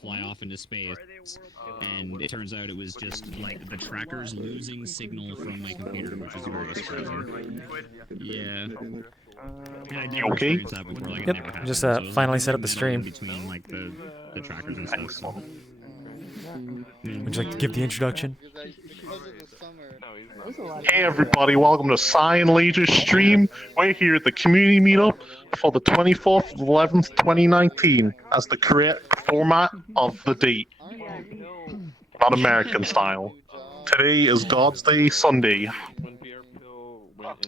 fly off into space, and it turns out it was just like the tracker's losing signal from my computer, which is very surprising. Yeah. I never experienced that before. Like, it never happened. Just So it was, like, finally set up the in stream. between like the trackers and stuff. So. Would you like to give the introduction? Hey everybody, welcome to CyanLaser stream. We're here at the community meetup for the 24th of 11th, 2019 as the correct format of the date. Not American style. Today is God's Day Sunday.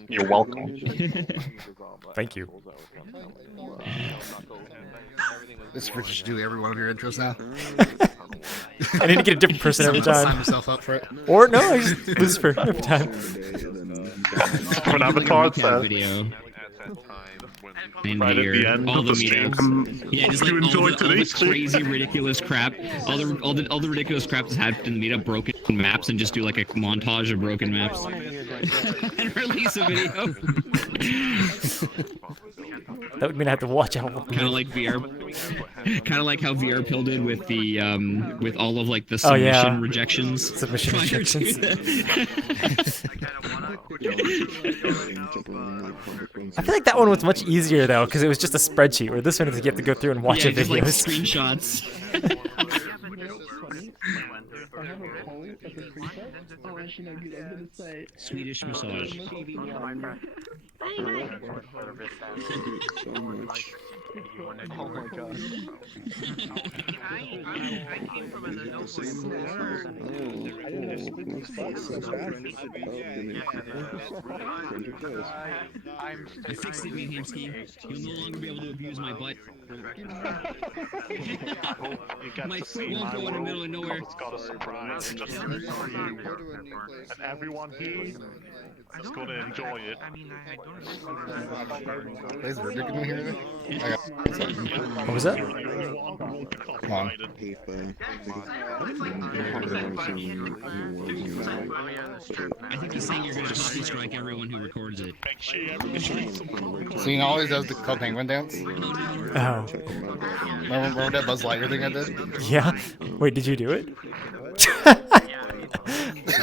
You're welcome. Thank you. This is Rich to do every one of your intros now. I need to get a different person every Sign time. yourself up for it. Or no, I just Lucifer every time. An avatar says. Video. And Right at here, the end all of the the stream. meetups. Yeah, just like You all enjoyed the today's stream? crazy, ridiculous crap. All the ridiculous crap that's happened in the meetup, broken maps, and just do like a montage of broken maps. And release a video. That would mean I have to watch out. Kind of like VR. Kind of like how VR Pill did with the with all of like the Oh, submission yeah. rejections. Submission prior to rejections. I feel like that one was much easier though, because it was just a spreadsheet. Where this one is you have to go through and watch Yeah, a just video. like screenshots. Swedish massage. I fixed it, Hamsky. You'll no longer be able to abuse my butt. My foot won't go in the middle of nowhere. It's got a surprise just for you. And everyone here is going to enjoy it. Is there a dick in here? What was that? Come on. I think he's saying you're gonna copy strike everyone who records it. Make sure everybody So you always does the Club Penguin dance? Oh, Remember that Buzz Lightyear thing I did? yeah. Wait, did you do it?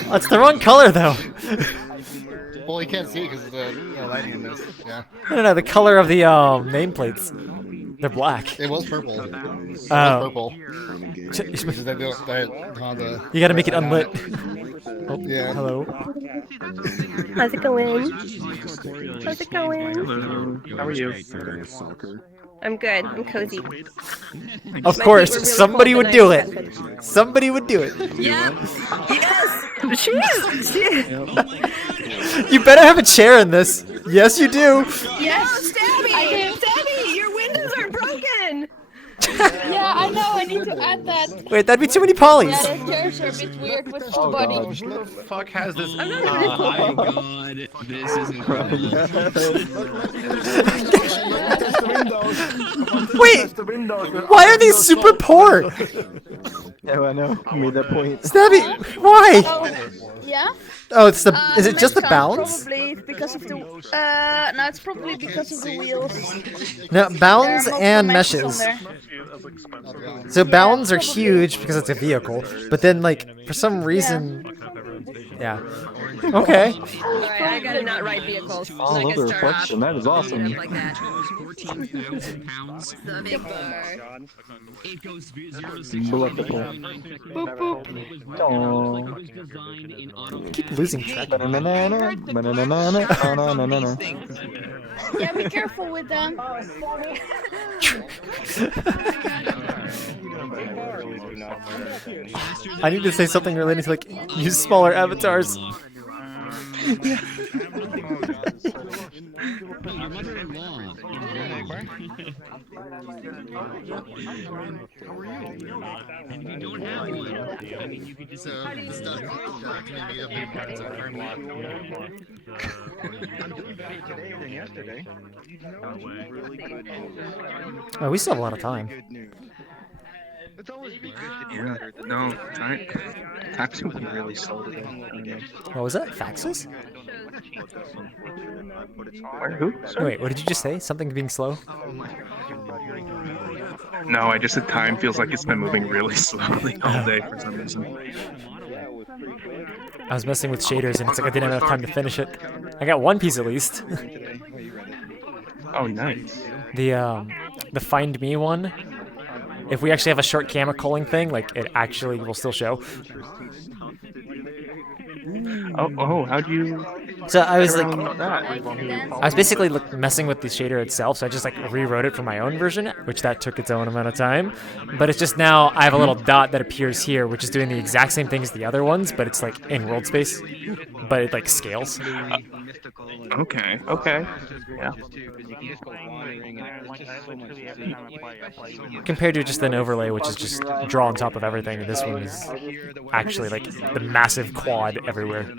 That's the wrong color though. Well, you can't see it because of the lighting in this. Yeah. No, the color of the nameplates. They're black. It was purple. It was Oh. purple. Because they do the You gotta make it unlit. Oh, Yeah. hello. How's it going? How's it going? How are you? I'm good. I'm cozy. Of My course, feet were really somebody cold would and do I it. accepted. Somebody would do it. Yeah. Yes. She is. She is. You better have a chair in this. Yes, you do. Yes, Stabby. Stabby, your windows are broken. Yeah, I know, I need to add that. Wait, that'd be too many polys. Yeah, the chairs are a bit weird with full body. Who the fuck has this? I'm not even Oh my god, this is incredible. Wait, why are these super poor? Yeah, I know. You made that point. Stabby, why? Yeah? Oh, it's the. Is The it just the mesh bounce? Probably because of the. No, it's probably because of the wheels. No, There are bounds multiple and meshes meshes. on there. So bounds are huge because it's a vehicle, but then like for some reason, yeah. Okay. Alright, I gotta not ride vehicles. Oh, I love the reflection. That is awesome. Like that. 14,000 pounds. The big bar. It goes 0 to 60. Boop, boop. Oh. Keep losing track. Banana, banana, banana. Yeah, be careful with them. I need to say something related to like use smaller avatars. Your mother-in-law. And if you don't have one, I mean, you could just. Oh, we still have a lot of time. It's always be good to do better. No, right? Tax would be really slow today. What was that? Faxes? Where? Who? Sorry. Wait, what did you just say? Something being slow? No, I just said time feels like it's been moving really slowly all day for some reason. I was messing with shaders and it's like I didn't have enough time to finish it. I got one piece at least. Oh, nice. The Find Me one. If we actually have a short camera culling thing, like it actually will still show. Oh, how do you... So I was like, that? I was basically messing with the shader itself, so I just like rewrote it for my own version, which that took its own amount of time. But it's just now I have a little dot that appears here, which is doing the exact same thing as the other ones, but it's like in world space, but it like scales. Okay. Yeah. Compared to just an overlay, which is just draw on top of everything, and this one is actually like the massive quad everywhere.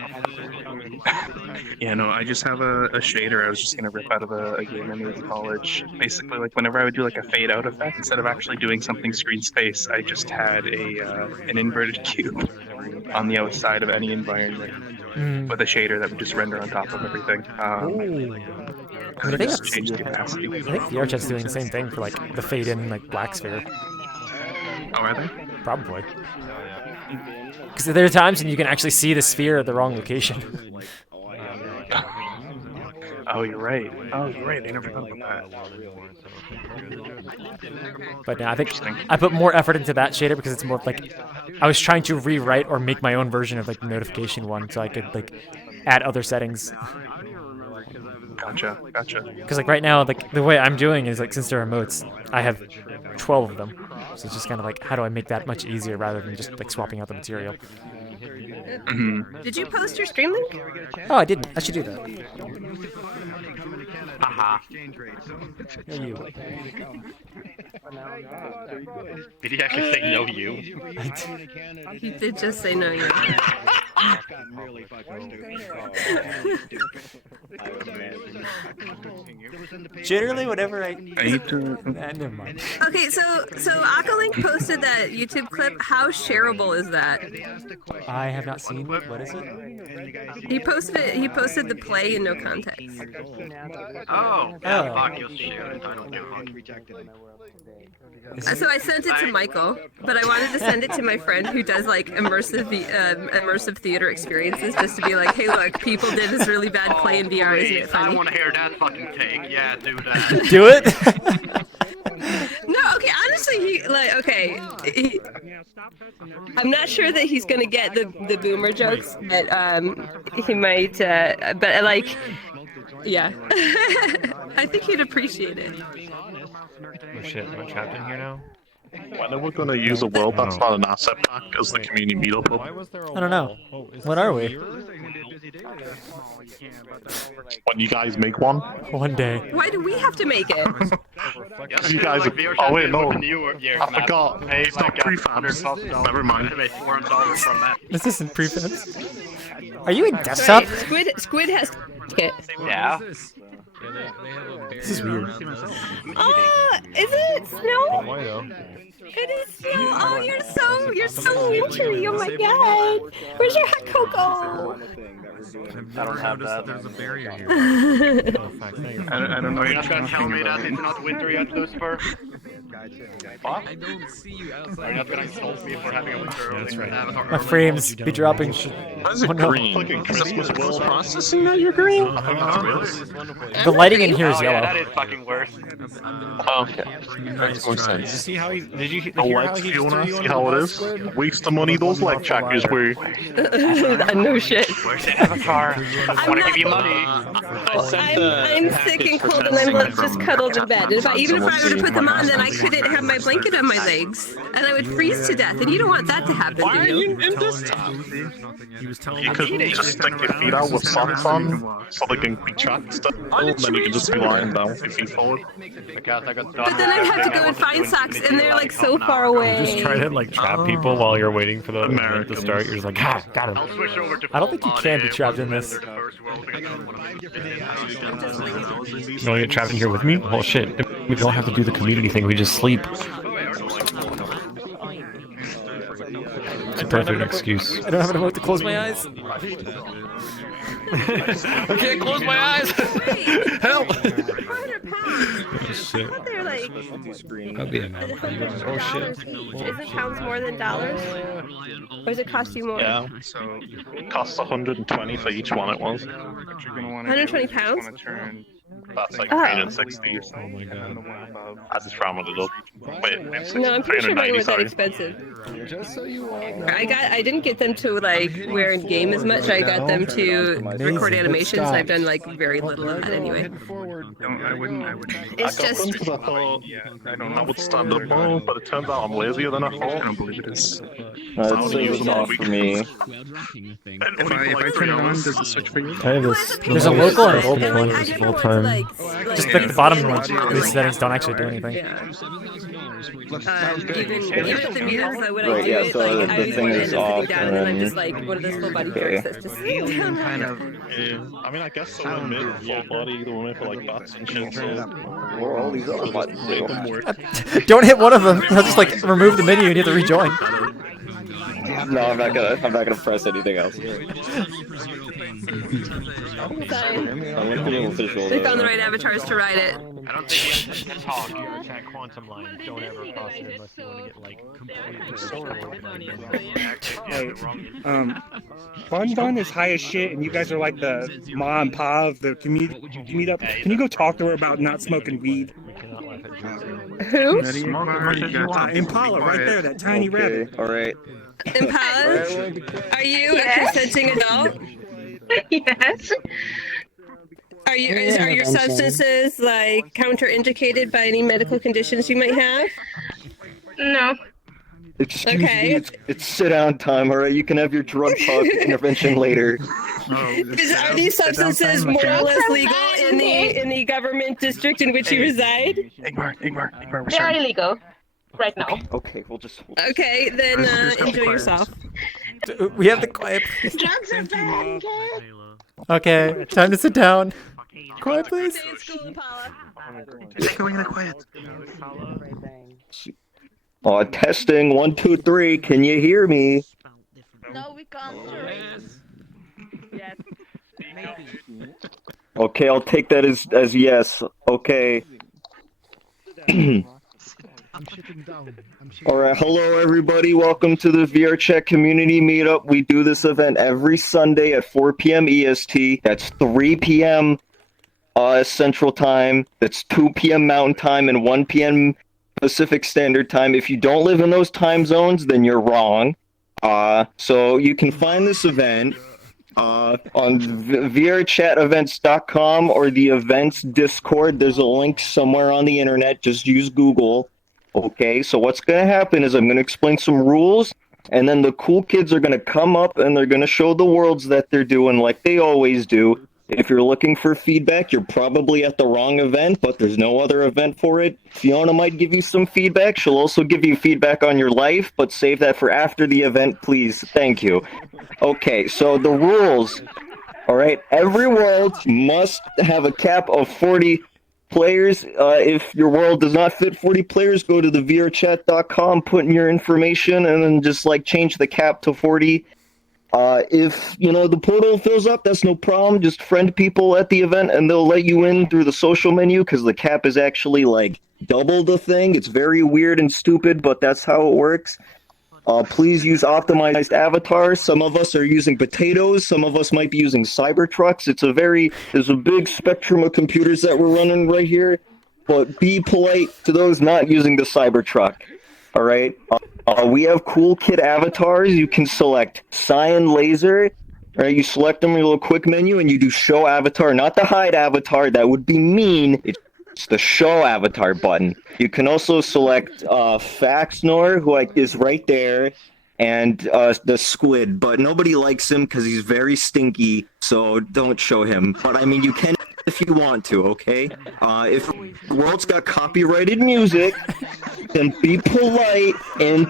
Yeah, no, I just have a shader I was just gonna rip out of a game I made in college. Basically, like whenever I would do like a fade out effect, instead of actually doing something screen space, I just had an inverted cube on the outside of any environment with a shader that would just render on top of everything. I think just change the opacity. I think VRChat's doing the same thing for like the fade in like black sphere. Oh, are they? Probably. Because there are times when you can actually see the sphere at the wrong location. Oh, you're right. I never thought about that. But no, I think I put more effort into that shader because it's more like I was trying to rewrite or make my own version of like the notification one, so I could like add other settings. Gotcha. Because like right now, like the way I'm doing is like since they're emotes, I have 12 of them, so it's just kind of like how do I make that much easier rather than just like swapping out the material. Did you post your stream link? Oh, I didn't. I should do that. Haha. Yeah, you. Did he actually say no you? He did just say no, you. Generally, whenever I need to... never mind. Okay, so Akalink posted that YouTube clip. How shareable is that? I have not seen. What is it? He posted it. He posted the play in no context. Oh, yeah, fuck, you'll share it. I don't give a fuck. So I sent it to Michael, but I wanted to send it to my friend who does like immersive theater experiences, just to be like, hey, look, people did this really bad play in VR. Isn't it funny? I want to hear that fucking take. Yeah, do that. Do it. No, okay. Honestly, I'm not sure that he's gonna get the boomer jokes, but he might. But like, yeah, I think he'd appreciate it. Oh shit, am I trapped in here now? When are we going to use a world that's not an asset pack as the community meetup hub? I don't know. What are we? When you guys make one? One day. Why do we have to make it? You guys are... Oh wait, no. I forgot. It's not prefabs. Never mind. This isn't prefabs. Are you in desktop? Squid has kit. Yeah. This is weird. Oh, is it snow? Why though? It is snow. Oh, you're so wintry. Oh my god. Where's your hot cocoa? I don't have that. There's a barrier here. I don't know. Are you not gonna tell me that it's not winter yet, Lucifer? What? I don't see you outside. Are you not gonna insult me for having a winter? That's right. My frames be dropping. Why is it green? Is this was post processing that you're green? I think that's weird. The lighting in here is Oh, yellow. yeah, that is fucking worse. Okay. Makes more sense. Did you see how he? Did you The hear how lights, he you wanna threw you see under how the it bus, is? Squid? Waste the money those light checkers were. No shit. Where's the avatar? I wanna give you money. I'm sick and cold, and I'm just cuddled in bed. And even if I were to put them on, then I couldn't have my blanket on my legs, and I would freeze to death. And you don't want that to happen, Why are do you? you in this town? He was telling You could just stick your feet out with socks on so they can be tracked still, and then you can just be lying down with your feet forward. But then I'd have to go and find socks, and they're like so far away. Just try to like trap people while you're waiting for the start. You're just like, ha, got him. I don't think you can be trapped in this. You want to get trapped in here with me? Well, shit. We don't have to do the community thing. We just sleep. It's a perfect excuse. I don't have an emote to close my eyes. I can't close my eyes. Help! Shit. They're like, That'd be oh shit. Isn't pounds more than dollars? Or does it cost you more? Yeah. So It costs 120 for each one. It was. what you're gonna want 120 pounds? That's like Oh. 360. Oh my god. I just rounded it up. Wait, No, I'm pretty sure mine 390. was that Sorry. expensive. Just so you all know. I didn't get them to like wear in game as much. I got them to record animations. I've done like very little of it anyway. I wouldn't. It's I got them just 'cause I thought I don't know. I would stand up more, but it turns out I'm lazier than I I thought. don't believe it is. That's so off for me. If I turn it on, does it switch for you? I have this. There's a local and a global and, one. like, I Is never full went to time. like Just pick the bottom one. like, These settings don't actually do anything. Yeah. Even at the meetups, like when I Right, do yeah, it, so like the I usually thing end is up off, sitting down, and and I'm then- just like one of those full body Okay. jerks that's just sitting down. I mean, I guess so. We're made for full body. They were made for like bats and shit. So Or all these other buttons do. Don't hit one of them. I'll just like remove the menu and you have to rejoin. No, I'm not gonna press anything else. I'm looking at official. They found the right avatars to ride it. I don't think you can talk VRChat quantum line. Don't ever cross it unless you want to get like completely destroyed. Fun Bun is high as shit, and you guys are like the ma and pa of the meetup. Can you go talk to her about not smoking weed? Who? Impala, right there, that tiny rabbit. Okay, alright. Impala? Are you a consenting adult? Yes. Are your substances like counterindicated by any medical conditions you might have? No. Excuse Okay. me, it's sit down time, alright? You can have your drug talk intervention later. Are these substances more or less legal in the government district in which you reside? Igmar, we're They are starting. illegal. Right now. Okay, we'll just Okay, then enjoy yourself. We have the quiet. Drugs are bad, kid. Okay, time to sit down. Quiet, please. Stay in school, Impala. It's going in the quiet. testing 1, 2, 3. Can you hear me? No, we can't. Yes. Okay, I'll take that as yes. Okay. Alright, hello everybody. Welcome to the VRChat community meetup. We do this event every Sunday at 4 p.m. EST. That's 3 p.m. Central Time. That's 2 p.m. Mountain Time and 1 p.m. Pacific Standard Time. If you don't live in those time zones, then you're wrong. So you can find this event on VRChatEvents.com or the events Discord. There's a link somewhere on the internet. Just use Google. Okay, so what's going to happen is I'm going to explain some rules, and then the cool kids are going to come up and they're going to show the worlds that they're doing like they always do. If you're looking for feedback, you're probably at the wrong event, but there's no other event for it. Fiona might give you some feedback. She'll also give you feedback on your life, but save that for after the event, please. Thank you. Okay, so the rules. All right, every world must have a cap of 40 players. If your world does not fit 40 players, go to the VRChat.com, put in your information, and then just like change the cap to 40. If the portal fills up, that's no problem. Just friend people at the event and they'll let you in through the social menu because the cap is actually like double the thing. It's very weird and stupid, but that's how it works. Please use optimized avatars. Some of us are using potatoes. Some of us might be using Cybertrucks. There's a big spectrum of computers that we're running right here. But be polite to those not using the Cybertruck. All right. We have cool kid avatars. You can select CyanLaser. Right, you select them in your little quick menu, and you do show avatar, not the hide avatar. That would be mean. It's the show avatar button. You can also select Faxnor, who is right there, and the squid. But nobody likes him because he's very stinky, so don't show him. But I mean, you can if you want to, okay? If the world's got copyrighted music, then be polite and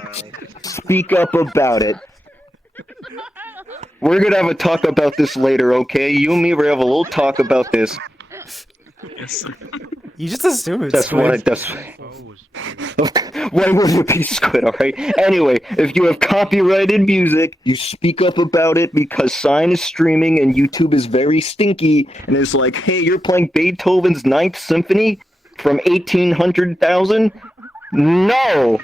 speak up about it. We're gonna have a talk about this later, okay? You and me, we're gonna have a little talk about this. Yes, sir. You just assume it's That's squid. Why would it be squid, alright? Anyway, if you have copyrighted music, you speak up about it because Sign is streaming and YouTube is very stinky and is like, hey, you're playing Beethoven's Ninth Symphony? from 1800,000? No!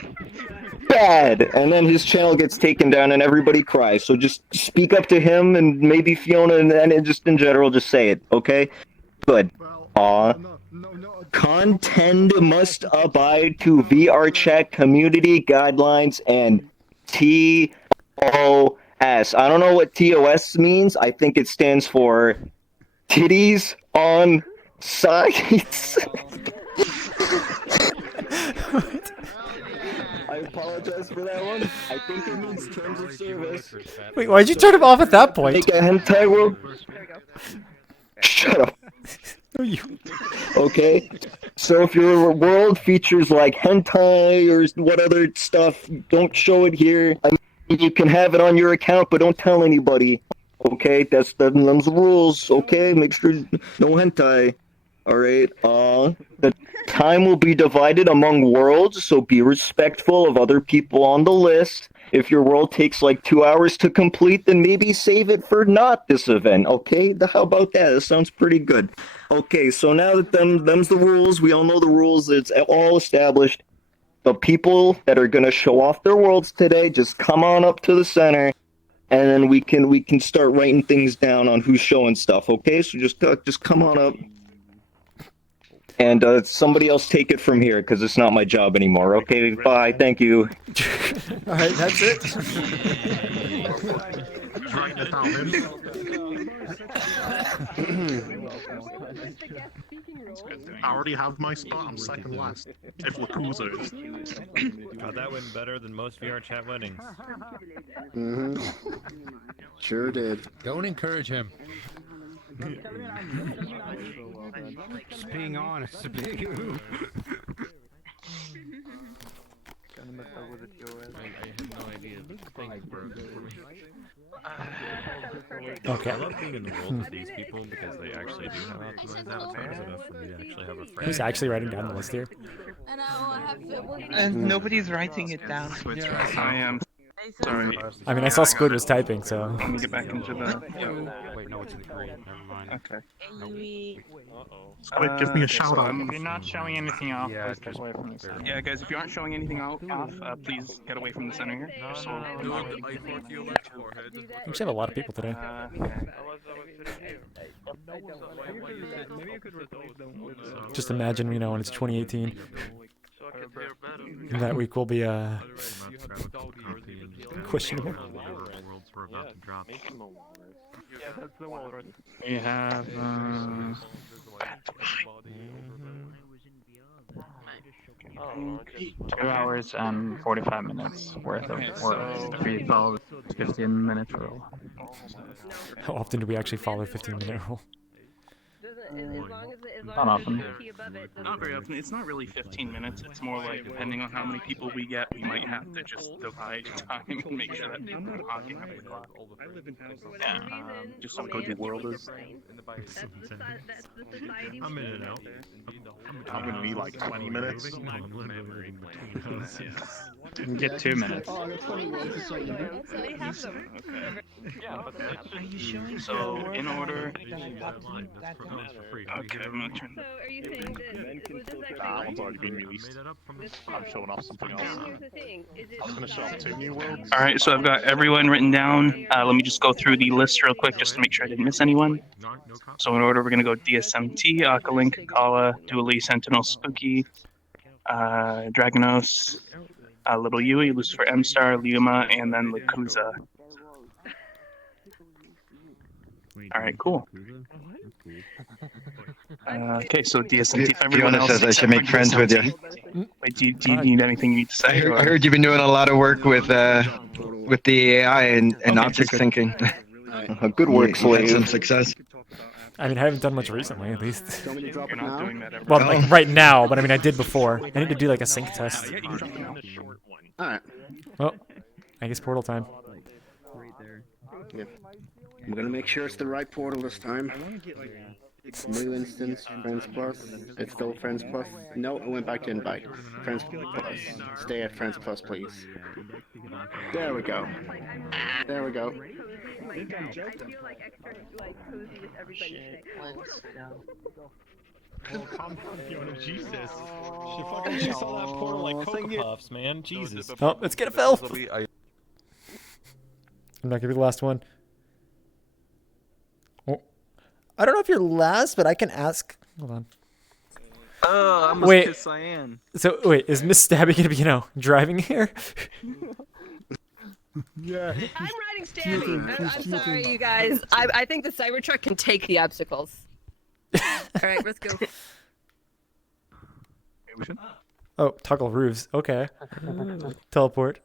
Bad! And then his channel gets taken down and everybody cries. So just speak up to him and maybe Fiona and just in general, just say it, okay? Good. Content must abide to VRChat community guidelines and TOS. I don't know what TOS means. I think it stands for titties on sites. I apologize for that one. I think it means terms of service. Wait, why'd you turn him off at that point? Make a hentai world. Shut up. Okay, so if your world features like hentai or what other stuff, don't show it here. I mean, you can have it on your account, but don't tell anybody. Okay, that's them's the rules. Okay, make sure no hentai. All right. The time will be divided among worlds, so be respectful of other people on the list. If your world takes like 2 hours to complete, then maybe save it for not this event, okay? How about that? That sounds pretty good. Okay, so now that them's the rules, we all know the rules, it's all established. The people that are gonna show off their worlds today, just come on up to the center, and then we can start writing things down on who's showing stuff, okay? So just come on up. And somebody else take it from here, because it's not my job anymore. Okay, bye, thank you. Alright, that's it. I already have my spot. I'm second last. If Lakuza is. God, that went better than most VRChat weddings. Sure did. Don't encourage him. Just being honest. Okay. I love being in the world with these people because they actually do have optimized avatars enough for me to actually have a friend. Who's actually writing down the list here? And nobody's writing it down. I am. Sorry. I mean, I saw Squid was typing, so. Let me get back into the. Wait, no, it's in green. Never mind. Okay. Squid, give me a shout out. If you're not showing anything off, please get away from the center. Yeah, guys, if you aren't showing anything off, please get away from the center here. So, We should have a lot of people today. Just imagine, you know, when it's 2018. That week will be questionable. We have 2 hours and 45 minutes worth of work. If we follow the 15-minute rule. How often do we actually follow 15-minute rule? Not often. Not very often. It's not really 15 minutes. It's more like depending on how many people we get, we might have to just divide time and make sure that people are talking at the clock. Yeah. Just so the world is. I'm in and out. I'm gonna need like 20 minutes. You can get 2 minutes. So in order. Okay, I'm gonna turn. So are you saying that That one's already been released. I'm showing off something else. I'm gonna show off 2 new worlds. All right, so I've got everyone written down. Let me just go through the list real quick just to make sure I didn't miss anyone. So in order, we're gonna go DSMT, Akalink, Kala, Dually, Sentinel, Spooky, Dragonos, Little Yui, Lucifer M-Star, Liuma, and then Lakuza. All right, cool. Okay, so DSMT. If everyone else says I should make friends with you. Wait, do you need anything you need to say? I heard you've been doing a lot of work with the AI and object thinking. Good work, Slave. Some success. I mean, I haven't done much recently, at least. You're not doing that every Well, like right now, but I mean, I did before. I need to do like a sync test. Alright. Oh, I guess portal time. Yeah. I'm gonna make sure it's the right portal this time. New instance, Friends Plus. It's still Friends Plus. No, it went back to invite. Friends Plus. Stay at Friends Plus, please. There we go. There we go. Oh, calm down, Fiona. Jesus. She saw that portal like Cocoa Puffs, man. Jesus. Oh, let's get a Phil. I'm not gonna be the last one. Oh. I don't know if you're last, but I can ask. Hold on. Oh, I'm Wait. Cyan. So wait, is Miss Stabby gonna be, driving here? Yeah. I'm riding Stabby. I'm sorry, you guys. I think the Cybertruck can take the obstacles. All right, let's go. Oh, toggle roofs. Okay. Teleport.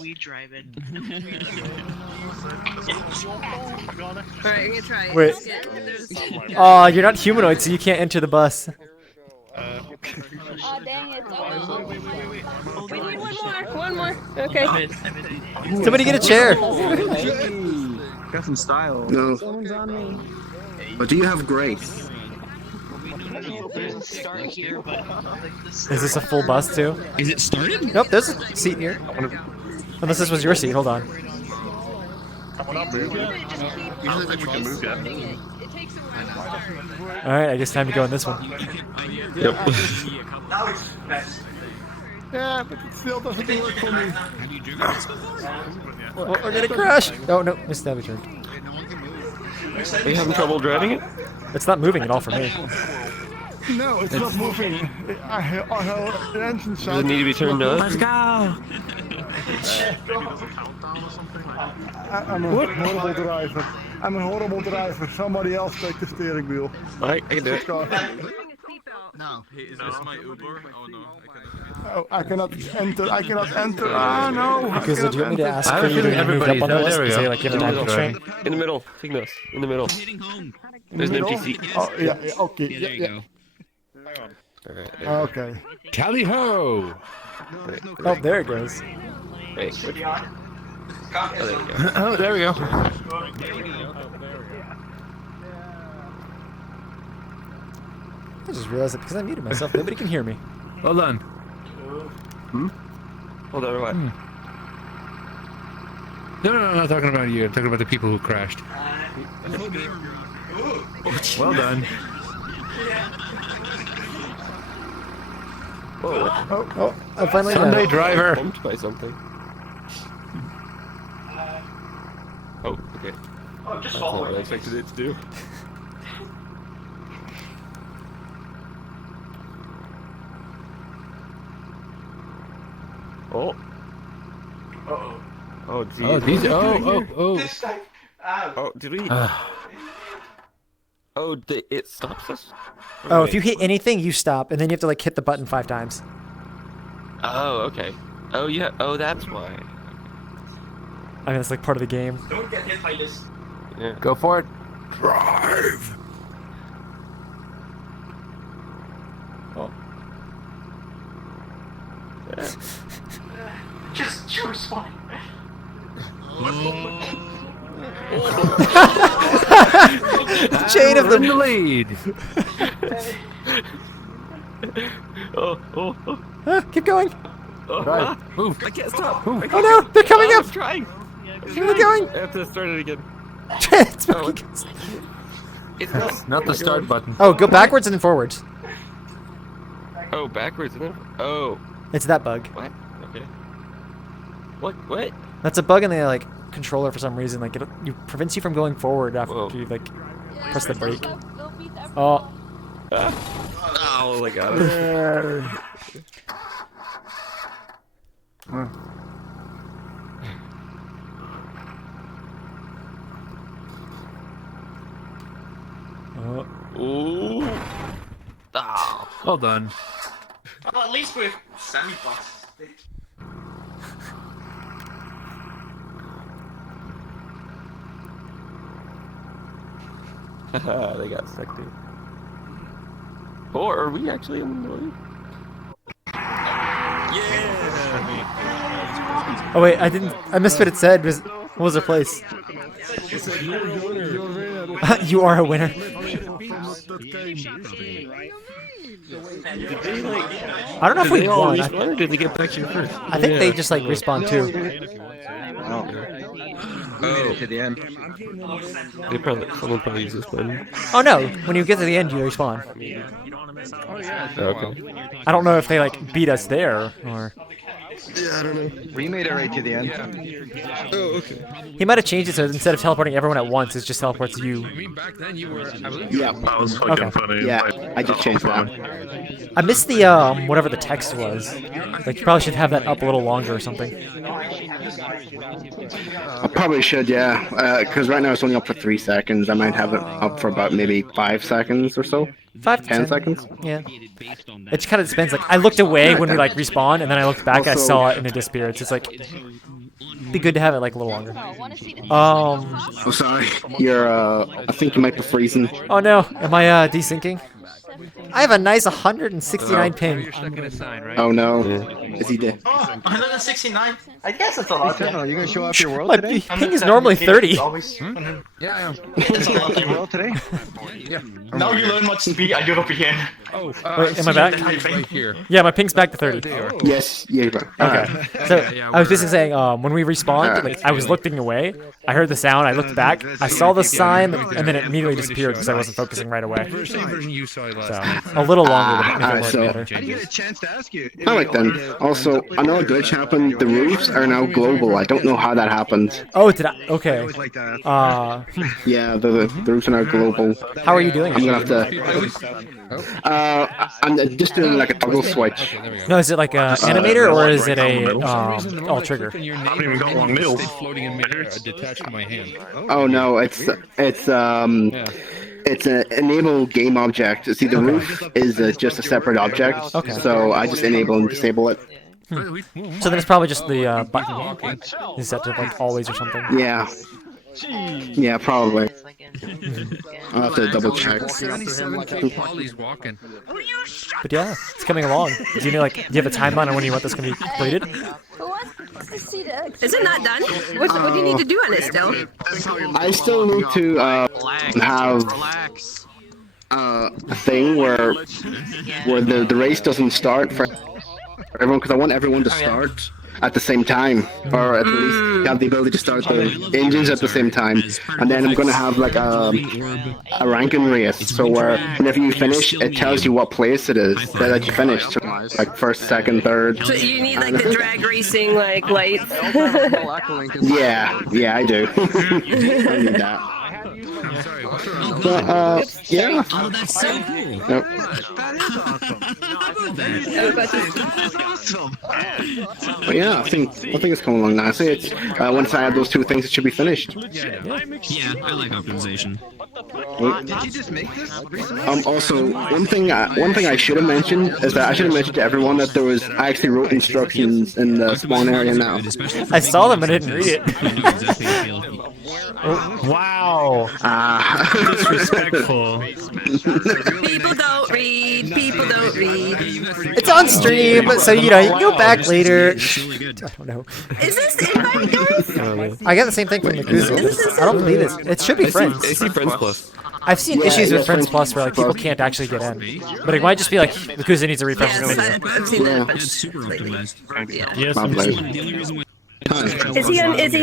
We driving. All right, I'm gonna try it. Wait. Oh, you're not humanoid, so you can't enter the bus. Oh, dang it. We need one more. One more. Okay. Somebody get a chair. Got some style. No. But do you have grace? Is this a full bus too? Is it started? Nope, there's a seat here. Unless this was your seat. Hold on. Come on up, man. I don't think we can move yet. All right, I guess time to go on this one. Yep. Yeah, but it still doesn't work for me. Have you driven this before? Oh, we're gonna crash. Oh no, Miss Stabby turned. Are you having trouble driving it? It's not moving at all for me. No, it's not moving. I have an engine Does it need to be turned on? Let's go. I'm a horrible driver. I'm a horrible driver. Somebody else take the steering wheel. Alright, I can do it. No. Hey, is this my Uber? Oh no, I cannot enter. I cannot enter. Ah, no. Because do you want me to ask I for have a you to feeling move up on the everybody's- list? there we Because go. they give a time constraint. In the middle. Take this. In the middle. There's an empty seat. Oh, yeah, okay. Yeah, there you go. Alright. Okay. Tally ho! Oh, there it goes. Wait. Oh, there you go. Oh, there we go. I just realized that because I muted myself, nobody can hear me. Well done. Hold on, what? No, I'm not talking about you. I'm talking about the people who crashed. Well done. Whoa. Oh, I finally got Sunday it. driver. Bumped by something. Oh, okay. Oh, just That's not what I expected it to do. Oh. Uh-oh. Oh, geez. Oh, these. Oh. Oh, did we? Oh, it stops us? Oh, if you hit anything, you stop, and then you have to like hit the button 5 times. Oh, okay. Oh, yeah. Oh, that's why. I mean, it's like part of the game. Don't get hit by this. Yeah. Go for it. Drive. Oh. Just choose one. The chain of in the them. lead. Oh. Keep going. Right. Move. I can't stop. Oh no, they're coming up. I'm trying. Where are they going? I have to start it again. It's Oh, fucking- it's Not the start button. Oh, go backwards and then forwards. Oh, backwards and then. Oh. It's that bug. What? Okay. What? That's a bug in the like controller for some reason. Like it prevents you from going forward after Whoa. you like press the brake. Oh. Oh my god. Ooh. Oh. Well done. Oh, at least with semi-boss. They got stuck there. Or are we actually in the lead? Oh wait, I missed what it said. What was the place? You are a winner. I don't know if we all won. respawn or did they get back here first? I think they just like respawn too. Oh, to the end. Someone probably use this button. Oh no! When you get to the end, you respawn. Okay. I don't know if they like beat us there or. Yeah, I don't know. We made it right to the end. Oh, okay. He might have changed it so instead of teleporting everyone at once, it just teleports you. Back then you were. Yeah. That was fucking funny. Yeah, I just changed that. I missed the whatever the text was. Like you probably should have that up a little longer or something. I probably should, yeah. Because right now it's only up for 3 seconds. I might have it up for about maybe 5 seconds or so. 5 to 10 seconds. Yeah. It just kind of depends. Like I looked away when we like respawned, and then I looked back. I saw it and it disappeared. So it's like be good to have it like a little longer. Oh, sorry. You're. I think you might be freezing. Oh no! Am I desyncing? I have a nice 169 ping. Oh no. Is he dead? 169? I guess it's a lot. Are you gonna show off your world My today? ping is normally 30. Yeah, I am. It's a lot your world today? Yeah. Now you learn what speed I do up again. Oh, wait, am I back? Right here. Yeah, my ping's back to 30. Yes, yeah, you're back. Okay. So I was just saying, when we respawned, like I was looking away. I heard the sound. I looked back. I saw the sign, and then it immediately disappeared because I wasn't focusing right away. Same version you saw last So time. a little longer to make it work so- better. I didn't get a chance to ask you. Alright then. Also, I know a glitch happened. The roofs are now global. I don't know how that happened. Oh, did I? Okay. Yeah, the roofs are now global. How are you doing? I'm gonna have to. I'm just doing like a toggle switch. No, is it like a animator or is it a all trigger? I haven't even got long nails. Floating in midair, detached from my hand. Oh no, it's an enable game object. See, the roof is just a separate object. Okay. So I just enable and disable it. So then it's probably just the button is set to like always or something. Yeah. Yeah, probably. I'll have to double check. Polly's walking. But yeah, it's coming along. Do you have a timeline on when you want this to be completed? Is it not done? What do you need to do on it still? I still need to have a thing where the race doesn't start for everyone, because I want everyone to start at the same time, or at least have the ability to start the engines at the same time. And then I'm gonna have like a ranking race, so where whenever you finish, it tells you what place it is that you finished, so, like first, second, third. So you need like the drag racing like lights. Yeah, I do. I need that. But yeah. Oh, that's so cool. Yep. That is awesome. But yeah, I think it's coming along nicely. It's once I add those two things, it should be finished. Yeah, I like optimization. Did you just make this recently? Also, one thing I should have mentioned is that I should have mentioned to everyone that I actually wrote instructions in the spawn area now. I saw them but I didn't read it. Wow. Disrespectful. People don't read. People don't read. It's on stream, so you can go back later. I don't know. Is this invite, guys? I got the same thing from Nakuzu. I don't believe it. It should be friends. I see Friends Plus. I've seen issues with Friends Plus where like people can't actually get in, but it might just be like Nakuzu needs a refresh his menu. I've seen that. It's super optimized. Yes, The only reason why Is he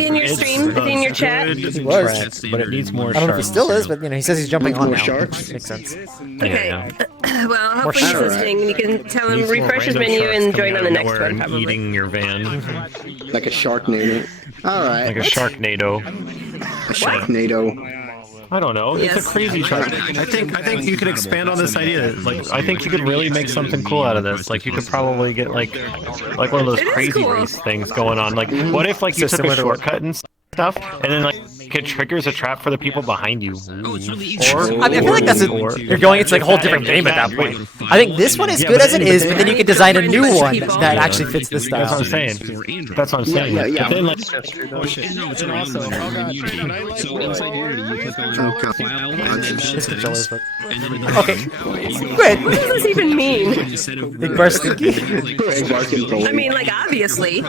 in your stream? Is he in your chat? He was, but it needs more. I don't know if he still is, but he says he's jumping on now. Sharks? Makes sense. Okay. Well, hopefully he's listening, and you can tell him refresh his menu and join on the next one. Probably. Eating your van. Like a Sharknado. Alright. Like a Sharknado. A Sharknado. I don't know. Yes. It's a crazy chart. I think you could expand on this idea. Like, I think you could really make something cool out of this. Like, you could probably get like one of those crazy race things going on. Like, what if like you took a shortcut and stuff, and then like it triggers a trap for the people behind you? Oh, it's really easy. I feel like you're going into like a whole different game at that point. I think this one is good as it is, but then you can design a new one that actually fits this style. That's what I'm saying. That's what I'm saying. Yeah. But then like, Oh shit, no, it's already on Unity. So inside Unity, you click on File, and then This controller's but and then okay. Good. What does this even mean? instead of Big bar stinky. I mean, like obviously.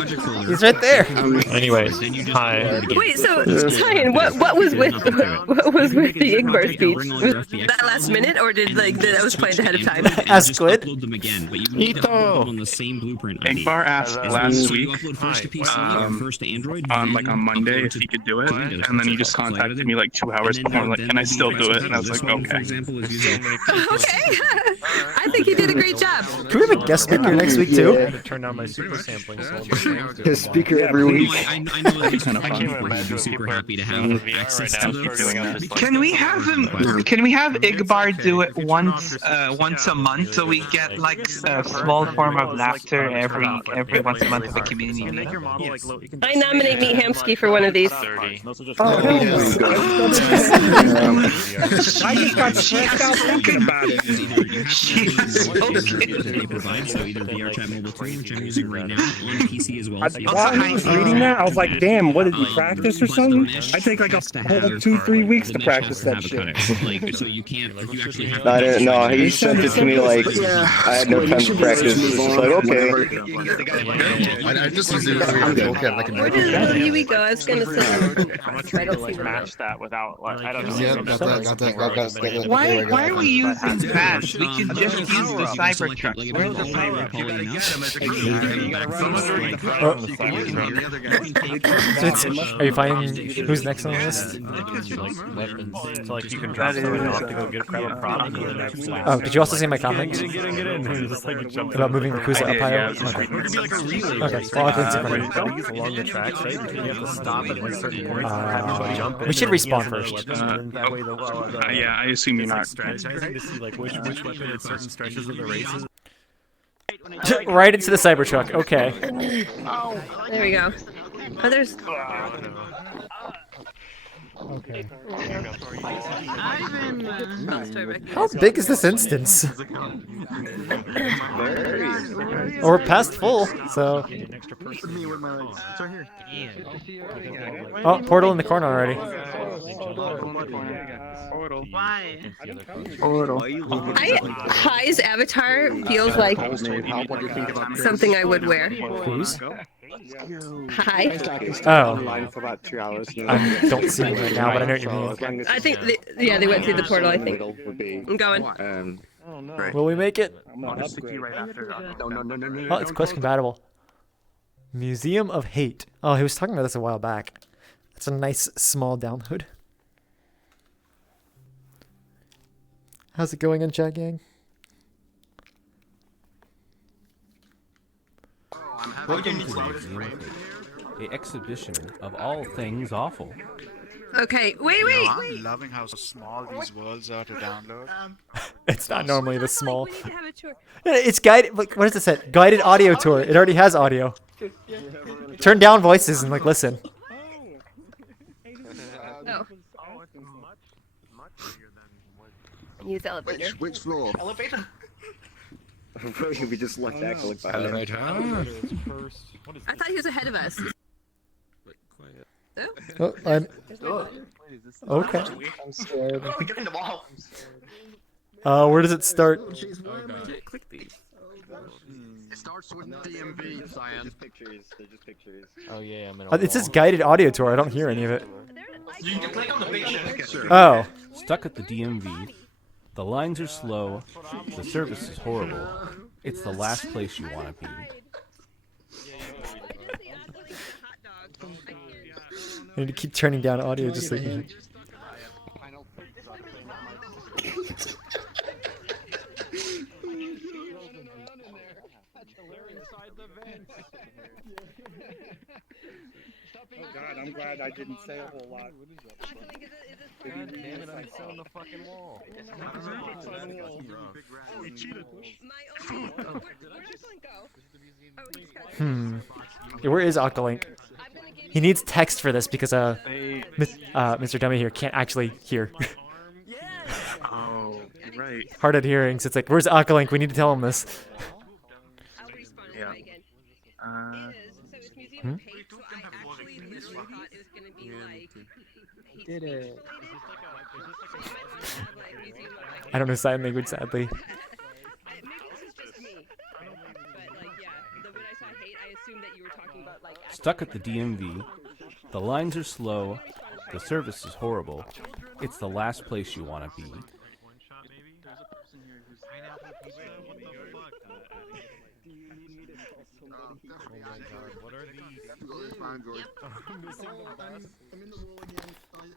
He's right there. anyways, hi. Wait, so Cyan, What was with the Igbar speech? Was that last minute, or did that was planned ahead of time? Ask Squid. Them again, but you need to upload them on the same blueprint. Igbar asked last week, you upload first to PC or first to Android, on Monday if he could do it, and then he just contacted me like 2 hours before, like, can I still do it? And I was like, okay. Okay. I think he did a great job. Can we have a guest speaker next week too? I had to turn down my super sampling. Guest speaker every week. I know that he's be super happy to have access to those. Can we have him? Can we have Igbar do it once a month so we get like a small form of laughter every once a month at the community meeting? I nominate Meat Hamsky for one of these. I just got stressed out thinking about it. They provide, so either VRChat Mobile 2, which I'm using right now, on PC as well. While I was reading that, I was like, damn, what did you practice or something? I take like a whole 2-3 weeks to practice that shit. Like, so you can't, if you actually have No, he sent it to me like I had no time to practice. It's like, okay. I just assumed Here we go. I was gonna say. I don't see match that without I don't know. Yeah, got that. Why are we using fast? We can just use the Cybertruck. Where's the So are you finding who's next on the list? So like you can drop someone off to go grab a product and the next lap. Oh, did you also see my comment Get in. Just like jump about moving Yakuza up higher? Okay. Okay. Well, I can see these along the tracks, right? You have to stop at like certain points and have people jump in. We should respawn first. Yeah, I assume you're not. Strategizing to see like which weapon at certain stretches of the races. Right into the Cybertruck. Okay. There we go. Oh, there's. Okay. How How big is this instance? Or past full, so. Oh, portal in the corner already. High's avatar feels like something I would wear. Who's? Hi. Oh. For about 2 hours. I don't see it right now, but I know what you mean. I think, they went through the portal, I think. I'm going. Will we make it? No. Oh, it's quest compatible. Museum of Hate. Oh, he was talking about this a while back. It's a nice small download. How's it going in chat, gang? The exhibition of all things awful. Okay, wait. I'm loving how small these worlds are to download. It's not normally this small. We need to have a tour. It's guided. Like, what does it say? Guided audio tour. It already has audio. Turn down voices and like listen. Oh. Use elevator. Which floor? Elevator. We just left that click by Elevator. I thought he was ahead of us. Oh, I'm. Okay. I'm scared. Get in the wall. Where does it start? Click these. It starts with DMV, Cyan. Pictures. They're just pictures. Oh yeah, I'm in It says guided audio tour. I don't hear any of it. You can click on the picture. Oh. Stuck at the DMV. The lines are slow. The service is horrible. It's the last place you want to be. I need to keep turning down audio just so you can. Oh God, I'm glad I didn't say a whole lot. God damn it, I'm still on the fucking wall. We cheated. Yeah, where is Octolink? He needs text for this because Mr. Dummy here can't actually hear. Oh, right. Hard of hearing, so it's like, where's Octolink? We need to tell him this. Yeah. Did it. I don't know sign language, sadly. Stuck at the DMV. The lines are slow. The service is horrible. It's the last place you want to be. What are these? I'm missing the bus. I'm in the roll again.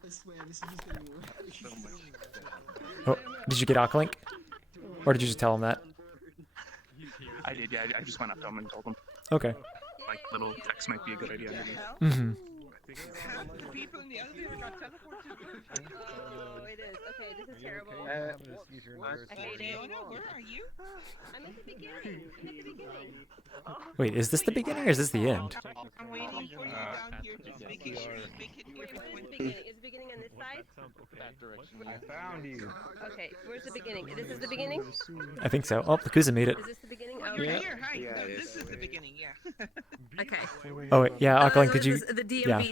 I swear, this is just gonna be so much. Oh, did you get Ocklink? Or did you just tell him that? I did, yeah. I just went up to him and told him. Okay. Like, little text might be a good idea. Mm-hmm. People in the elevator got teleported. Oh, it is. Okay, this is terrible. I hate it. Where are you? I'm at the beginning. I'm at the beginning. Wait, is this the beginning or is this the end? I'm waiting for you down here. Just making sure you make it here. Wait, where's the beginning? Is the beginning on this side? I found you. Okay, where's the beginning? This is the beginning? I think so. Oh, Yakuza made it. Is this the beginning? Oh, Oh, you're okay. here. Hi. No, this is the beginning. Yeah. Okay. Oh, wait, yeah, Ocklink, could you... This is the DMV. Yeah.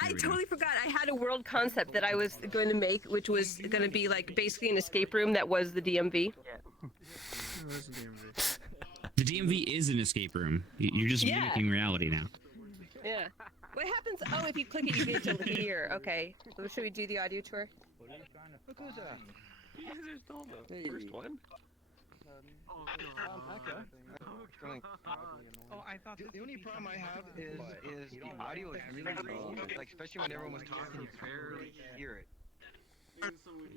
I totally forgot. I had a world concept that I was going to make, which was going to be like basically an escape room that was the DMV. The DMV is an escape room. You're just mimicking reality now. Yeah. What happens? Oh, if you click it, you get to here. Okay. So should we do the audio tour? First one? Oh, I thought The only problem I have is the audio is really low. Like, especially when everyone was talking, you barely hear it.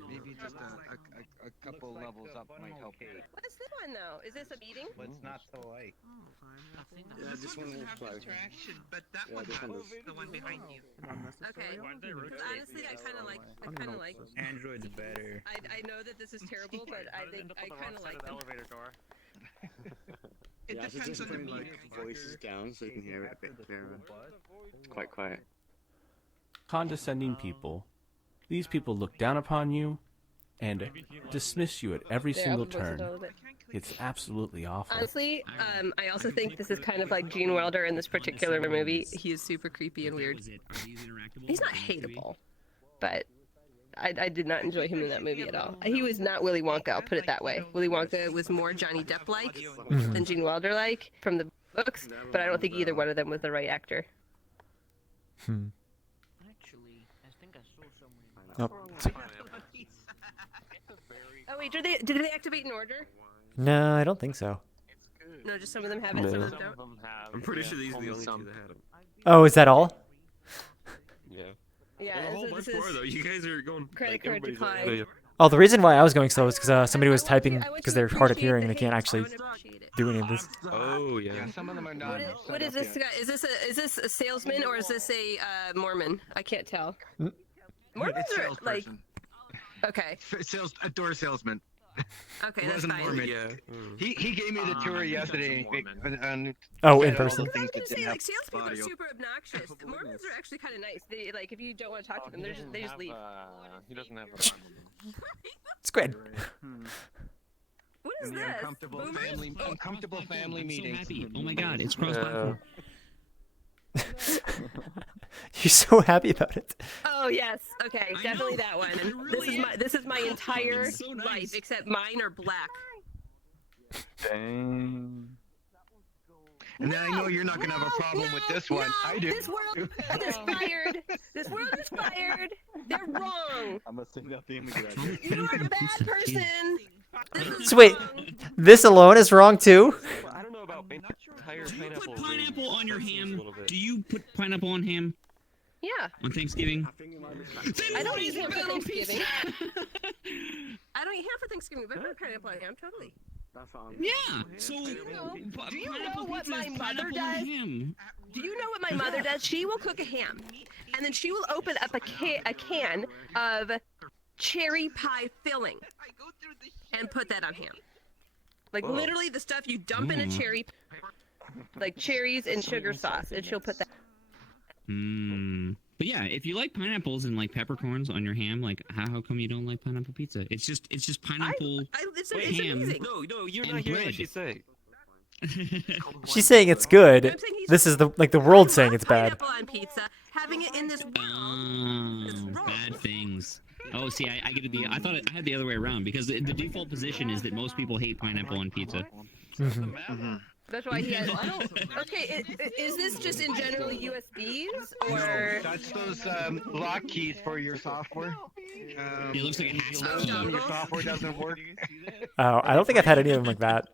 Maybe just a couple levels up might help. What is this one though? Is this a meeting? It's not so light. Yeah, this one will have fly. interaction, but that one has the one behind you. Okay. Honestly, I kind of like. Android's better. I know that this is terrible, but I think I kind of like them. Elevator door. It Yeah, so depends just on the putting meter. like voices down so you can hear it a bit clearer. It's quite quiet. Condescending people. These people look down upon you and dismiss you at every There, single I'll voice it turn. a little bit. It's absolutely awful. Honestly, I also think this is kind of like Gene Wilder in this particular movie. He is super creepy and weird. He's not hateable, but I did not enjoy him in that movie at all. He was not Willy Wonka, I'll put it that way. Willy Wonka was more Johnny Depp-like than Gene Wilder-like from the books, but I don't think either one of them was the right actor. Oh. Oh wait, did they activate in order? No, I don't think so. No, just some of them have it, some of them don't. I'm pretty sure these are the only two that had them. Oh, is that all? Yeah. Yeah, Well, a whole so bunch this more is though. You guys are going. credit like, card everybody's decline. like, Oh, the reason why I was going slow is because somebody was typing because they're hard of hearing and they can't actually do any of this. Oh yeah. Some of them are not. What is this guy? Is this a salesman or is this a Mormon? I can't tell. Mormons It's are like salesperson. okay. A door salesman. Okay, He that's wasn't fine. Mormon. Yeah. He gave me the tour yesterday. And Oh, in said all person. the things I was that gonna say didn't like have salespeople are audio. super obnoxious. Mormons are actually kind of nice. They like if you don't want to talk to them, they just leave. He doesn't have a. Squid. What is In the this? uncomfortable family I'm meetings. so happy. Oh my god, it's cross-platform. You're so happy about it. Oh yes, okay, definitely that one. And this is my entire life except mine are black. Dang. And then I know you're not going to have a problem with this one. I do. This world is fired. This world is fired. They're wrong. I'm gonna sing that theme You are a bad person. So wait, this alone is wrong too? I don't know about entire Do you pineapple. put pineapple on your This is a ham? little bit. Do you put pineapple on ham Yeah. on Thanksgiving? I don't eat ham for Thanksgiving. I don't eat ham for Thanksgiving, but I put pineapple on ham totally. Yeah. So Do you know pineapple what pizza my is mother pineapple on does? ham. Do you know what my mother does? She will cook a ham, and then she will open up a can of cherry pie filling and put that on ham. Like Whoa. literally the stuff you dump in a cherry, like cherries and sugar sauce, and she'll put that. But yeah, if you like pineapples and like peppercorns on your ham, like how come you don't like pineapple pizza? It's just pineapple It's ham. amazing. No, you're and not hearing bread. what she's saying. She's saying it's good. This is the world saying it's bad. Pineapple on pizza, having it in this world. Oh, bad things. Oh, see, I get I thought I had the other way around because the default position is that most people hate pineapple on pizza. That's why he has. Okay, is this just in general USBs or? That's those lock keys for your software. It looks like a hack key. Your software doesn't work. Oh, I don't think I've had any of them like that.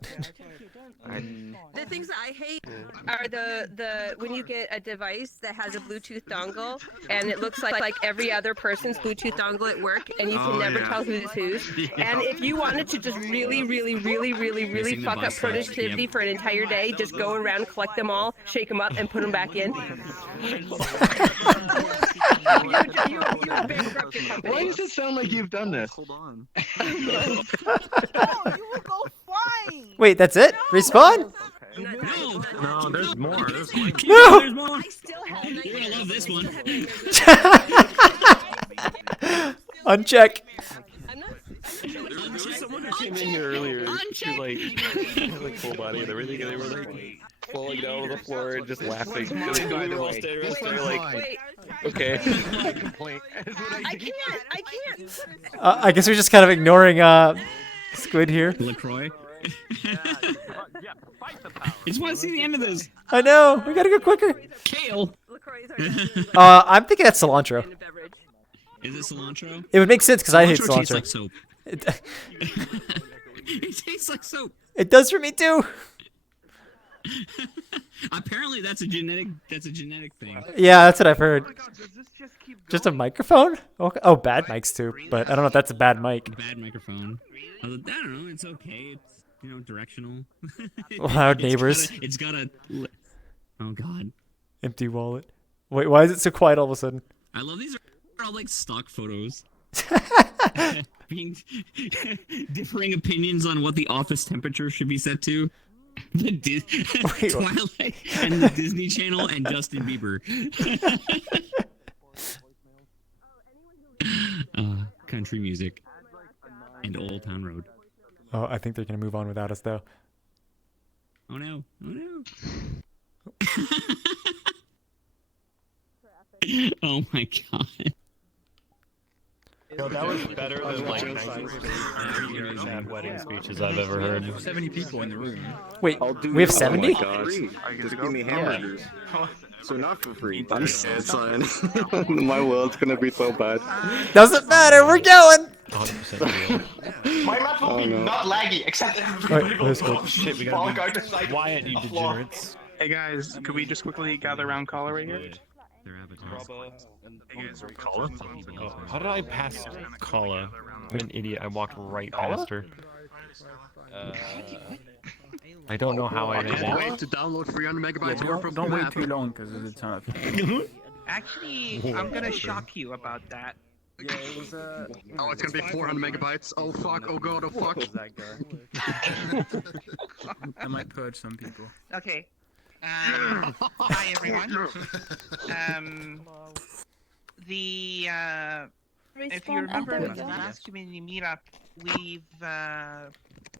The things that I hate are the when you get a device that has a Bluetooth dongle and it looks like every other person's Bluetooth dongle at work, and you can never tell who's whose. And if you wanted to just really fuck up productivity for an entire day, just go around, collect them all, shake them up, and put them back in. You bankrupt your company. Why does it sound like you've done this? Hold on. Wait, that's it? Respawn? No, there's more. There's more. No! There's more. You're gonna love this one. Uncheck. Someone who came in here earlier, who like full body and everything, and they were like falling down on the floor and just laughing. By the way. Wait. Okay. I can't. I guess we're just kind of ignoring Squid here. LaCroix. I just want to see the end of this. I know. We gotta go quicker. Kale. I'm thinking that's cilantro. Is it cilantro? It would make sense because I hate Cilantro tastes cilantro. like soap. It tastes like soap. It does for me too. Apparently, that's a genetic thing. Yeah, that's what I've heard. Just a microphone? Okay. Oh, bad mics too. But I don't know if that's a bad mic. Bad microphone. I don't know. It's okay. It's directional. Loud neighbors. It's got a. Oh God. Empty wallet. Wait, why is it so quiet all of a sudden? I love these are all like stock photos. Being differing opinions on what the office temperature should be set to. The Twilight and the Disney Channel and Justin Bieber. Country music and Old Town Road. Oh, I think they're gonna move on without us though. Oh no! Oh no! Oh my God! Yo, that was better than like 90% wedding speeches I've ever heard. 70 people in the room. Wait, we have 70? Oh my gosh. Just give me hamburgers. So not for free. I'm sad, son. My world's gonna be so bad. Doesn't matter, we're going! 100% My map will be not laggy, except Alright, let's go. Shit, we gotta be quiet, you degenerates. Hey guys, could we just quickly gather around Kala right here? Kala? How did I pass Kala? I'm an idiot. I walked right past her. I don't know how I did that. Wait to download 300 megabytes worth of Don't wait map. too long because there's a ton of. Actually, I'm gonna shock you about that. Yeah, it was oh, it's gonna be 400 megabytes. Oh fuck! Oh god! Oh fuck! I might purge some people. Okay. Hi everyone. If you remember the last community meetup,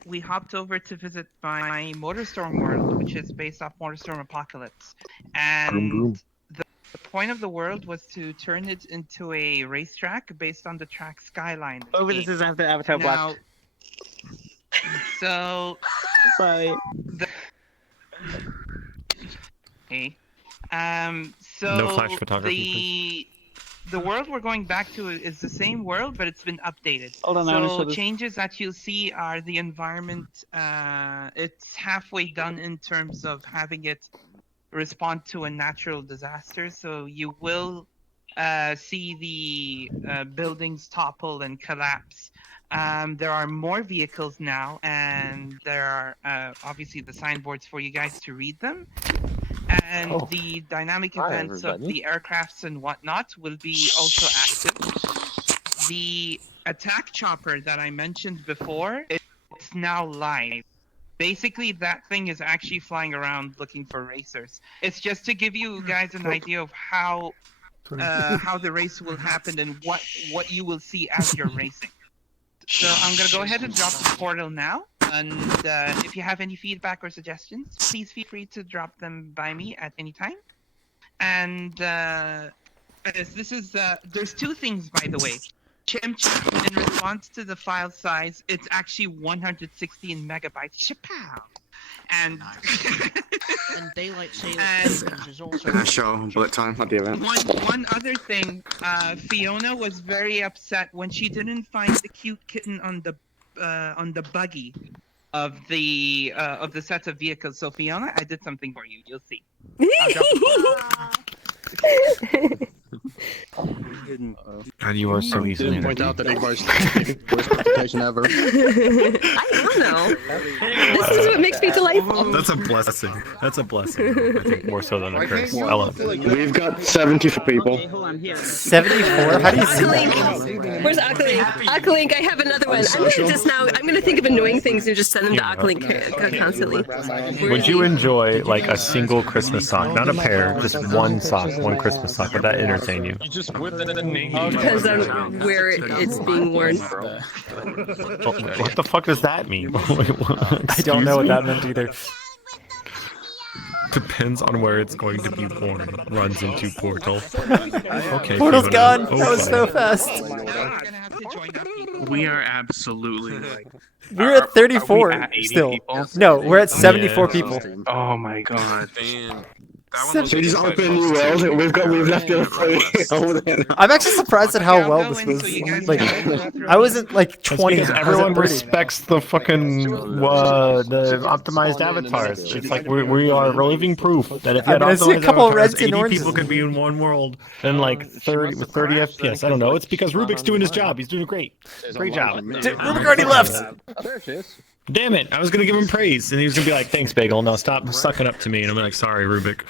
we hopped over to visit my Motorstorm world, which is based off Motorstorm Apocalypse, and the point of the world was to turn it into a racetrack based on the track Skyline. Oh, this is after Avatar Now, Black. so Sorry. Hey. So No flash photography, the world we're going back to is the same world, but it's been updated. Hold on, I wanna so show this. changes that you'll see are the environment. It's halfway done in terms of having it respond to a natural disaster. So you will see the buildings topple and collapse. There are more vehicles now, and there are obviously the signboards for you guys to read them. And the dynamic events of the aircrafts and whatnot will be also active. The attack chopper that I mentioned before, it's now live. Basically, that thing is actually flying around looking for racers. It's just to give you guys an idea of how the race will happen and what you will see as you're racing. So I'm going to go ahead and drop the portal now. And if you have any feedback or suggestions, please feel free to drop them by me at any time. And as this is, there's two things, by the way. Chimp, in response to the file size, it's actually 116 megabytes. Chapow! And daylight saving and is also. Sure, bullet time. I'll do that. one other thing, Fiona was very upset when she didn't find the cute kitten on the buggy of the set of vehicles. So Fiona, I did something for you. You'll see. And you are so easily Didn't point out that entertained. anybody's worst presentation ever. I don't know. This is what makes me delightful. That's a blessing. That's a blessing. I think more so than a curse. Ellen. We've got 74 people. 74? How do you see that? Where's Aqualink? Aqualink, I have another one. I'm gonna think of annoying things and just send them to Aqualink constantly. Would you enjoy like a single Christmas sock, not a pair, just one sock, one Christmas sock? Would that entertain you? You just whipped it in the Depends on where it's being worn. What the fuck does that mean? I don't know what that meant either. Depends on where it's going to be worn. Runs into portal. Okay. Portal's Fiona. gone. That was so fast. We are absolutely like. We're at 34 at 80 still. people? No, we're at 74 people. Oh my god. So we just open a new world and we've left the other three. I'm actually surprised at how well this was. Like, I wasn't like 20. Because everyone respects the fucking the optimized avatars. It's like we are living proof that if you had I see a optimized couple of avatars, reds and 80 oranges. people could be in one world and like 30 with 30 FPS. I don't know. It's because Rubik's doing his job. He's doing a great job. Rubik already left. There she is. Damn it! I was gonna give him praise, and he was gonna be like, "Thanks, Bagel. Now stop sucking up to me." And I'm like, "Sorry, Rubik."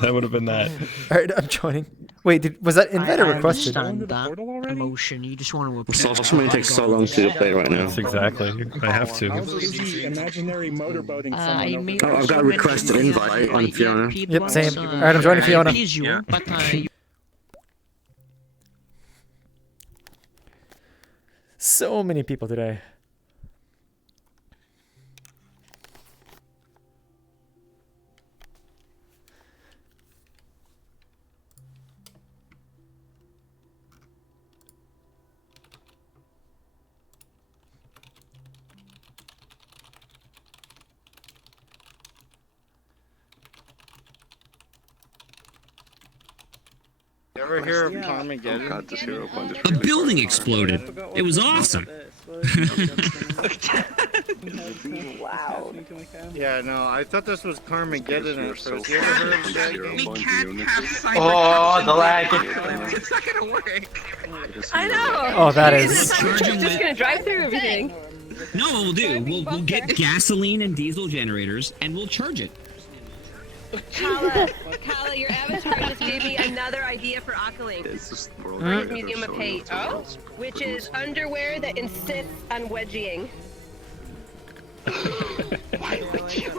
That would have been that. All right, I'm joining. Wait, was that invite or requested? I understand that emotion. You just want to. Somebody takes so long to play right now. That's exactly. I have to. Imaginary motorboating Oh, I've got a requested invite on Fiona. Yep, same. All right, I'm joining Fiona. Yeah. So many people today. You ever hear of Carmageddon? Oh god, this hero point is A building exploded. It was awesome. Wow. Yeah, no, I thought this was Carmageddon at first. You ever heard of that game? We can't have cyber. Oh, the lag. It's not gonna work. I know. Oh, that It's is. just gonna drive through everything. No, what we'll do. We'll get gasoline and diesel generators, and we'll charge it. Kala, your avatar just gave me another idea for Aqualink. British Museum of Hate, which is underwear that insists on wedging. Why would you?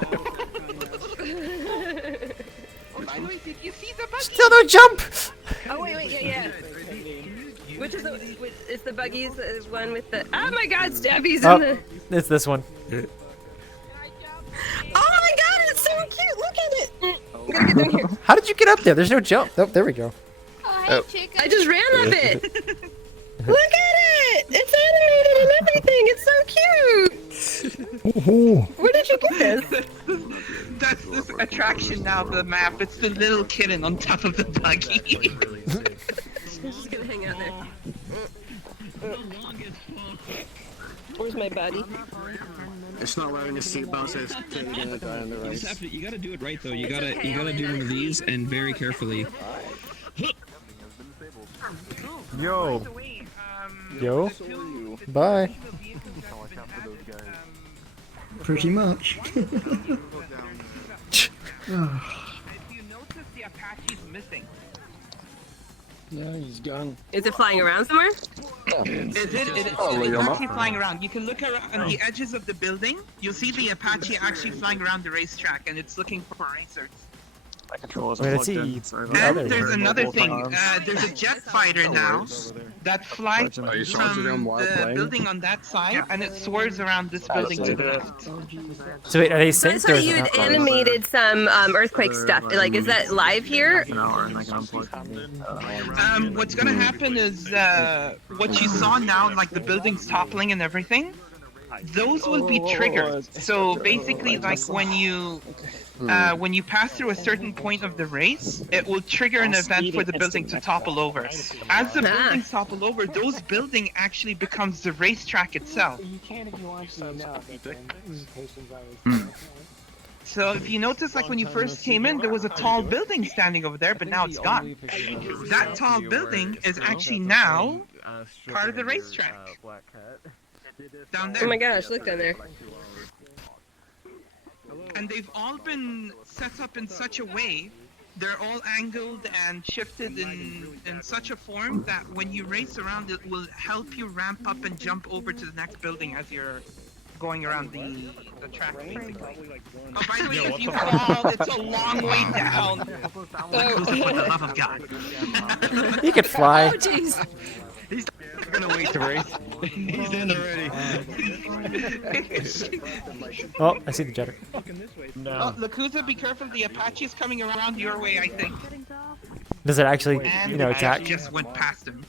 Did you see the buggy? Still no jump. Oh wait, yeah. Which is the buggy's one with the? Oh my God, Stabby's in the. It's this one. Oh my God, it's so cute! Look at it. I'm gonna get down here. How did you get up there? There's no jump. Oh, there we go. I just ran up it. Look at it! It's animated and everything. It's so cute. Where did you get this? That's this attraction now of the map. It's the little kitten on top of the buggy. I'm just gonna hang out there. Where's my buddy? It's not wearing a seatbelt, so it's gonna die on the race. You gotta do it right though. You gotta do one of these and very carefully. Yo. Yo. Bye. Pretty much. If you notice, the Apache's missing. Yeah, he's gone. Is it flying around somewhere? It's actually flying around. You can look around on the edges of the building. You'll see the Apache actually flying around the racetrack, and it's looking for racers. My controller's Wait, I plugged see. in. Sorry about And that. there's another thing. There's a jet fighter now that flies from the building on that side, and it soars around this building to the left. So wait, are they I synced saw or is it you'd not? animated some earthquake stuff. Like, is that live here? What's gonna happen is what you saw now, like the buildings toppling and everything. those will be triggered. So basically, like when you pass through a certain point of the race, it will trigger an event for the building to topple over. As the buildings topple over, those building actually becomes the racetrack itself. So if you notice, like when you first came in, there was a tall building standing over there, but now it's gone. That tall building is actually now part of the racetrack. Down there. Oh my gosh, look down there. And they've all been set up in such a way, they're all angled and shifted in such a form that when you race around, it will help you ramp up and jump over to the next building as you're going around the track, basically. Oh, by the way, if you fall, it's a long way down. Oh. For the love of God. You could fly. Oh, jeez. He's gonna wait to race. He's in already. Oh, I see the jetter. Oh, Lakuza, be careful. The Apache is coming around your way, I think. Does it actually, And attack? I just went past him.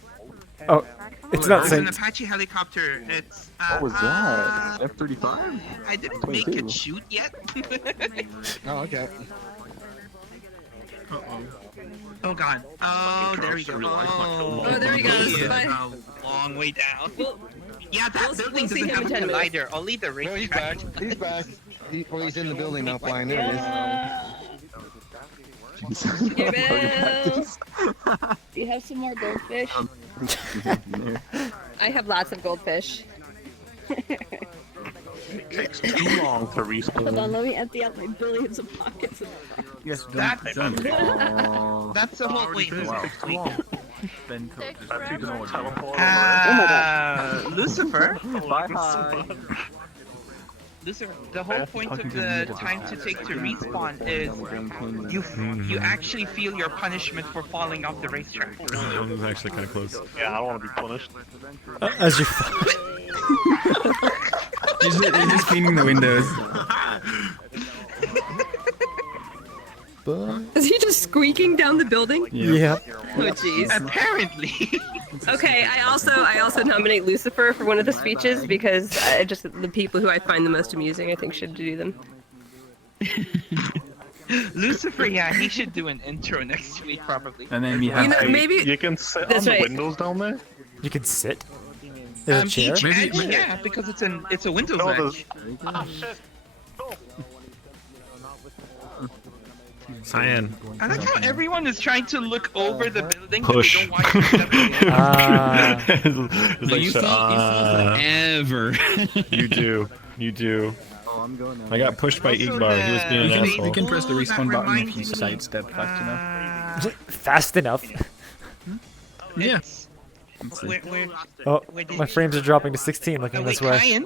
Oh, it's not There's an synced. Apache helicopter. It's. What was that? F-35? I didn't make it shoot yet. Oh, okay. Oh god. Oh, there we go. Oh, there he goes. He is Bye. a long way down. Yeah, that We'll building see doesn't him in have a 10 minutes. collider. I'll leave the race. No, he's back. He's back. He's in the building now, flying. There he is. Here, Bill. Do you have some more goldfish? I have lots of goldfish. It takes too long to respawn. Hold on, let me empty out my billions of pockets. That's the whole wait. Lucifer. Lucifer, the whole point of the time to take to respawn is you actually feel your punishment for falling off the racetrack. That was actually kind of close. Yeah, I don't want to be punished. As you He's just cleaning the windows. Is he just squeaking down the building? Yeah. Oh jeez. Apparently. Okay, I also nominate Lucifer for one of the speeches because just the people who I find the most amusing I think should do them. Lucifer, yeah, he should do an intro next week probably. And then you have maybe You can sit That's on the right. windows down there. You can sit. There's a chair. Each edge, yeah, because it's a Windows No, edge. Ah, shit. Cyan. I like how everyone is trying to look over the building. Push. But they don't want you to step in. It's like, You fall forever. you do. I got pushed by Igbar. He was being an asshole. You can press the respawn that button if you reminds me, sidestep fast enough. Fast enough. Yeah. Oh, my frames are dropping to 16 looking this way.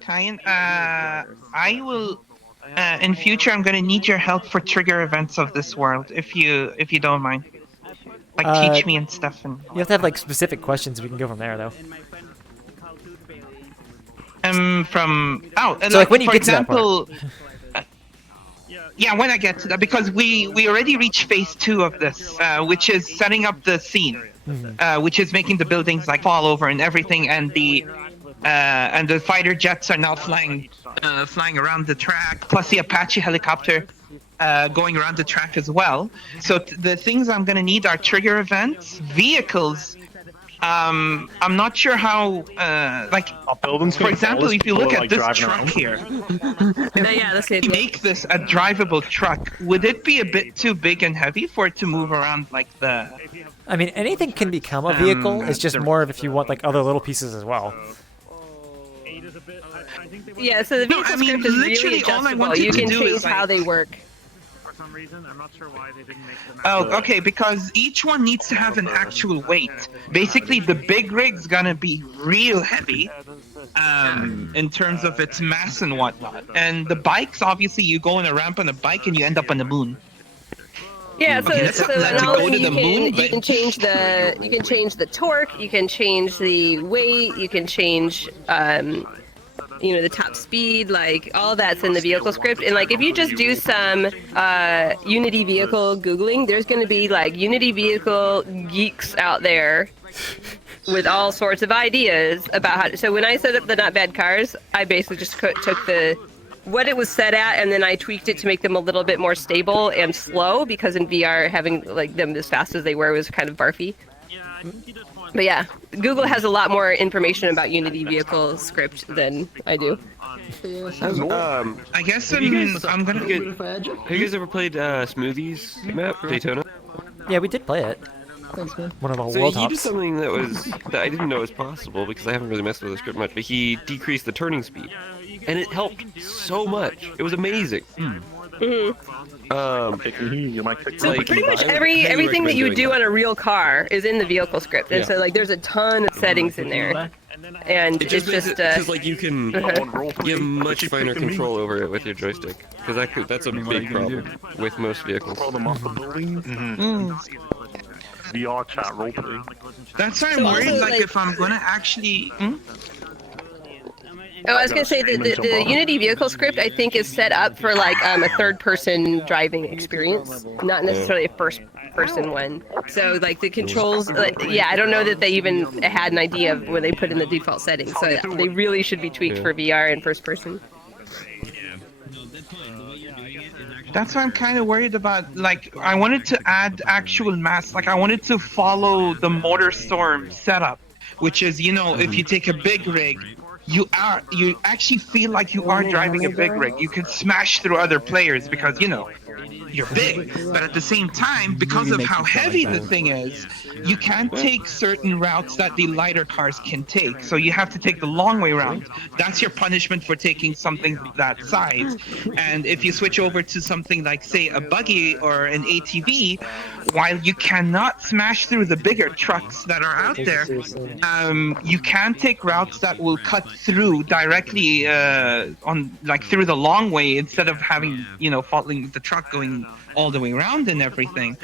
Kyan, I will. In future, I'm gonna need your help for trigger events of this world, if you don't mind. Like teach me and stuff. And You have to have like specific questions. We can go from there though. So like when you for get to that part. example, yeah, when I get to that, because we already reached phase 2 of this, which is setting up the scene, which is making the buildings like fall over and everything, and the fighter jets are now flying around the track, plus the Apache helicopter going around the track as well. So the things I'm gonna need are trigger events, vehicles. I'm not sure how, for example, if you look at this truck here, make this a drivable truck, would it be a bit too big and heavy for it to move around like the... I mean, anything can become a vehicle. It's just more of if you want like other little pieces as well. Yeah, so the vehicle script is really adjustable. You can change how they work. For some reason, I'm not sure why they didn't make them. Oh, okay, because each one needs to have an actual weight. Basically, the big rig's gonna be real heavy, in terms of its mass and whatnot. And the bikes, obviously, you go on a ramp on a bike and you end up on the moon. Yeah, so, Okay, so that's not to go only to the moon, you but can change the torque, you can change the weight, you can change the top speed, like all that's in the vehicle script. And like if you just do some Unity vehicle googling, there's going to be like Unity vehicle geeks out there with all sorts of ideas about how. So when I set up the Not Bad Cars, I basically just took what it was set at, and then I tweaked it to make them a little bit more stable and slow, because in VR having like them as fast as they were was kind of barfy. But yeah, Google has a lot more information about Unity vehicle script than I do. I guess I'm gonna get. Have you guys ever played Smoothies map Daytona? Yeah, we did play it. One of the So world he did tops. something that I didn't know was possible because I haven't really messed with the script much. But he decreased the turning speed, and it helped so much. It was amazing. So pretty much everything that you would do on a real car is in the vehicle script, and so like there's a ton of settings in there, and it's just because like you can give much finer control over it with your joystick, because that's a big problem with most vehicles. VRChat roleplay. That's why I'm worried. Like if I'm gonna actually. Oh, I was gonna say that the Unity vehicle script I think is set up for like a third-person driving experience, not necessarily a first-person one. So like the controls, yeah, I don't know that they even had an idea of when they put in the default settings. So they really should be tweaked for VR and first-person. That's why I'm kind of worried about. Like, I wanted to add actual mass. Like, I wanted to follow the Motorstorm setup, which is, you know, if you take a big rig. You actually feel like you are driving a big rig. You can smash through other players because, you know, you're big. But at the same time, because of how heavy the thing is, you can't take certain routes that the lighter cars can take. So you have to take the long way around. That's your punishment for taking something that size. And if you switch over to something like, say, a buggy or an ATV, while you cannot smash through the bigger trucks that are out there, you can take routes that will cut through directly through the long way, instead of having, you know, following the truck going all the way around and everything.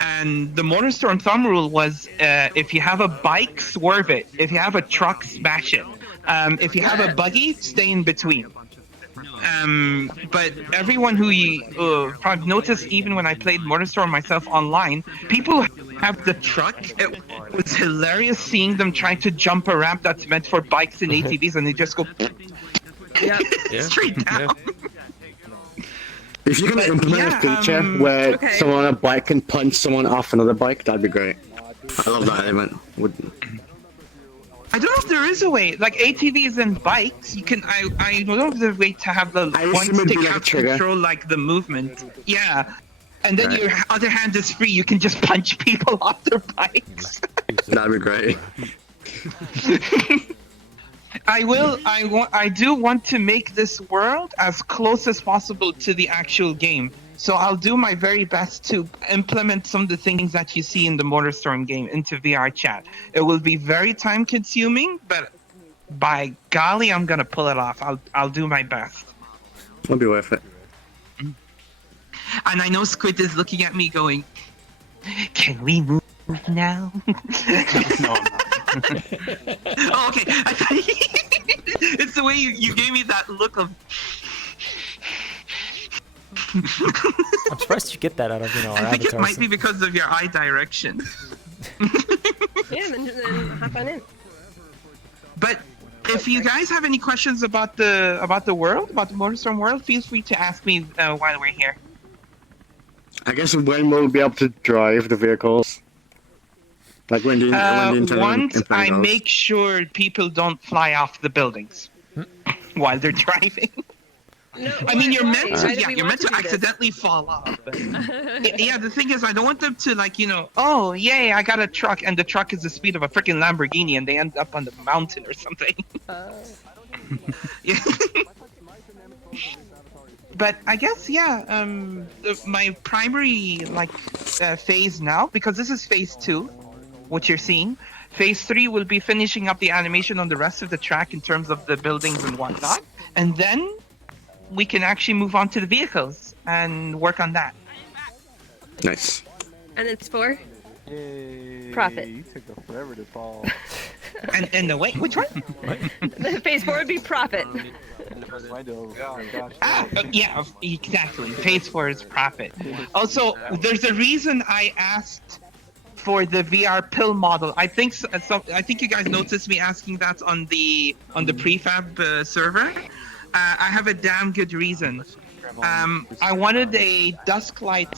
And the Motorstorm thumb rule was, if you have a bike, swerve it. If you have a truck, smash it. If you have a buggy, stay in between. But everyone who I've noticed, even when I played Motorstorm myself online, people have the truck. It was hilarious seeing them trying to jump a ramp that's meant for bikes and ATVs, and they just go straight down. If you can implement a feature where someone on a bike can punch someone off another bike, that'd be great. I love that element. I don't know if there is a way, like ATVs and bikes, you can, I don't know if there's a way to have the one stick have control like the movement. Yeah. And then your other hand is free, you can just punch people off their bikes. That'd be great. I do want to make this world as close as possible to the actual game. So I'll do my very best to implement some of the things that you see in the Motorstorm game into VRChat. It will be very time consuming, but by golly, I'm gonna pull it off. I'll do my best. It'll be worth it. And I know Squid is looking at me going, "Can we move now?" No. Oh, okay. It's the way you gave me that look of. I'm surprised you get that out of, you know, our I think avatars. it might be because of your eye direction. Yeah, then hop on in. But if you guys have any questions about the world, about the Motorstorm world, feel free to ask me while we're here. I guess when we'll be able to drive the vehicles. Like when the once I make sure people don't fly off the buildings while they're driving. No, I mean, you're meant to, yeah, you're meant to accidentally fall off. Yeah, the thing is, I don't want them to, like, you know, oh, yay, I got a truck, and the truck is the speed of a freaking Lamborghini, and they end up on the mountain or something. Yeah. But I guess, yeah, my primary, like, phase now, because this is phase 2, what you're seeing. Phase 3 will be finishing up the animation on the rest of the track in terms of the buildings and whatnot. And then we can actually move on to the vehicles and work on that. Nice. And it's for profit. You took forever to fall. And the wait, which one? Phase 4 would be profit. Yeah, exactly. Phase 4 is profit. Also, there's a reason I asked for the VR pill model. I think I think you guys noticed me asking that on the prefab server. I have a damn good reason. I wanted a dusklight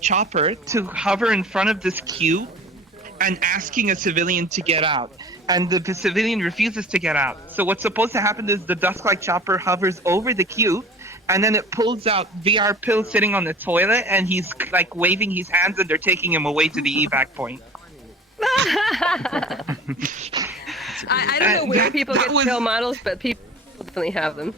chopper to hover in front of this cube and asking a civilian to get out. And the civilian refuses to get out. So what's supposed to happen is the dusklight chopper hovers over the cube, and then it pulls out VR Pill sitting on the toilet, and he's like waving his hands, and they're taking him away to the evac point. I don't know where people get pill models, but people definitely have them.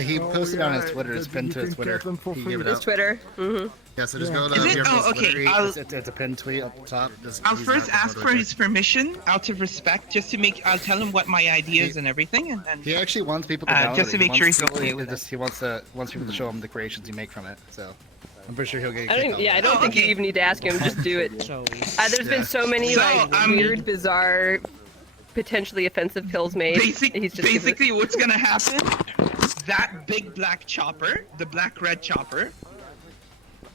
He posted on his Twitter. It's pinned to his Twitter. He gave it His out. Twitter. Mm-hmm. Yeah, so just go to Is it? your Oh, okay. Twitter. It's a pinned tweet up top. I'll first ask for his permission, out of respect, just to make. I'll tell him what my idea is and everything, and he actually wants people to download just to it. make sure he's okay with it. He wants people to show him the creations you make from it. So I'm pretty sure he'll get. I don't think you even need to ask him. Just do it. There's been so many weird, bizarre, potentially offensive pills made. Basically, what's gonna happen? That big black chopper, the black-red chopper,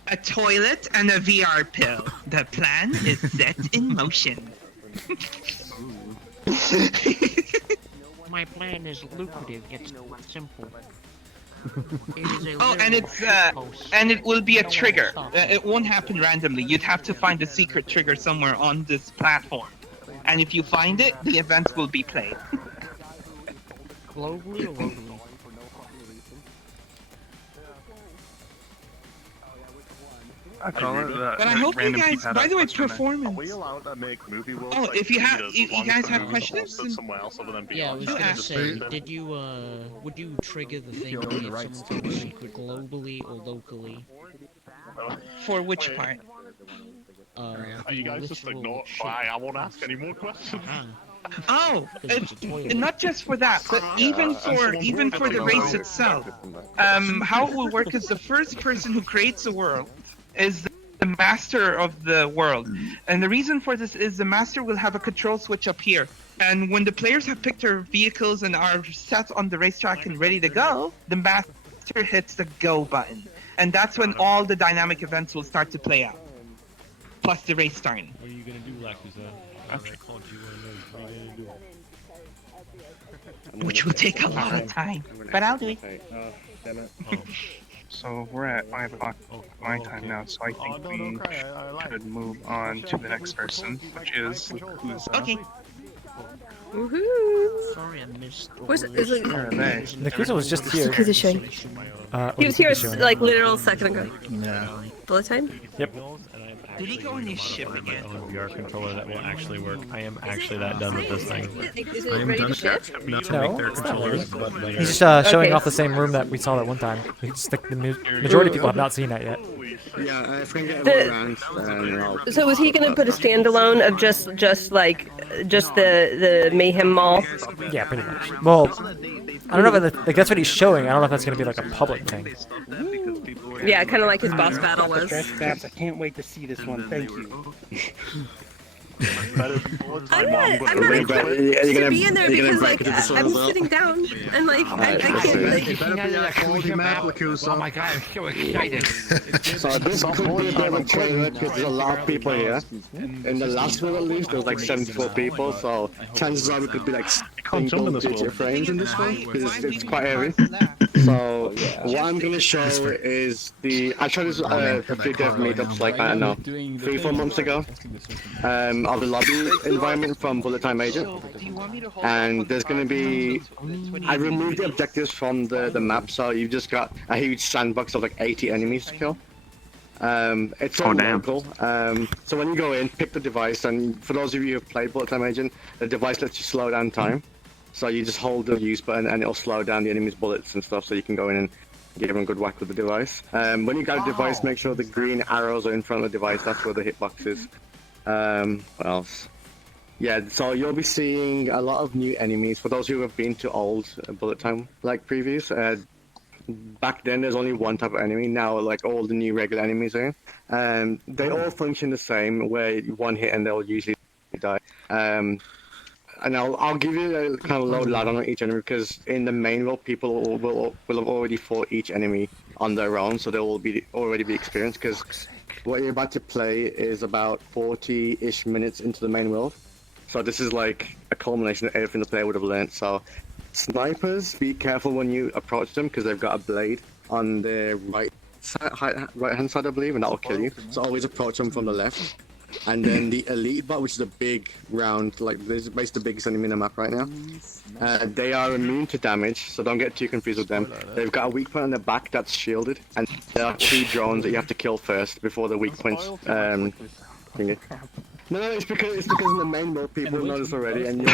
a toilet, and a VR pill. The plan is set in motion. My plan is lucrative yet simple. And it will be a trigger. It won't happen randomly. You'd have to find a secret trigger somewhere on this platform. And if you find it, the event will be played. Globally or locally? I call it But I hope you guys, by the way, performance. Are we allowed to make movie worlds? Oh, like if you have, theaters you as long guys as have the questions? movie somewhere else other than Yeah, I was beyond? gonna Just say, do did you, would you trigger the thing to get someone to secret globally or locally? For which part? Are you guys just ignore? Bye, I won't ask any more questions. Oh, and not just for that, but even for the race itself. How it will work is the first person who creates a world is the master of the world, and the reason for this is the master will have a control switch up here, and when the players have picked their vehicles and are set on the racetrack and ready to go, the master hits the go button, and that's when all the dynamic events will start to play out, plus the race starting. What are you gonna do, Lakuza? After I called you, what are you gonna do? Which will take a lot of time, but I'll do it. So we're at 5 o'clock my time now, so I think we could move on to the next person, which is Lakuza. Okay. Woohoo! Sorry, I missed. Nakuza was just here. He was here like literal second ago. Yeah. Bullet time? Yep. Did he go in his ship again? On a VR controller that will actually work. I am actually that done with this thing. Is it ready to ship? No, it's not ready. He's just showing off the same room that we saw that one time. The majority of people have not seen that yet. Yeah, I think it around. So was he gonna put a standalone of just the Mayhem Mall? Yeah, pretty much. Well, I don't know if that's what he's showing. I don't know if that's gonna be like a public thing. Yeah, kind of like his boss battle was. I can't wait to see this one. Thank you. I'm not equipped to be in there because like I'm sitting down and like I can't like. Oh my god, I'm so excited. So this could be a bit of a trailer because there's a lot of people here. In the last one at least, there was like 74 people, so chances are we could be like single-digit frames in this one because it's quite heavy. So what I'm gonna show is I showed this a few dev meetups like I don't know 3-4 months ago. Of the lobby environment from Bullet Time Agent, and there's going to be I removed the objectives from the map, so you've just got a huge sandbox of like 80 enemies to kill. It's all local. So when you go in, pick the device, and for those of you who've played Bullet Time Agent, the device lets you slow down time. So you just hold the use button and it'll slow down the enemy's bullets and stuff, so you can go in and give them a good whack with the device. When you got a device, make sure the green arrows are in front of the device. That's where the hitbox is. What else? Yeah, so you'll be seeing a lot of new enemies. For those who have been to old Bullet Time like previews, back then there's only one type of enemy. Now like all the new regular enemies are in. They all function the same, where one hit and they'll usually die. And I'll give you a kind of low ladder on each enemy, because in the main world people will have already fought each enemy on their own, so they will already be experienced, because what you're about to play is about 40-ish minutes into the main world. So this is like a culmination of everything the player would have learned. So snipers, be careful when you approach them because they've got a blade on their right hand side, I believe, and that will kill you. So always approach them from the left. And then the elite bot, which is a big round, like this is basically the biggest enemy in the map right now. They are immune to damage, so don't get too confused with them. They've got a weak point on their back that's shielded, and there are 2 drones that you have to kill first before the weak points. Thingy. No, it's because in the main world people know this already, and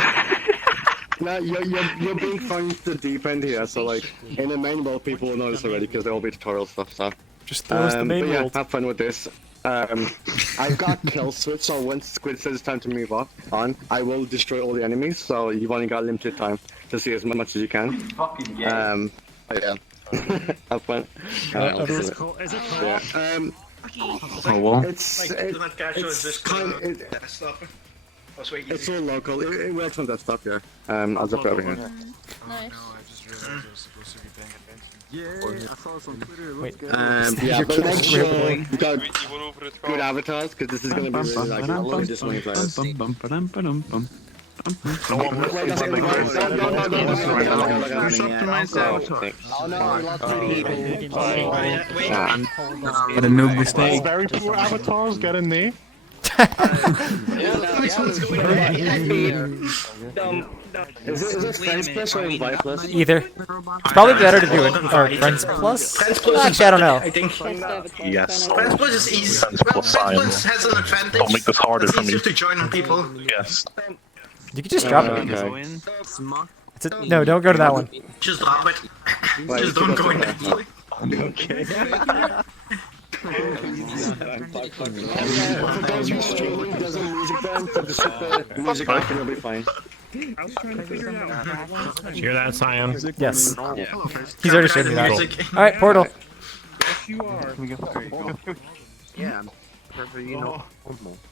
you're being thrown to the deep end here. So like in the main world people will know this already because there will be tutorial stuff. So just throw us the main world. Have fun with this. I've got a kill switch, so once Squid says it's time to move on, I will destroy all the enemies, so you've only got limited time to see as much as you can. Yeah. Have fun. Is it cool? Yeah. Oh well. It's all local. It works on desktop, yeah. I'll drop it over here. Nice. Yeah, I saw some Twitter. Yeah, but make sure you've got good avatars, because this is going to be really like long just money players. What a noob mistake. Very poor avatars, get in there. Is it Friends Plus or Invite Plus? Either. It's probably better to do it or Friends Plus. Friends Plus Actually, I don't know. I think. Yes. Friends Plus is easy. Well, Friends Plus has an advantage. Don't make this harder for me. It's easier to join on people. Yes. You can just drop it. Okay. No, don't go to that one. Just drop it. Just don't go in that one. Okay. For those who streaming, doesn't music ban, so just set the music off and you'll be fine. I was trying to figure it out. Did you hear that, Cyan? Yes. Yeah. He's already showed me that. Alright, Portal. Yes, you are. Yeah, perfect, you know.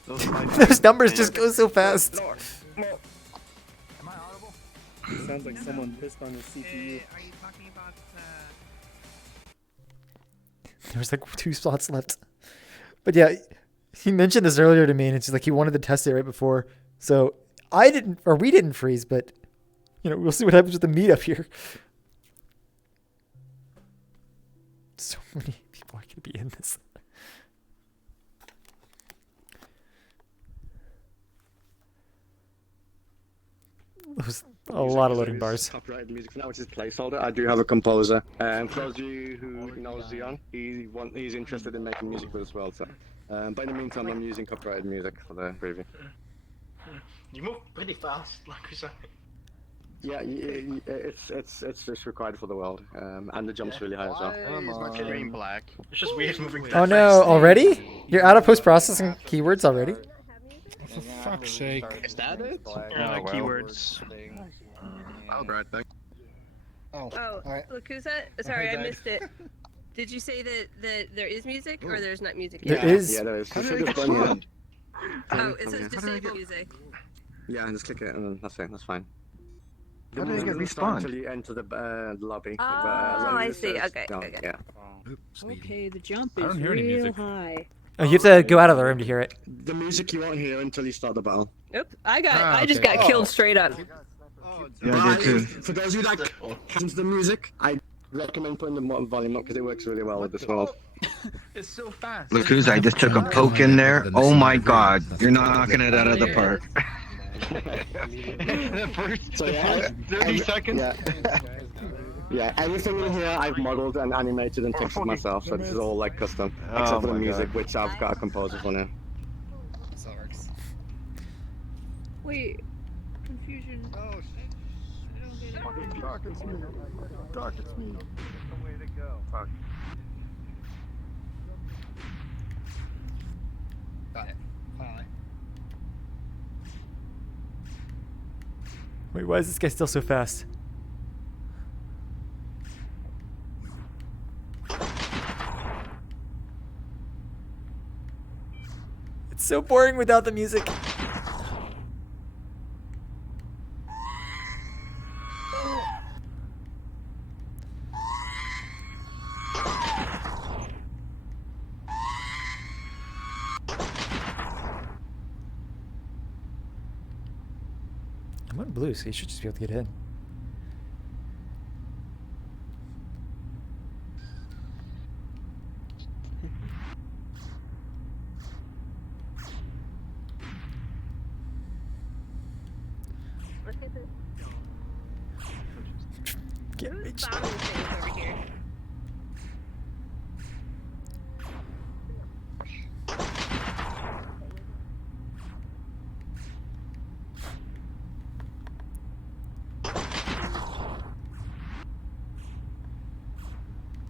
Those numbers just go so fast. Sounds like someone pissed on his CPU. Are you talking about? There was like 2 slots left. But yeah, he mentioned this earlier to me, and it's just like he wanted to test it right before. So we didn't freeze, but you know, we'll see what happens with the meetup here. So many people are going to be in this. There's a lot of loading bars. Copyrighted music for now, which is placeholder. I do have a composer. For those of you who know Xeon, he's interested in making music for this world. So, but in the meantime, I'm using copyrighted music for the preview. You move pretty fast, like we said. Yeah, it's just required for the world, and the jump's really high as well. Green black. It's just weird moving that Oh no, already? You're out of post-processing keywords already? For fuck's sake. Is that it? Keywords. Alright, thank Oh, Lakusa? Sorry, I missed it. Did you say that there is music or there's not music yet? There is. Yeah, there is. Oh, it says disable music. Yeah, just click it and then that's it. That's fine. How did it get respawned? Until you enter the lobby. Oh, I see. Okay. Yeah. Okay, the jump I is don't hear any real music. high. Oh, you have to go out of the room to hear it. The music you won't hear until you start the battle. Oop, I just got killed straight up. Yeah, I did too. For those of you that listen to the music, I recommend putting the volume up because it works really well with this world. It's so fast. Look who's I just took a poke in there. Oh my god, you're knocking it out of the park. The first, So yeah, 30 seconds. Yeah, everything in here I've modeled and animated and textured myself, so this is all like custom, except for the music, which I've got a composer for now. So it works. Wait, confusion. Oh shit. Doc, it's me. Doc, it's me. Way to go. Fuck. Got it. Finally. Wait, why is this guy still so fast? It's so boring without the music. blue, so you should just be able to get in. Look at this. Get Who's reached. bombing things over here?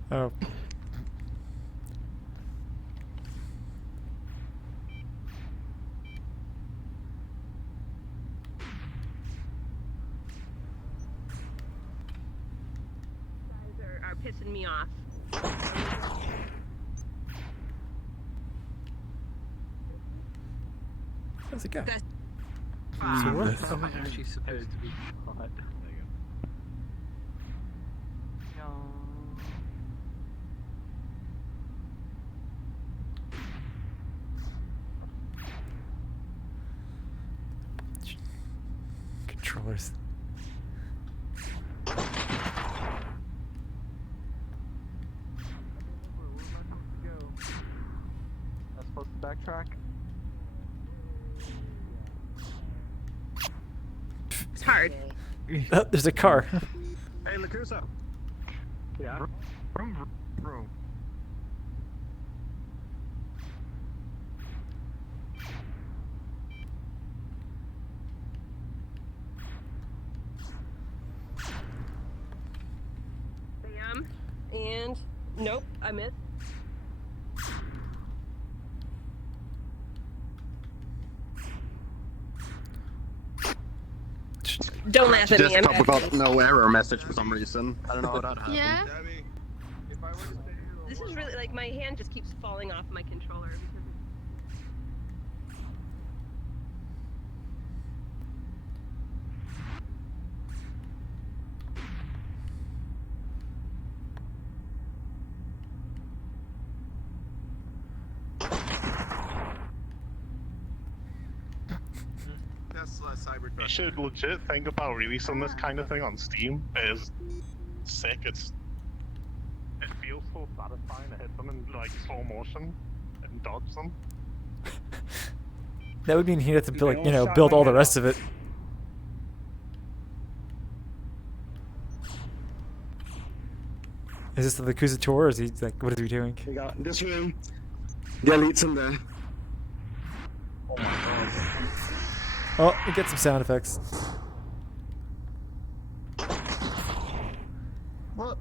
Oh. Are pissing me off. How's it go? That's So what? That's actually supposed to be hot. Controllers. That's supposed to backtrack. It's hard. Oh, there's a car. Hey, Lacusa. Yeah. Vroom. Bam. And nope, I missed. Don't laugh at me. Just I'm talk about no error message for some reason. I don't know how that happened. Yeah. This is really like my hand just keeps falling off my controller because You should legit think about releasing this kind of thing on Steam. It is sick. It feels so satisfying to hit them in like slow motion and dodge them. That would mean he'd have to build, build all the rest of it. Is this the Yakuza tour, or is he like, what is he doing? We got this room. The elites in there. Oh my god. Oh, we get some sound effects. What?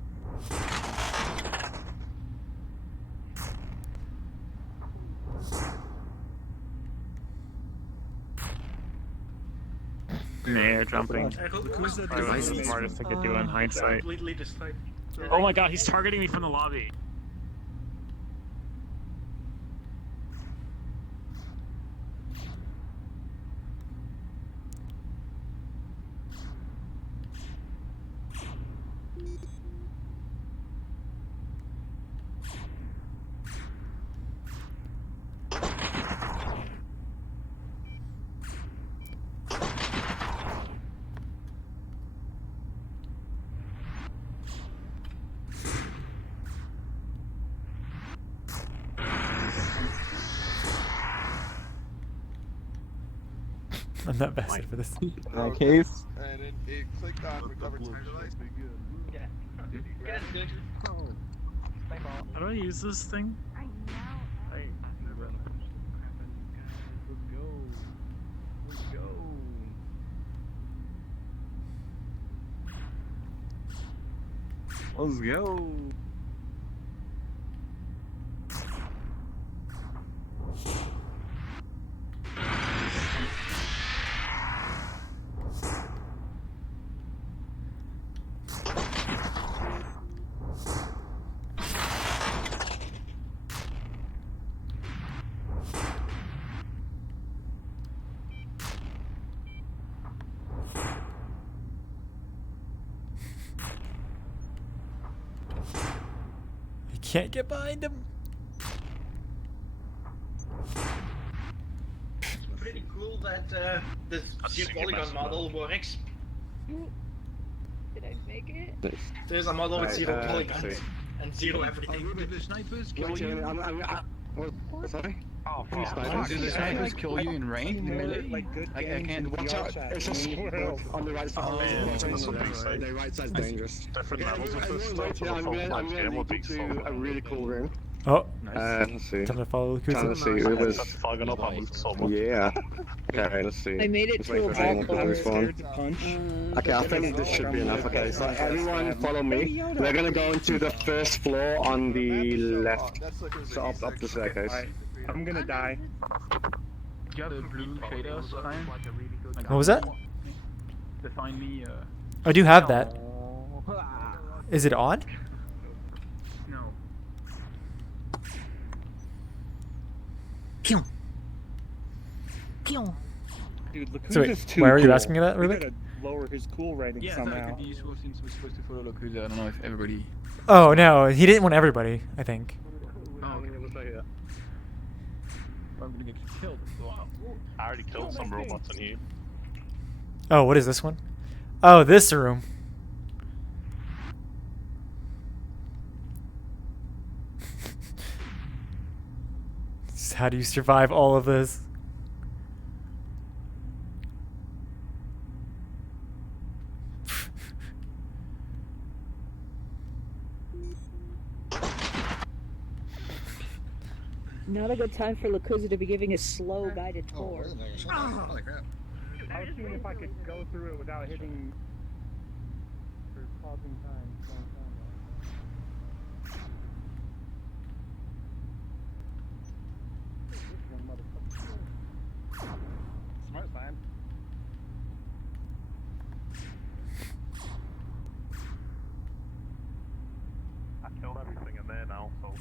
Yeah, jumping. Who's the Probably the smartest thing to do in hindsight. Completely destroyed. Oh my god, he's targeting me from the lobby. I'm not bastard for this. In that case. And it clicked on recover time device. Yeah. Good. How do I use this thing? Let's go. You can't get behind him. Pretty cool that this polygon model works Did I make it? There's a model with zero polygons see. and zero everything. Did the snipers kill Wait, you? sorry? Oh, Who's fuck. snipers? Did the snipers kill you in range? In melee? I can't. Watch out! It's just on the right side. Oh, The right side's dangerous. Different levels of this stuff. I'm gonna lead you to a really cool room. Oh. Let's see. Time to follow the Trying to see. It was. Fogging up on someone. Yeah. Okay, let's see. I made it Let's to wait a for someone ball to respawn. punch. Okay, I think this should be enough. Okay, so everyone follow me. We're gonna go into the first floor on the left. So up the staircase. I'm gonna die. You got a blue shaders, Ryan? What was that? Define me. I do have that. Is it on? No. Pew. Pew. Dude, look So wait, who's too why are you cool. asking me that, We Rubik? gotta lower his cool rating Yeah, somehow. You're supposed to follow Locuza. I don't know if everybody. Oh no, he didn't want everybody, I think. Oh, okay. I'm gonna get killed. I already killed some robots in here. Oh, what is this one? Oh, this room. How do you survive all of this? Not a good time for Lakuza to be giving a slow guided tour. Holy crap. I was seeing if I could go through it without hitting or causing time. Smart man. I killed everything in there now, so.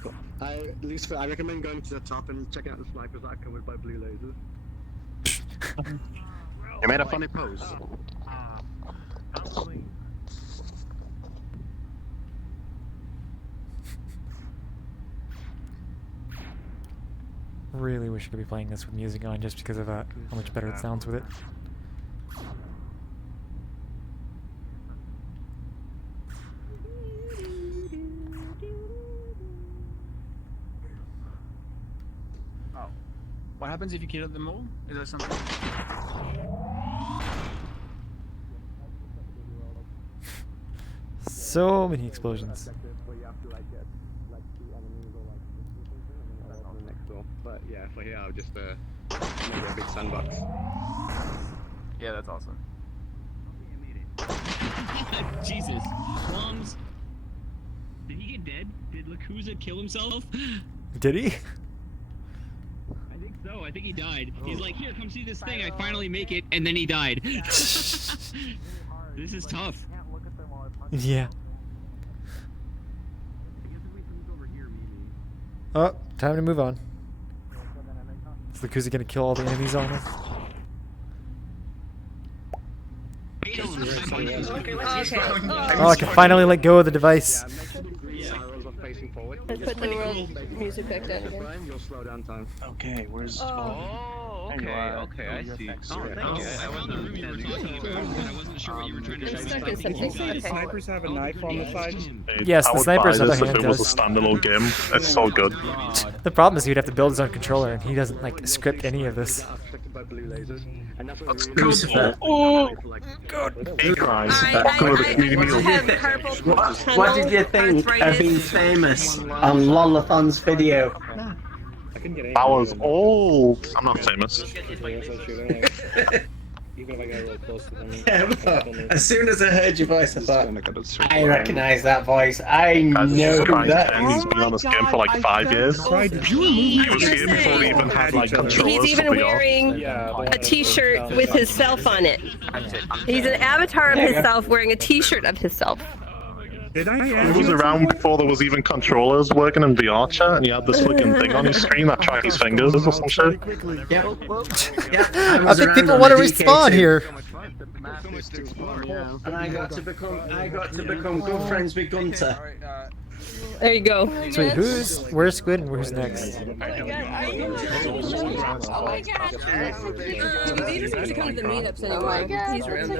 Cool. I recommend going to the top and checking out the snipers that are covered by blue lasers. You made a funny pose. Really wish I could be playing this with music on just because of how much better it sounds with it. Oh. What happens if you kill them all? Is there something? So many explosions. But yeah, for here I'll just make a big sandbox. Yeah, that's awesome. Jesus. Plums. Did he get dead? Did Lakuza kill himself? Did he? I think so. I think he died. He's like, here, come see this thing. I finally make it, and then he died. This is tough. Yeah. Oh, time to move on. Is Lakuza gonna kill all the enemies on us? Oh, I can finally let go of the device. Let's put the world music back down again. You'll slow down time. Okay, where's? Oh, okay, I see. Oh, thank you. I found the room you were talking about, but I wasn't sure what you were trying to I'm say. stuck in something. Do the snipers have a knife on the side? Yes, I the would sniper's buy other this if hand it was a does. standalone game. It's so good. The problem is he'd have to build his own controller, and he doesn't like script any of this. That's good. Oh, God. He cries. What did you think of being famous on Lolathon's video? I was old. I'm not famous. As soon as I heard your voice, I thought, I recognise that voice. I know who that He's is. been on this game for like 5 years. He was here before he even had like controllers. He's even for VR. wearing a t-shirt with himself on it. He's an avatar of himself wearing a t-shirt of himself. He was around before there was even controllers working in VRChat, and he had this fucking thing on his screen that tracked his fingers or some shit. I think people want to respawn here. And I got to become good friends with Gunter. There you go. Sweet. Where's Squid and where's next? Oh my god. He doesn't get to come to the meetups anymore. He's around.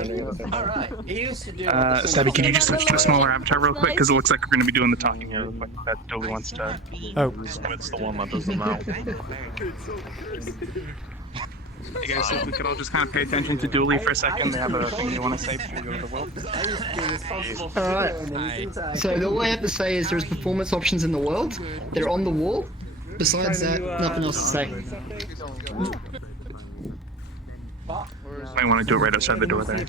Alright. He used to do. Stabby, could you just switch to a smaller avatar real quick? Because it looks like we're going to be doing the talking here real quick. That Dolly wants to. Oh. Squid's the one that does the mouth. Hey guys, if we could all just kind of pay attention to Dooley for a second. They have a thing they want to say before we go to the world. Alright. So all I have to say is there's performance options in the world. They're on the wall. Besides that, nothing else to say. Might want to do it right outside the door there. Did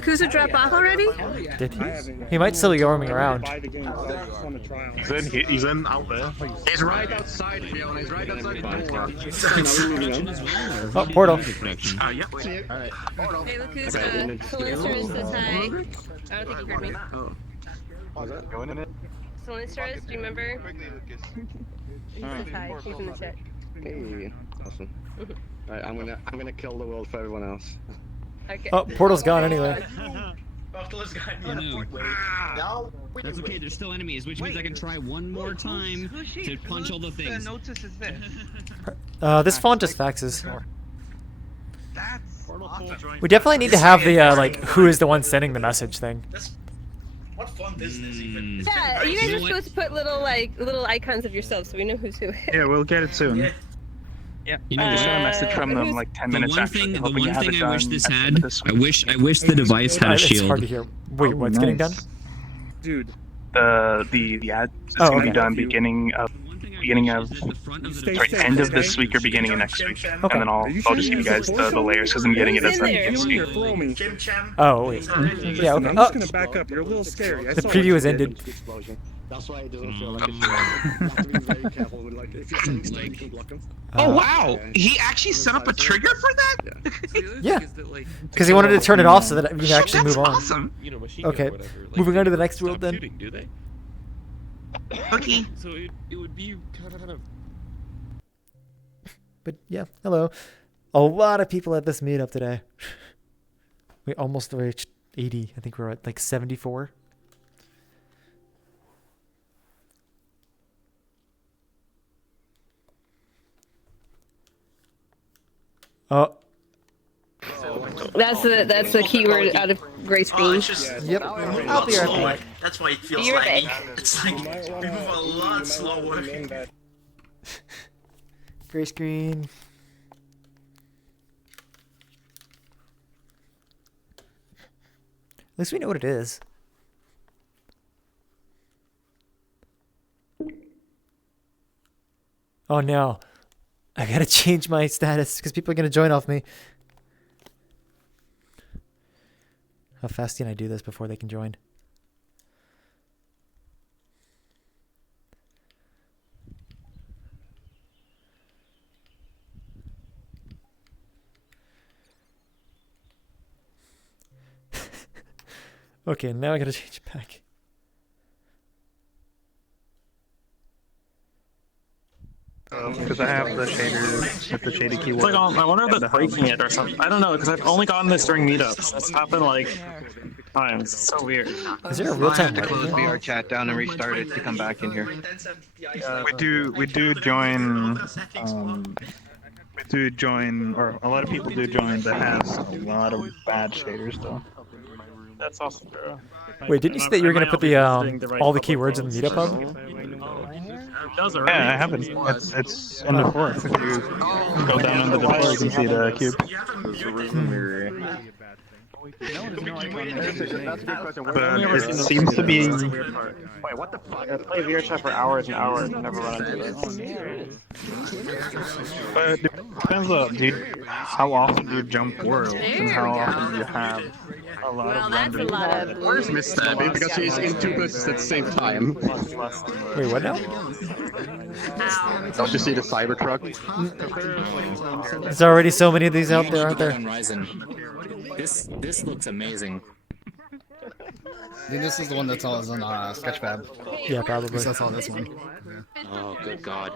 Lakusa drop off already? Did he? He might still be roaming around. He's in out there. He's right outside, Fiona. He's right outside the door. Oh, portal. Yep. Hey, Lakusa. Solinster says hi. I don't think you heard me. Solinster, do you remember? He says hi. He's in the chat. Hey, awesome. Right, I'm gonna kill the world for everyone else. Okay. Oh, portal's gone anyway. Oh no. That's okay, there's still enemies, which means I can try one more time to punch all the things. Notice is this? This font just faxes. That's awesome. We definitely need to have the like who is the one sending the message thing. What font is this even? Yeah, you guys are supposed to put little icons of yourselves so we know who's who. Yeah, we'll get it soon. Yeah. You know, just got a message from them like 10 minutes after. The one thing I wish this had, I wish the device had a shield. It's hard to hear. Wait, what's getting done? Dude. The ad is gonna be done beginning of end of this week or beginning of next week, and then I'll just give you guys the layers because I'm getting it as a Oh wait. Yeah. Okay. I'm just gonna back up. You're a little scary. The preview has ended. That's why it doesn't feel like it's you have to be very careful with like if you're saying stuff, you can block them. Oh wow! He actually set up a trigger for that? Yeah. Because he wanted to turn it off so that we can actually move on. Awesome. Okay. Moving on to the next world then. Okay. So it would be kind of. But yeah, hello. A lot of people at this meetup today. We almost reached 80. I think we're at like 74. Oh. That's the keyword out of gray screen. Yep. I'll be right back. That's why it feels Be right laggy. back. It's like we move a lot slower. Gray screen. At least we know what it is. Oh no. I gotta change my status because people are gonna join off me. How fast can I do this before they can join? Okay, now I gotta change it back. Because I have the shaders with the shaded keyword. It's like, I wonder if that's breaking it or something. I don't know, because I've only gotten this during meetups. It's happened like times. It's so weird. Is there a real-time I had to close VRChat down and restart it to come back in here. We do join, or a lot of people do join that has a lot of bad shaders though. That's awesome, bro. Wait, didn't you say that you were gonna put the all the keywords in the meetup hub? Yeah, I haven't. It's in the forest. If you go down into the forest, you can see the cube. But it seems to be. Wait, what the fuck? I play VRChat for hours and hours and never run into this. But it depends on, how often do you jump worlds and how often do you have a lot of random. Where's Miss Stabby? Because she's in two places at the same time. Wait, what now? Don't you see the Cybertruck? There's already so many of these out there, aren't there? This looks amazing. I think this is the one that's on Sketchfab. Yeah, probably. I saw this one. Oh, good God.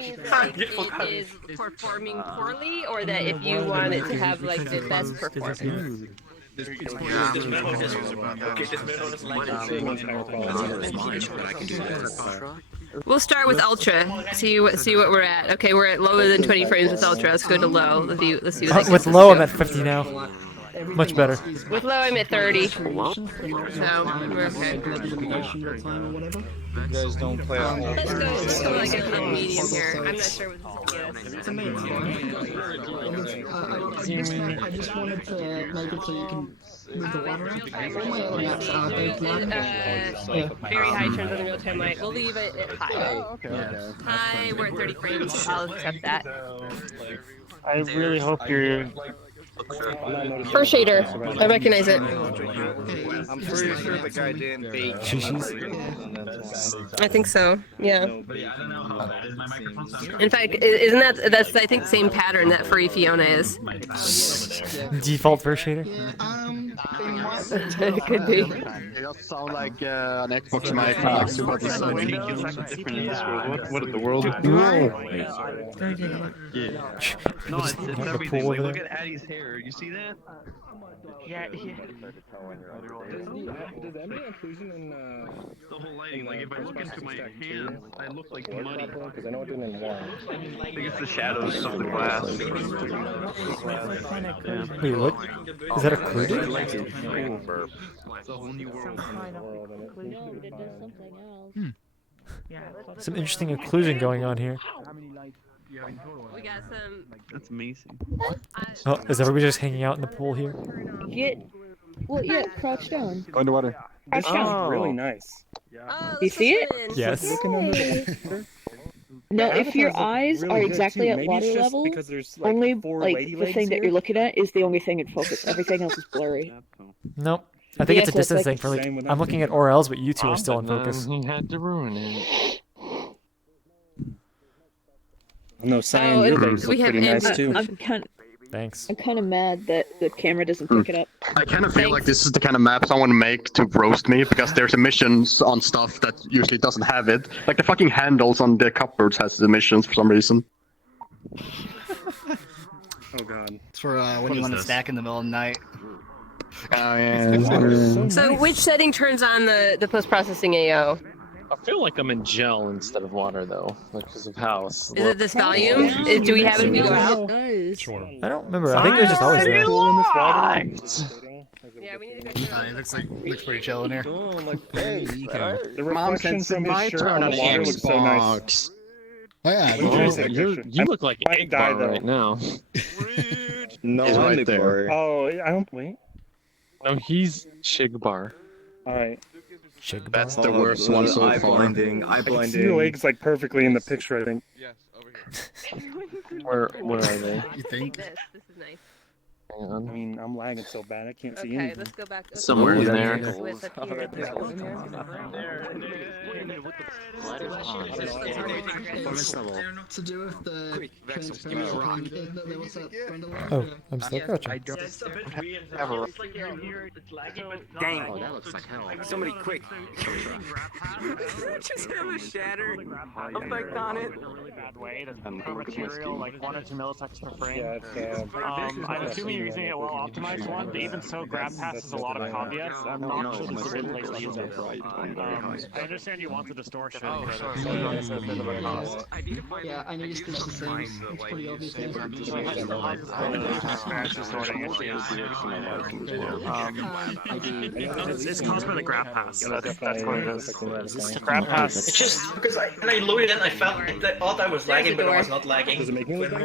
It is performing poorly, or that if you want it to have like the best performance. This middle just okay. This middle is like but I can do this. We'll start with ultra. See what we're at. Okay, we're at lower than 20 frames with ultra. Let's go to low. Let's see what that gets With us low, to. I'm at 50 now. Much better. With low, I'm at 30. So we're okay. You guys don't play a whole Let's go like a little medium here. I'm not sure what this is. I just wanted to make it so you can move the water around. All my other maps are very flat. Very high turns on the real-time light. We'll leave it at high. High, we're at 30 frames. I'll accept that. I really hope you're. First shader. I recognize it. I'm pretty sure the guy didn't take. I think so. Yeah. In fact, isn't that's I think the same pattern that Furry Fiona is. Default first shader. It could be. It does sound like an Xbox mic. What in the world? No, it's everything. Like, look at Addie's hair. You see that? Yeah. Does any inclusion in The whole lighting. Like, if I look into my hands, I look like muddy. Because I know it didn't in one. I think it's the shadows of the glass. Wait, what? Is that occluded? It's a whole new world. Some interesting occlusion going on here. We got some. That's amazing. Oh, is everybody just hanging out in the pool here? Crouch down. Go underwater. Crouch down. Really nice. You see it? Yes. No, if your eyes are exactly at water level, only the thing that you're looking at is the only thing in focus. Everything else is blurry. Nope. I think it's a so it's distance like- thing for like. I'm looking at Orel's, but you two are still in focus. He had to ruin it. No, Cyan, your legs look pretty nice too. Thanks. I'm kind of mad that the camera doesn't pick it up. I kind of feel like this is the kind of map someone make to roast me because there's emissions on stuff that usually doesn't have it. Like the fucking handles on the cupboards has emissions for some reason. Oh god. It's for when you want to stack in the middle of the night. Oh yeah. So which setting turns on the post-processing AO? I feel like I'm in gel instead of water though, like because of house. Is it this volume? Do we have it if we go out? Sure. I don't remember. I think it was just always there. Yeah, we need to go. It looks pretty chill in here. The reflection from his shirt on the water looks so nice. Oh yeah. You look like Might die, Igbar though. right now. No, he's right there. Oh, I don't wait. No, he's Shigbar. All right. That's the worst one so far. I can see your legs like perfectly in the picture. I think. Yes, over here. Where are they? You think? This is nice. Hang on. I mean, I'm lagging so bad I can't see Okay, anything. let's go back. Somewhere in there. With up here. To do with the transparency. There was that friend of mine. Oh, I'm still crouching. Dang. Oh, that looks like hell. Somebody quick. Just have a shatter effect on it. Really bad way. That's per material, like 1 or 2 milliseconds per frame. Yeah, it's, I'm assuming you're using a well-optimized one, but even so, grab pass has a lot of caveats. I'm not sure this is a good place to use it. I understand you want the distortion, but it's a bit of a cost. Yeah, I noticed it's the same. It's pretty obvious. It's caused by the grab pass. That's what it is. Grab pass. It's just because when I loaded in, I thought I was lagging, but I was not lagging. Does it make me look bad?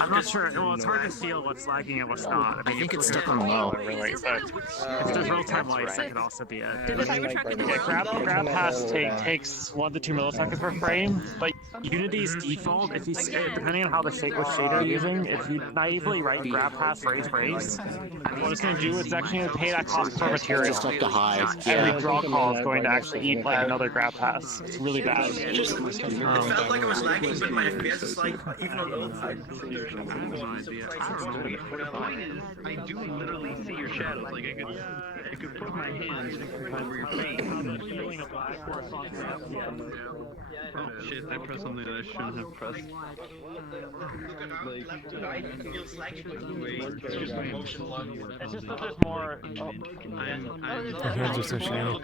I'm not sure. Well, it's hard to feel what's lagging and what's not. I think it's stuck on low. Really, but if there's real-time lights, that could also be it. Did the Cybertruck in the world? Grab pass takes 1 to 2 milliseconds per frame, but Unity's default, if you depending on how the shader you're using, if you naively write grab pass raise, what it's going to do is actually going to pay that cost per material. Just up to high. Every draw call is going to actually eat like another grab pass. It's really bad. It felt like I was lagging, but my FPS is like even on low. I do literally see your shadows. Like I could put my hands over your face. Oh shit, I pressed something that I shouldn't have pressed. It's just that there's more. Your hands are so shiny.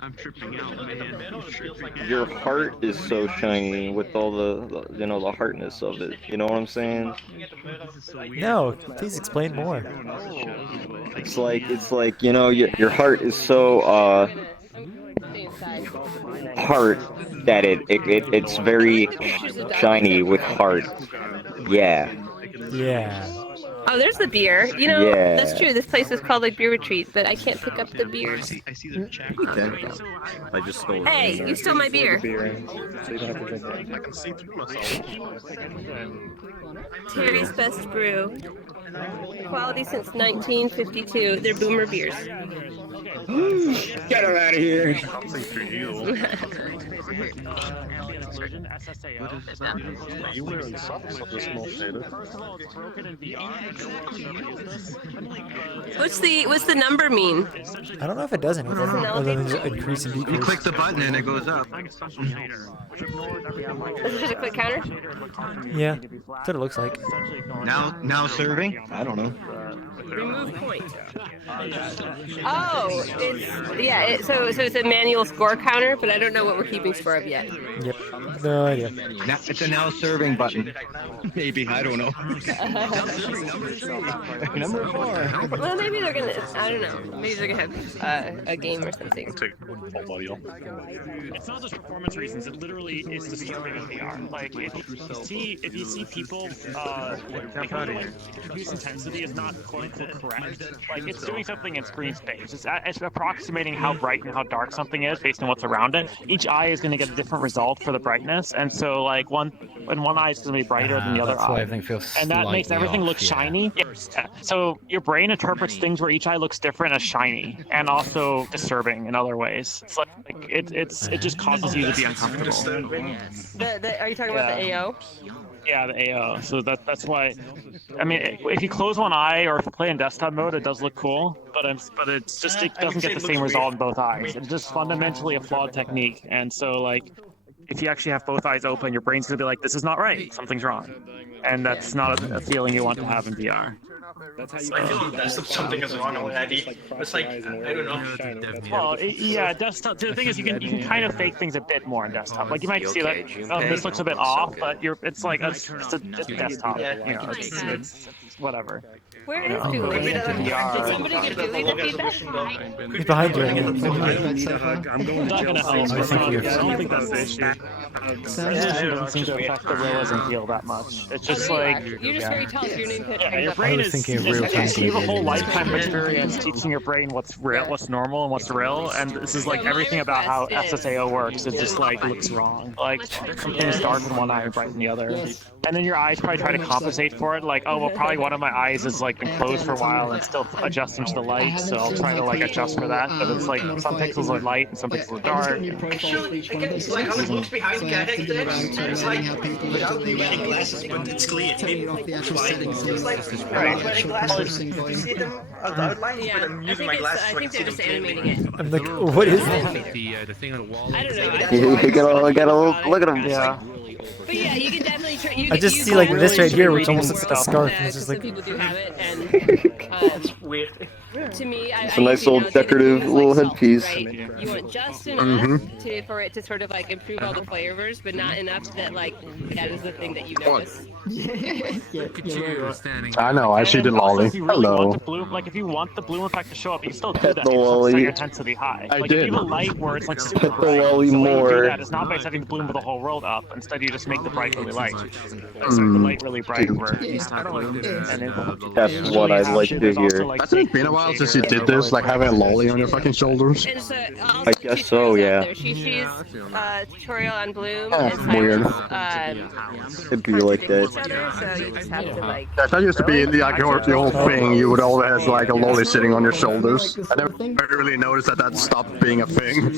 I'm tripping out, man. I'm tripping out. Your heart is so shiny with all the you know, the heartness of it. You know what I'm saying? No, please explain more. It's like you know, your heart is so heart that it's very shiny with heart. Yeah. Yeah. Oh, there's the beer. You know, Yeah. that's true. This place is called like Beer Retreat, but I can't pick up the beers. I just stole it. Hey, you stole my beer. I can see through myself. Terry's Best Brew. Quality since 1952. They're boomer beers. Get her out of here. I'll see through you. You wearing socks of this small shader? What's the number mean? I don't know if it does anything other than just increase and decrease. You click the button and it goes up. Is it just a quick counter? Yeah, that's what it looks like. Now serving? I don't know. Remove point. Oh, so it's a manual score counter, but I don't know what we're keeping score of yet. Yep, no idea. Now, it's a now serving button. Maybe, I don't know. Number 4. Well, maybe they're gonna. I don't know. Maybe they're gonna have a game or something. It's not just performance reasons. It literally is disturbing in VR. Like if you see people use intensity is not quote unquote correct. Like it's doing something in screen space. It's approximating how bright and how dark something is based on what's around it. Each eye is going to get a different result for the brightness, and so like one eye is going to be brighter than the other That's why eye, everything feels and that makes everything slightly look off, yeah. shiny. Yeah. So your brain interprets things where each eye looks different as shiny, and also disturbing in other ways. It's like it just causes you to be uncomfortable. Are you talking about the AO? Yeah, the AO. So that's why. I mean, if you close one eye or if you play in desktop mode, it does look cool, but it's just it doesn't get the same result in both eyes. It's just fundamentally a flawed technique, and so like. If you actually have both eyes open, your brain's gonna be like, "This is not right. Something's wrong," and that's not a feeling you want to have in VR. I feel that's something is wrong already. It's like I don't know. Well, yeah, desktop. The thing is, you can kind of fake things a bit more in desktop. Like you might see that this looks a bit off, but it's like it's a desktop. You know, it's whatever. Where is Dooley? Did somebody get Dooley the feedback? He's behind you again. I'm not gonna help. I don't think that's the issue. Resolution doesn't seem to affect the realism feel that much. It's just like You're just very tall, so your name yeah, your brain is. You have a whole lifetime experience teaching your brain what's real, what's normal, and what's real, and this is like everything about how SSAO works. It just like looks wrong. Like something's dark in one eye and bright in the other, and then your eyes probably try to compensate for it. Like, oh well, probably one of my eyes is like been closed for a while and still adjusting to the light, so I'll try to like adjust for that. But it's like some pixels are light and some pixels are dark. It's like how it looks behind characters. It's like without wearing glasses, but it's clear. It's like wearing glasses. You see them outline, but I'm using my glasses. I think they're just animating it. I'm like, what is that? The thing on the wall. I don't know. You gotta look at him. Yeah. But yeah, you can definitely try. I just see like this right here, which almost looks like a scarf. And it's just Some like. people do have it, and weird. To me, It's a nice little decorative little headpiece. Right? You want just enough for it to sort of like improve all the flavors, but not enough that like that is the thing that you notice. I know, I see the lolly. If you really Hello. want the bloom, like if you want the bloom effect to show up, you still do Pet that. the You just lolly. set your intensity high. I Like did. if you have a light where it's like super Pet the bright, lolly the way you more. do that is not by setting the bloom of the whole world up. Instead, you just make the bright really light. Set the light really bright where That's what I'd like to hear. Hasn't it been a while since you did this? Like having a lolly on your fucking shoulders? And so, I guess so, yeah. She sees tutorial on Bloom Yeah, and weird. It'd be like that. each other, so you just have to like. That used to be like the whole thing. You would always have like a lolly sitting on your shoulders. I never really noticed that stopped being a thing.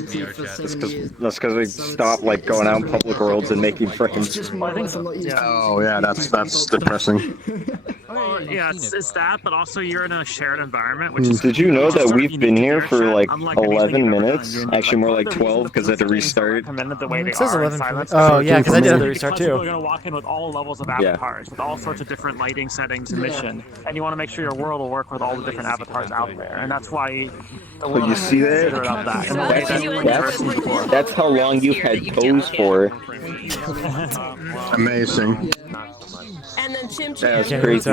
That's because we stopped like going out in public worlds and making friends. frickin'. Well, I think so. Oh yeah, that's depressing. Well, yeah, it's that, but also you're in a shared environment, which is. Did you know that sort of we've been unique to here for VRChat, like unlike anything 11 you've ever done. minutes? Actually, more like Part of the reason 12 because I had to restart. recommended the way they It says are in 11 silence. Oh, yeah, because I did have the restart Because people are too. going to walk in with all levels of Yeah. avatars, with all sorts of different lighting settings and mission, and you want to make sure your world will work with all the different avatars out there, and that's why. But you see that? Considerate of that. And the way that That's how long you've had toes for. Amazing. And then Chim That's Chim crazy.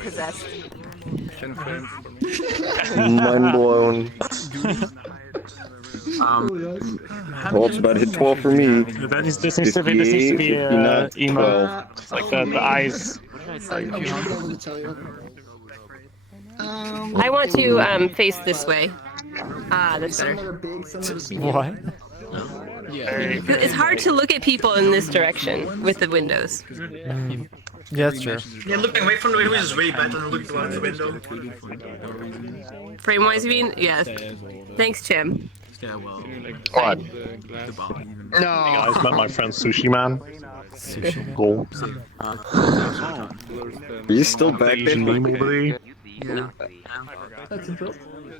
possessed. Mind blown. Well, it's about hit 12 for me. This needs to be 59, emo. 12. It's like the eyes. I want to face this way. Ah, that's better. What? It's hard to look at people in this direction with the windows. Yeah, that's true. Yeah, looking away from the window is way better than looking out the window. Frame-wise, you mean? Yes. Thanks, Chim. What? No. You guys met my friend Sushi Man? Sushi Man? Gold. Are you still back there? Yeah.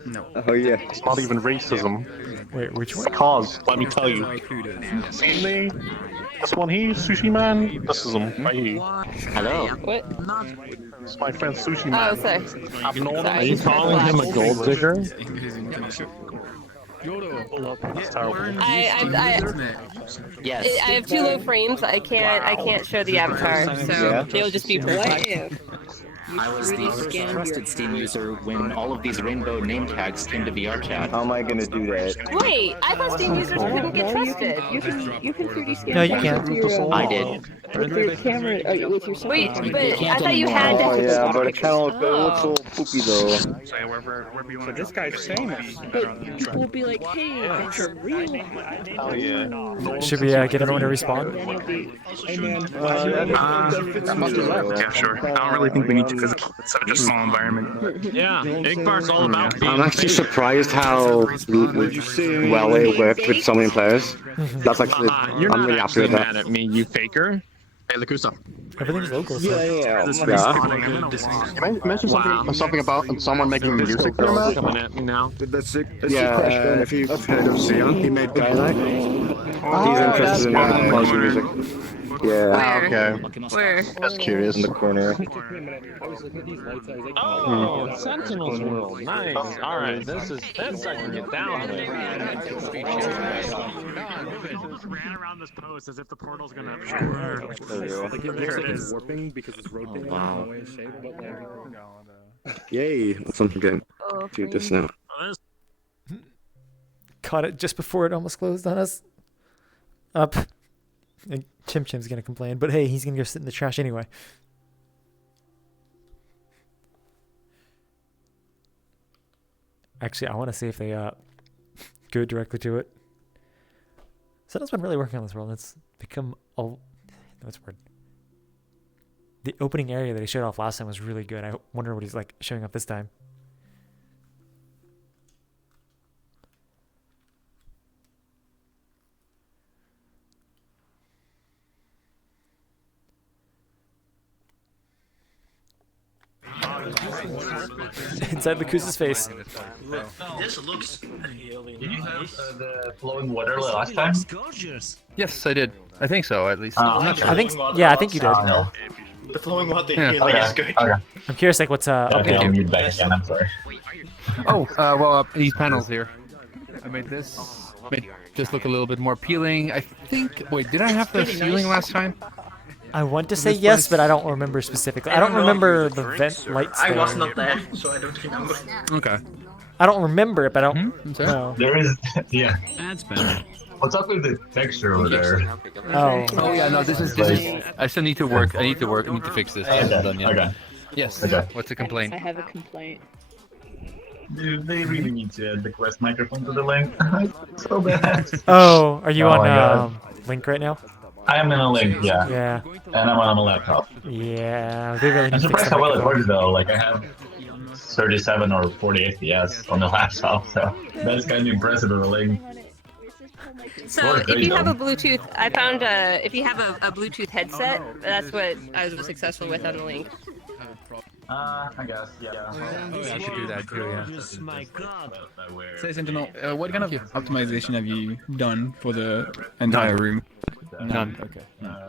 No. Oh yeah. It's not even racism. Wait, which one? Because, let me tell you. See me? This one here, Sushi Man? This is him, right here. Hello. What? It's my friend Sushi Man. Oh, sorry. I've known him. Sorry. Are you calling him a gold digger? That's terrible. Yes. I have too low frames. I can't show the avatar, so they'll just be perfect. I was the first trusted Steam user when all of these rainbow name tags came to VRChat. How am I gonna do that? Wait, I thought Steam users couldn't get trusted. You can 3D scan. No, you can't. I did. With your camera, with your Wait, camera. but I thought you had Oh to. yeah, but it kind of looks a little poopy though. So this guy's saying But people will be like, hey, that's a real. Oh yeah. Should we get everyone to respawn? Hey man, Yeah, sure. I don't really think we need to because it's such a small environment. Yeah, Igbar's all about being I'm actually surprised how well it worked with so many players. That's actually, You're I'm not really happy actually with that. mad at me, you faker. Hey, Lakusa. Everything's local. So. Yeah. You mentioned something about someone making music there, Matt? Coming at me now. Yeah, if you've heard of Zion, he made Dialect. He's interested in composing music. Yeah. Where? Okay. Where? Just curious. In the corner. Oh, Sentinel's World. Nice. Alright, this I can get down with. Ran around this post as if the portal's gonna. There it is. warping because it's rotating. Wow. Yay, that's something good. Do this now. Caught it just before it almost closed on us. Up. And Chim Chim's gonna complain, but hey, he's gonna go sit in the trash anyway. Actually, I want to see if they go directly to it. Someone's been really working on this world. It's become what's the word? The opening area that he showed off last time was really good. I wonder what he's like showing up this time. Inside Lakusa's face. This looks. Did you have the flowing water last time? Yes, I did. I think so, at least. I'm not sure. sure. I think, yeah, I think you did. No. The flowing water Yeah. here is good. Okay. I'm curious, like, what's up Okay, I'll there? mute back again, I'm sorry. Oh, well, these panels here. I made this just look a little bit more appealing. I think. Wait, did I have the ceiling last time? I want to say yes, but I don't remember specifically. I don't remember the vent lights. I was there. not there, so I don't remember. Okay. I don't remember it, but I don't know. There is, yeah. That's better. What's up with the texture over there? Oh. Yeah, no, this is. I still need to work. I need to fix this. I haven't done yet. Okay. Yes. Okay. What's the complaint? I have a complaint. Dude, they really need to add the Quest microphone to the link. So bad. Oh, are you Oh my on Link right now? I am in a link, yeah. Yeah. And I'm on a laptop. Yeah, they really need I'm to fix surprised the how well it microphone. works though. Like I have 37 or 40 FPS on the laptop, so that's kind of impressive with a link. So if you have a Bluetooth, I found if you have a Bluetooth headset, that's what I was successful with on the link. I guess, yeah. I should do that too, yeah. My God. Say, Sentinel, what kind of optimization have you done for the entire room? None. Okay.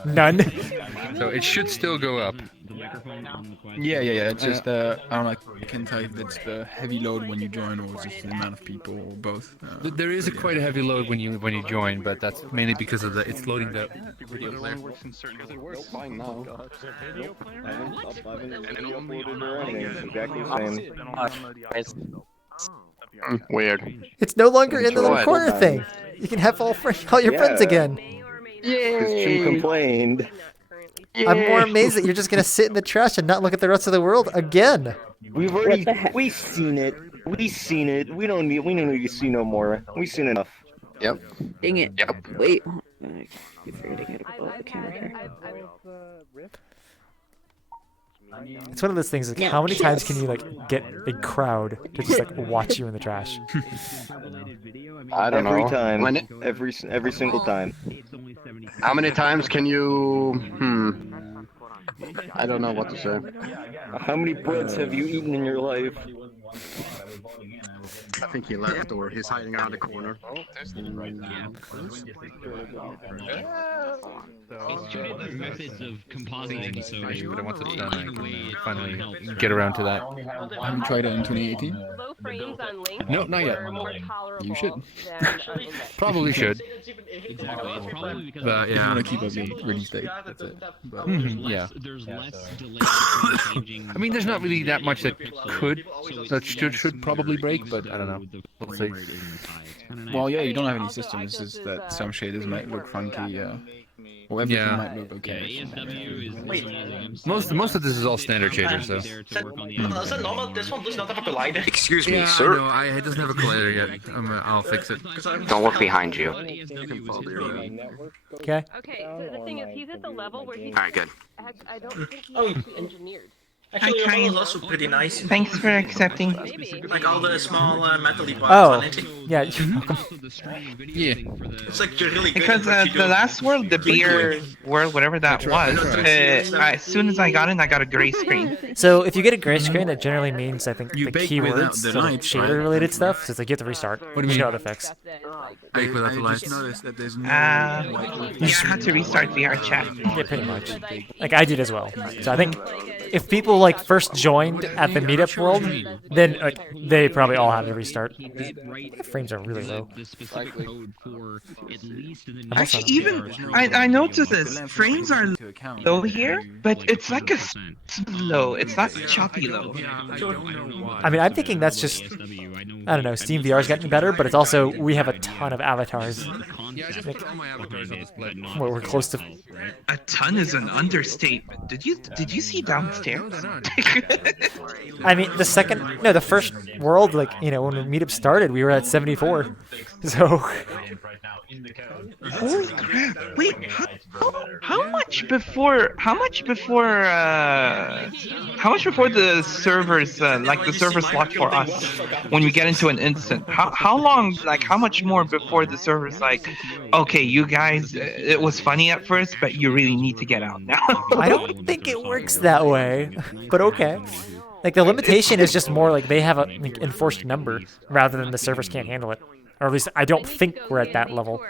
None. So it should still go up. Yeah. It's just I don't know. I can tell if it's the heavy load when you join, or just the amount of people, or both. There is quite a heavy load when you join, but that's mainly because of it's loading the video player. It works fine now. Exactly the same. Weird. It's no longer in the little What? corner thing. You can have all your friends again. Because Chu complained. I'm more amazed that you're just gonna sit in the trash and not look at the rest of the world again. We've seen it. We've seen it. We don't need to see no more. We've seen enough. Yep. Dang it. Yep. Wait. I keep forgetting it about the camera here. It's one of those things. Like, how many times can you like get a crowd to just like watch you in the trash? I don't know. Every time. Every single time. How many times can you... I don't know what to say. How many breads have you eaten in your life? I think he left, or he's hiding around the corner. It's two different methods of compositing, so But once it's done, I can finally get around to that. Have you tried it in 2018? Low frames on link No, not yet. are more tolerable You should. than on index. Probably should. Exactly. It's probably because But You yeah. want to keep up the release date. That's it. But, Yeah. there's less delay between changing. I mean, there's not really that much that should probably break, but I don't know. We'll see. well, yeah, you don't have any system. It's just that some shaders might look funky. Or everything Yeah. might look okay. Most of this is all standard shaders, though. Is that normal? This one does not have a collider. Excuse me, Yeah, sir. I know. It doesn't have a collider yet. I'll fix it. Don't look behind you. Okay. Okay, so the thing is, he's at the level where he's. Alright, good. I don't think he's engineered. Actually, your Hi, model is Kyle. also pretty nice. Thanks for accepting. Like all the small metal-y parts Oh, on it. yeah. You're welcome. Yeah. It's like you're really good Because at what you the do. last world, the beer world, whatever that was, as soon as I got in, I got a gray screen. So if you get a gray screen, that generally means I think You the bake without keywords, the so like lights, shader related stuff. So it's like you have to restart. What do you mean? No other fix. Bake without the I lights. just noticed that there's no. You had to restart VRChat. Yeah, pretty much. Like I did as well. So I think if people like first joined at the Meetup world, then they probably all had to restart. The frames are really low. Actually, even I noticed this. Frames are low here, but it's like a low. It's not choppy low. I mean, I'm thinking that's just, I don't know, Steam VR's gotten better, but it's also, we have a ton of avatars. Yeah, I just put all my avatars on display. We're close to... A ton is an understatement. Did you see downstairs? I mean, the first world, like, you know, when Meetup started, we were at 74. So... Holy crap! Wait, how much before the servers, like the server slot for us, when we get into an instant? How long? Like, how much more before the server's like, okay, you guys, it was funny at first, but you really need to get out now. I don't think it works that way, but okay. Like, the limitation is just more like they have a enforced number rather than the servers can't handle it. Or at least I don't think we're at that level.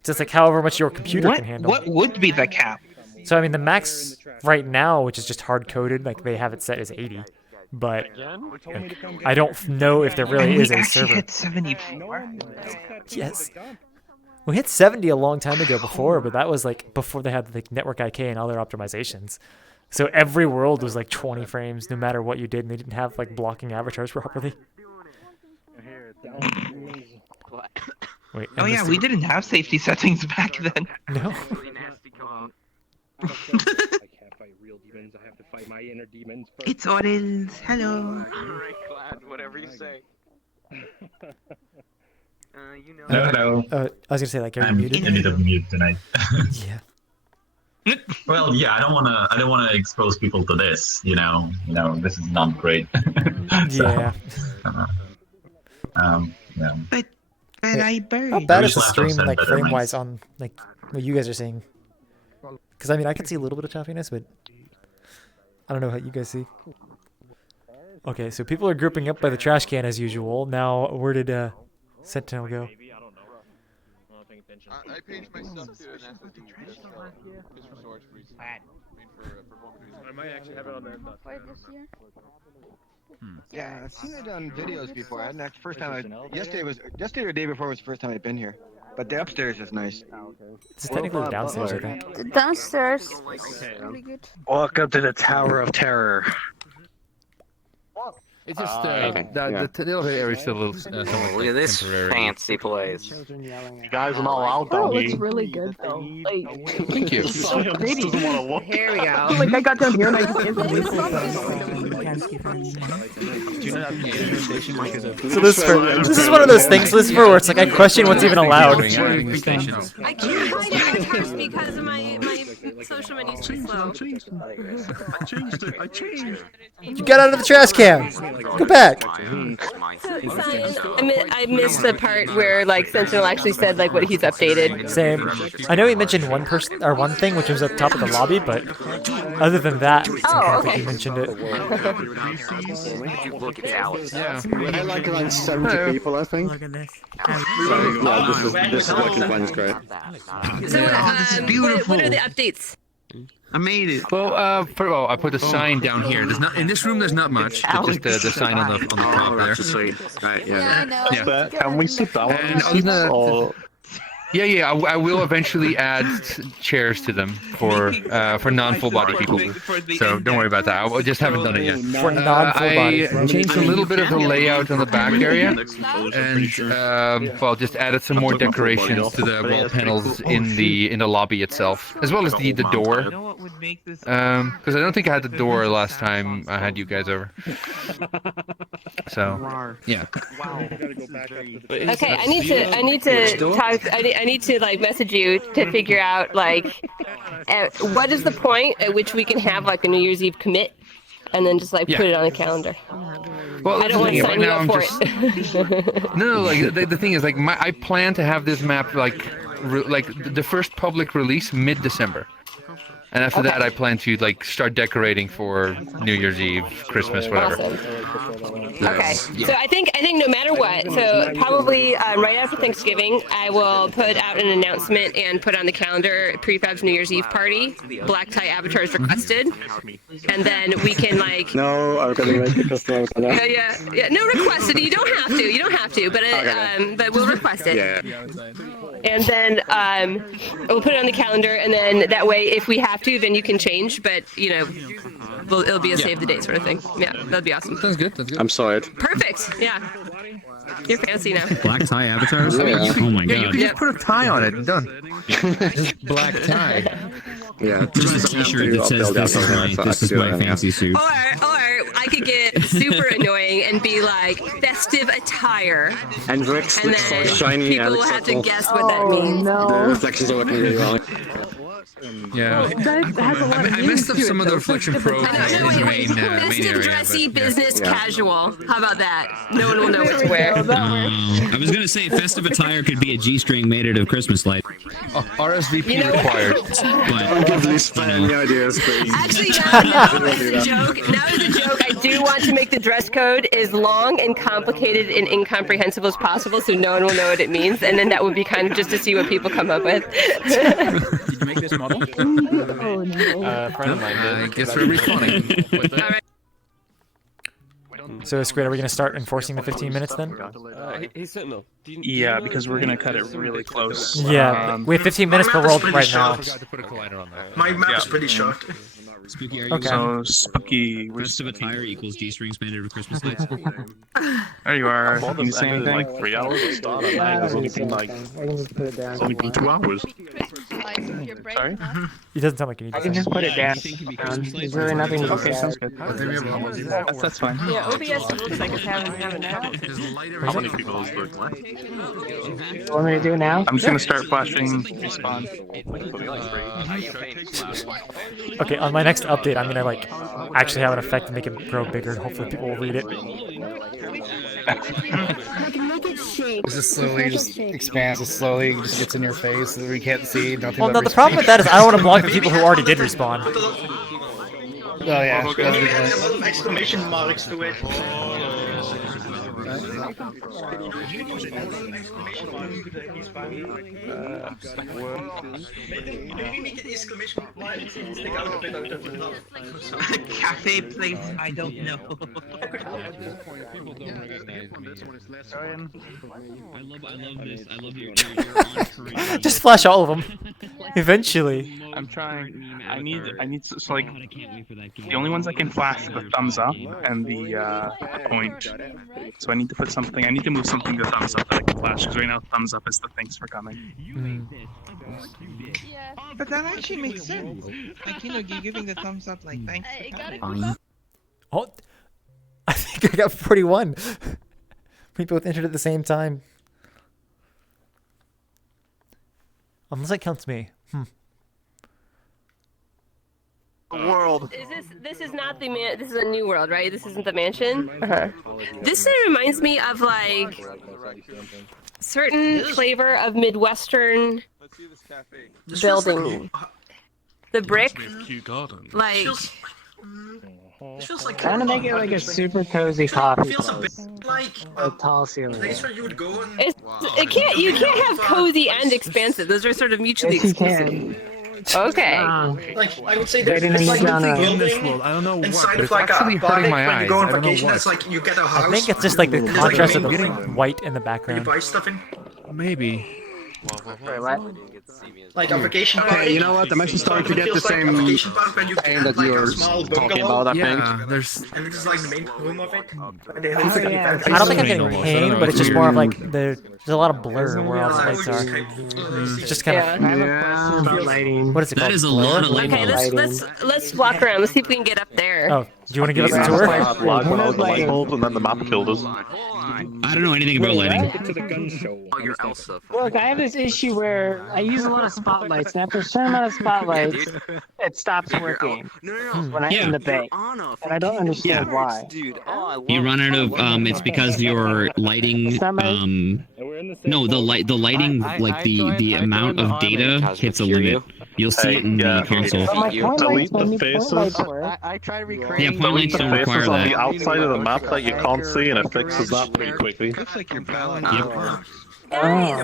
It's just like however much your computer can handle. What would be the cap? So I mean the max right now, which is just hard coded, like they have it set as 80. But like, I don't know if there really is a server. Hit 74. Yes. We hit 70 a long time ago before, but that was like before they had like Network IK and all their optimizations. So every world was like 20 frames no matter what you did, and they didn't have like blocking avatars properly. Wait, oh yeah, we didn't have safety settings back then. No. It's Orange. Hello. Whatever you say. Hello. I was gonna say like are you I'm muted? in a bit of mute tonight. Yeah. Well, yeah, I don't wanna expose people to this. You know, this is not great. Yeah. Yeah. How bad is the stream like frame wise on like what you guys are seeing? Because I mean I can see a little bit of choppiness, but I don't know how you guys see. Okay, so people are grouping up by the trash can as usual. Now where did Sentinel go? I paged myself to an SSD just for storage reasons. I might actually have it on there. Yeah, I've seen it on videos before. I hadn't first time yesterday or the day before was the first time I'd been here. But the upstairs is nice. It's technically downstairs, I think. Downstairs. Really good. Welcome to the Tower of Terror. It's just the elevator area is still a little Look at this temporary. fancy place. You guys are not allowed Oh, down it looks here. really good though. Like, Thank you. so pretty. Doesn't want to look. Here we go. Like I got down here and I just instantly So this is one of those things, Lucifer, where it's like I question what's even allowed. I can't hide avatars because of my social menu's too slow. I changed it. You got out of the trash can. Go back. I missed the part where like Sentinel actually said like what he's updated. Same. I know he mentioned one person or one thing, which was up top of the lobby, but other than that, I don't think he mentioned it. Look, it's Alex. Yeah. I like around 70 people, I think. Look at this. Yeah, this is looking mine's great. So what are the updates? I made it. Well, I put a sign down here. There's not in this room. There's not much. Just the sign on the top there. Sweet. Right. Yeah. Yeah. Can we sit down? And other than that, yeah, I will eventually add chairs to them for non-full body people. So don't worry about that. I just haven't done it yet. For non-full body. I changed a little bit of the layout on the back area, and well, just added some more decorations to the wall panels in the lobby itself, as well as the door. Because I don't think I had the door last time I had you guys over. So yeah. Okay, I need to talk. I need to like message you to figure out like what is the point at which we can have like a New Year's Eve commit, and then just like put it on the calendar. Well, I don't want to sign you up for it. No, like the thing is, like I plan to have this map like the first public release mid-December. And after that, I plan to like start decorating for New Year's Eve, Christmas, whatever. Awesome. Okay, so I think no matter what, so probably right after Thanksgiving, I will put out an announcement and put on the calendar Prefab's New Year's Eve party, black tie avatars requested, and then we can like. No, I'm gonna make it just now. Yeah. No requested. You don't have to, but we'll request it. Yeah. And then we'll put it on the calendar, and then that way, if we have to, then you can change. But it'll be a save the date sort of thing. Yeah, that'd be awesome. Sounds good. I'm sorry. Perfect. Yeah. You're fancy now. Black tie avatars? Yeah. Oh my Yeah, you god. can just put a tie on it and done. Just black tie. Yeah. Just a t-shirt that says this is my fancy suit. Or I could get super annoying and be like festive attire, And Rick's and so then shiny people and will have to acceptable. guess what that means. The reflections are looking really well. Yeah. That has a lot of I messed up some of the reflection probes in his main Festive, area. dressy, but, yeah. business, casual. How about that? No one will know what to wear. I was gonna say festive attire could be a G-string made out of Christmas lights. RSVP required. Don't give me any ideas, please. Actually, now is a joke. Now is a joke. I do want to make the dress code as long and complicated and incomprehensible as possible, so no one will know what it means, and then that would be kind of just to see what people come up with. Did you make this model? Oh no. Friend of mine did. I guess we're responding. All right. So, Squid, are we going to start enforcing the 15 minutes then? Hey, Sentinel. Yeah, because we're gonna cut it really close. Yeah, we have 15 minutes per world right now. My map's pretty short. Spooky, are you Okay. So Spooky. festive attire equals G-strings made out of Christmas lights? There you are. Can you say Ended in anything? like 3 hours. It started. It's only been like. It's only been 2 hours. Sorry. It doesn't sound like you need to I can just put it down. There's really nothing to Okay, sounds good. That's fine. Yeah, OBS looks like it's having trouble. How many people is working left? What want me to do now? I'm just gonna start flashing respawn. Okay, on my next update, I'm gonna like actually have an effect to make it grow bigger, and hopefully people will read it. fake. It just slowly just expands. It slowly just gets in your face. So we can't see nothing. Well, but no, the problem with that is I don't want to block the people who already did Oh respawn. yeah, And you add a lot of exclamation marks to it. Maybe make it exclamation marks and stick out a bit out of the top. Cafe place, I don't know. I love this. I love your on-screen. Just flash all of them. Eventually. I'm trying. I need so like the only ones I can flash are the thumbs up and the point. So I need to put something. I need to move something to thumbs up that I can flash because right now thumbs up is the thanks for coming. But that actually makes sense. Like, you know, you're giving the thumbs up, like, thanks for coming. Oh, I think I got 41. We both entered at the same time. Unless that counts me. World. This is not the man. This is a new world, right? This isn't the mansion. This reminds me of like certain flavor of Midwestern building. The brick, like. Trying to make it like a super cozy coffee Feels a bit place. like A tall ceiling. place where you would go and You can't have cozy and expensive. Those are sort of mutually Yes, you exclusive. can. Okay. like I would say They there's didn't like make a genre. building I don't know what. inside But of it's like actually a hurting park my when you go on eyes. I don't know vacation. what. It's like you get a house. I think it's just like the There's like a contrast of main the building white in the where you background. buy stuff in. Maybe. Wait, what? Like a vacation park. Okay, you know what? The mission's starting to get the same Like a vacation park when you thing get that like you're a small talking bungalow. about, I Yeah, think. there's. And this is like the main room of it. And they Oh, have like yeah. an event. I don't think I'm getting Almost. I pain, don't know, but it's it's just more of weird. like there's a lot of blur where all the lights are. It's just kind I have a question about lighting. of. What is it That called? is a Blur? lot of lighting. Okay, let's walk around. Let's see if we can get up there. Oh, do you want to give us a Yeah, tour? I live when I was the light bulb and then the map killed us. I don't know anything about lighting. To the gun show. Look, I have this issue where I use a lot of spotlights, and after a certain amount of spotlights, it stops working when I'm in the bank, and I don't understand why. You run out of it's because your lighting no the lighting like the amount of data hits a limit. You'll see it in the console. But my point lights, Delete the my new point faces. lights work. I tried Yeah, recreating. point lights The don't require faces on the that. outside of the map that you can't see, and it fixes that pretty quickly. Looks like you're bowing. Ricky, are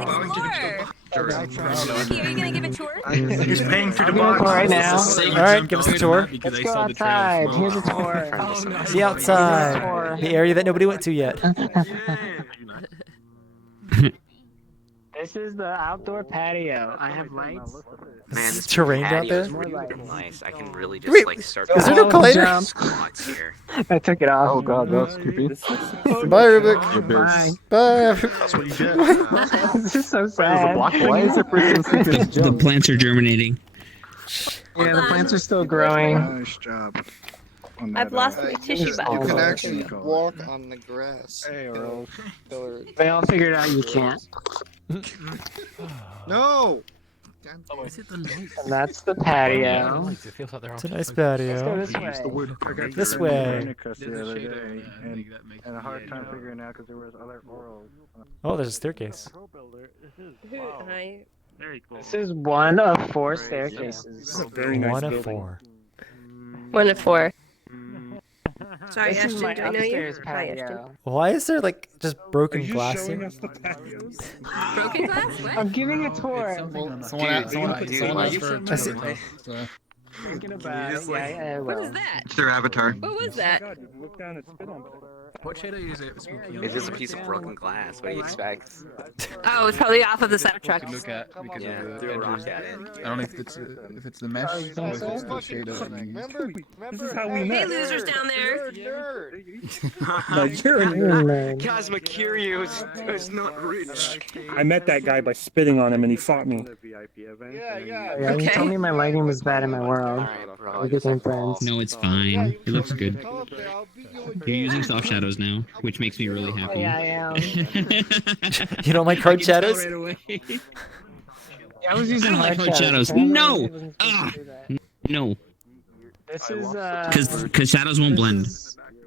you gonna give a tour? He's paying for the I'm doing a tour right now. Alright, give us a tour. Let's go outside. Here's a tour. The outside. The area that nobody went to yet. This is the outdoor patio. I have lights. Man, It's terrained out patio is there. really nice. I can really just Wait, like start. is there no collider? spots here. I took it off. Oh god, that's creepy. Bye, Rubik. Bye. Bye. That's what you get. This is so There's a sad. black thing. Why is it person sleeping The plants are germinating. Yeah, the plants are still growing. Nice job. I've lost my tissue box. You can actually walk on the grass. Hey, Earl. They all figured out you can't. No! And that's the patio. It's a nice Let's go patio. this way. This way. The other day, and a hard time figuring out because there was other orals. Oh, there's a staircase. Hi. Very cool. This is one of 4 staircases. Very nice One of building. 4. 1 of 4. Sorry, This is Ashton, my do I know you? upstairs Hi, Ashton. patio. Why is there like just Are broken you glass showing here? us the patios? Broken glass? What? I'm giving a tour. Someone Dude, asked dude, for I see. Thinking about it. Yeah, I What will. is that? It's their avatar. What was that? God, you look down and spit on it. What shader is it? Smoky. It's just a piece of broken glass. What do you expect? Oh, it's probably off of the side truck. Look at because Yeah, of the threw a rock edges. at it. I don't know if it's the mesh or if it's the shader. I mean, This is how we Hey, met. losers down there. No, you're a nerd. Cosmic Curio is not rich. I met that guy by spitting on him and he fought me. Yeah, you told me my lighting was bad in my world. Alright, bro. We became friends. No, it's fine. It looks good. You're using soft shadows now, which makes me really happy. Yeah, I am. You don't like hard shadows? Yeah, I was using I don't like hard shadows. shadows. No! Ah! No. This is Because shadows won't blend.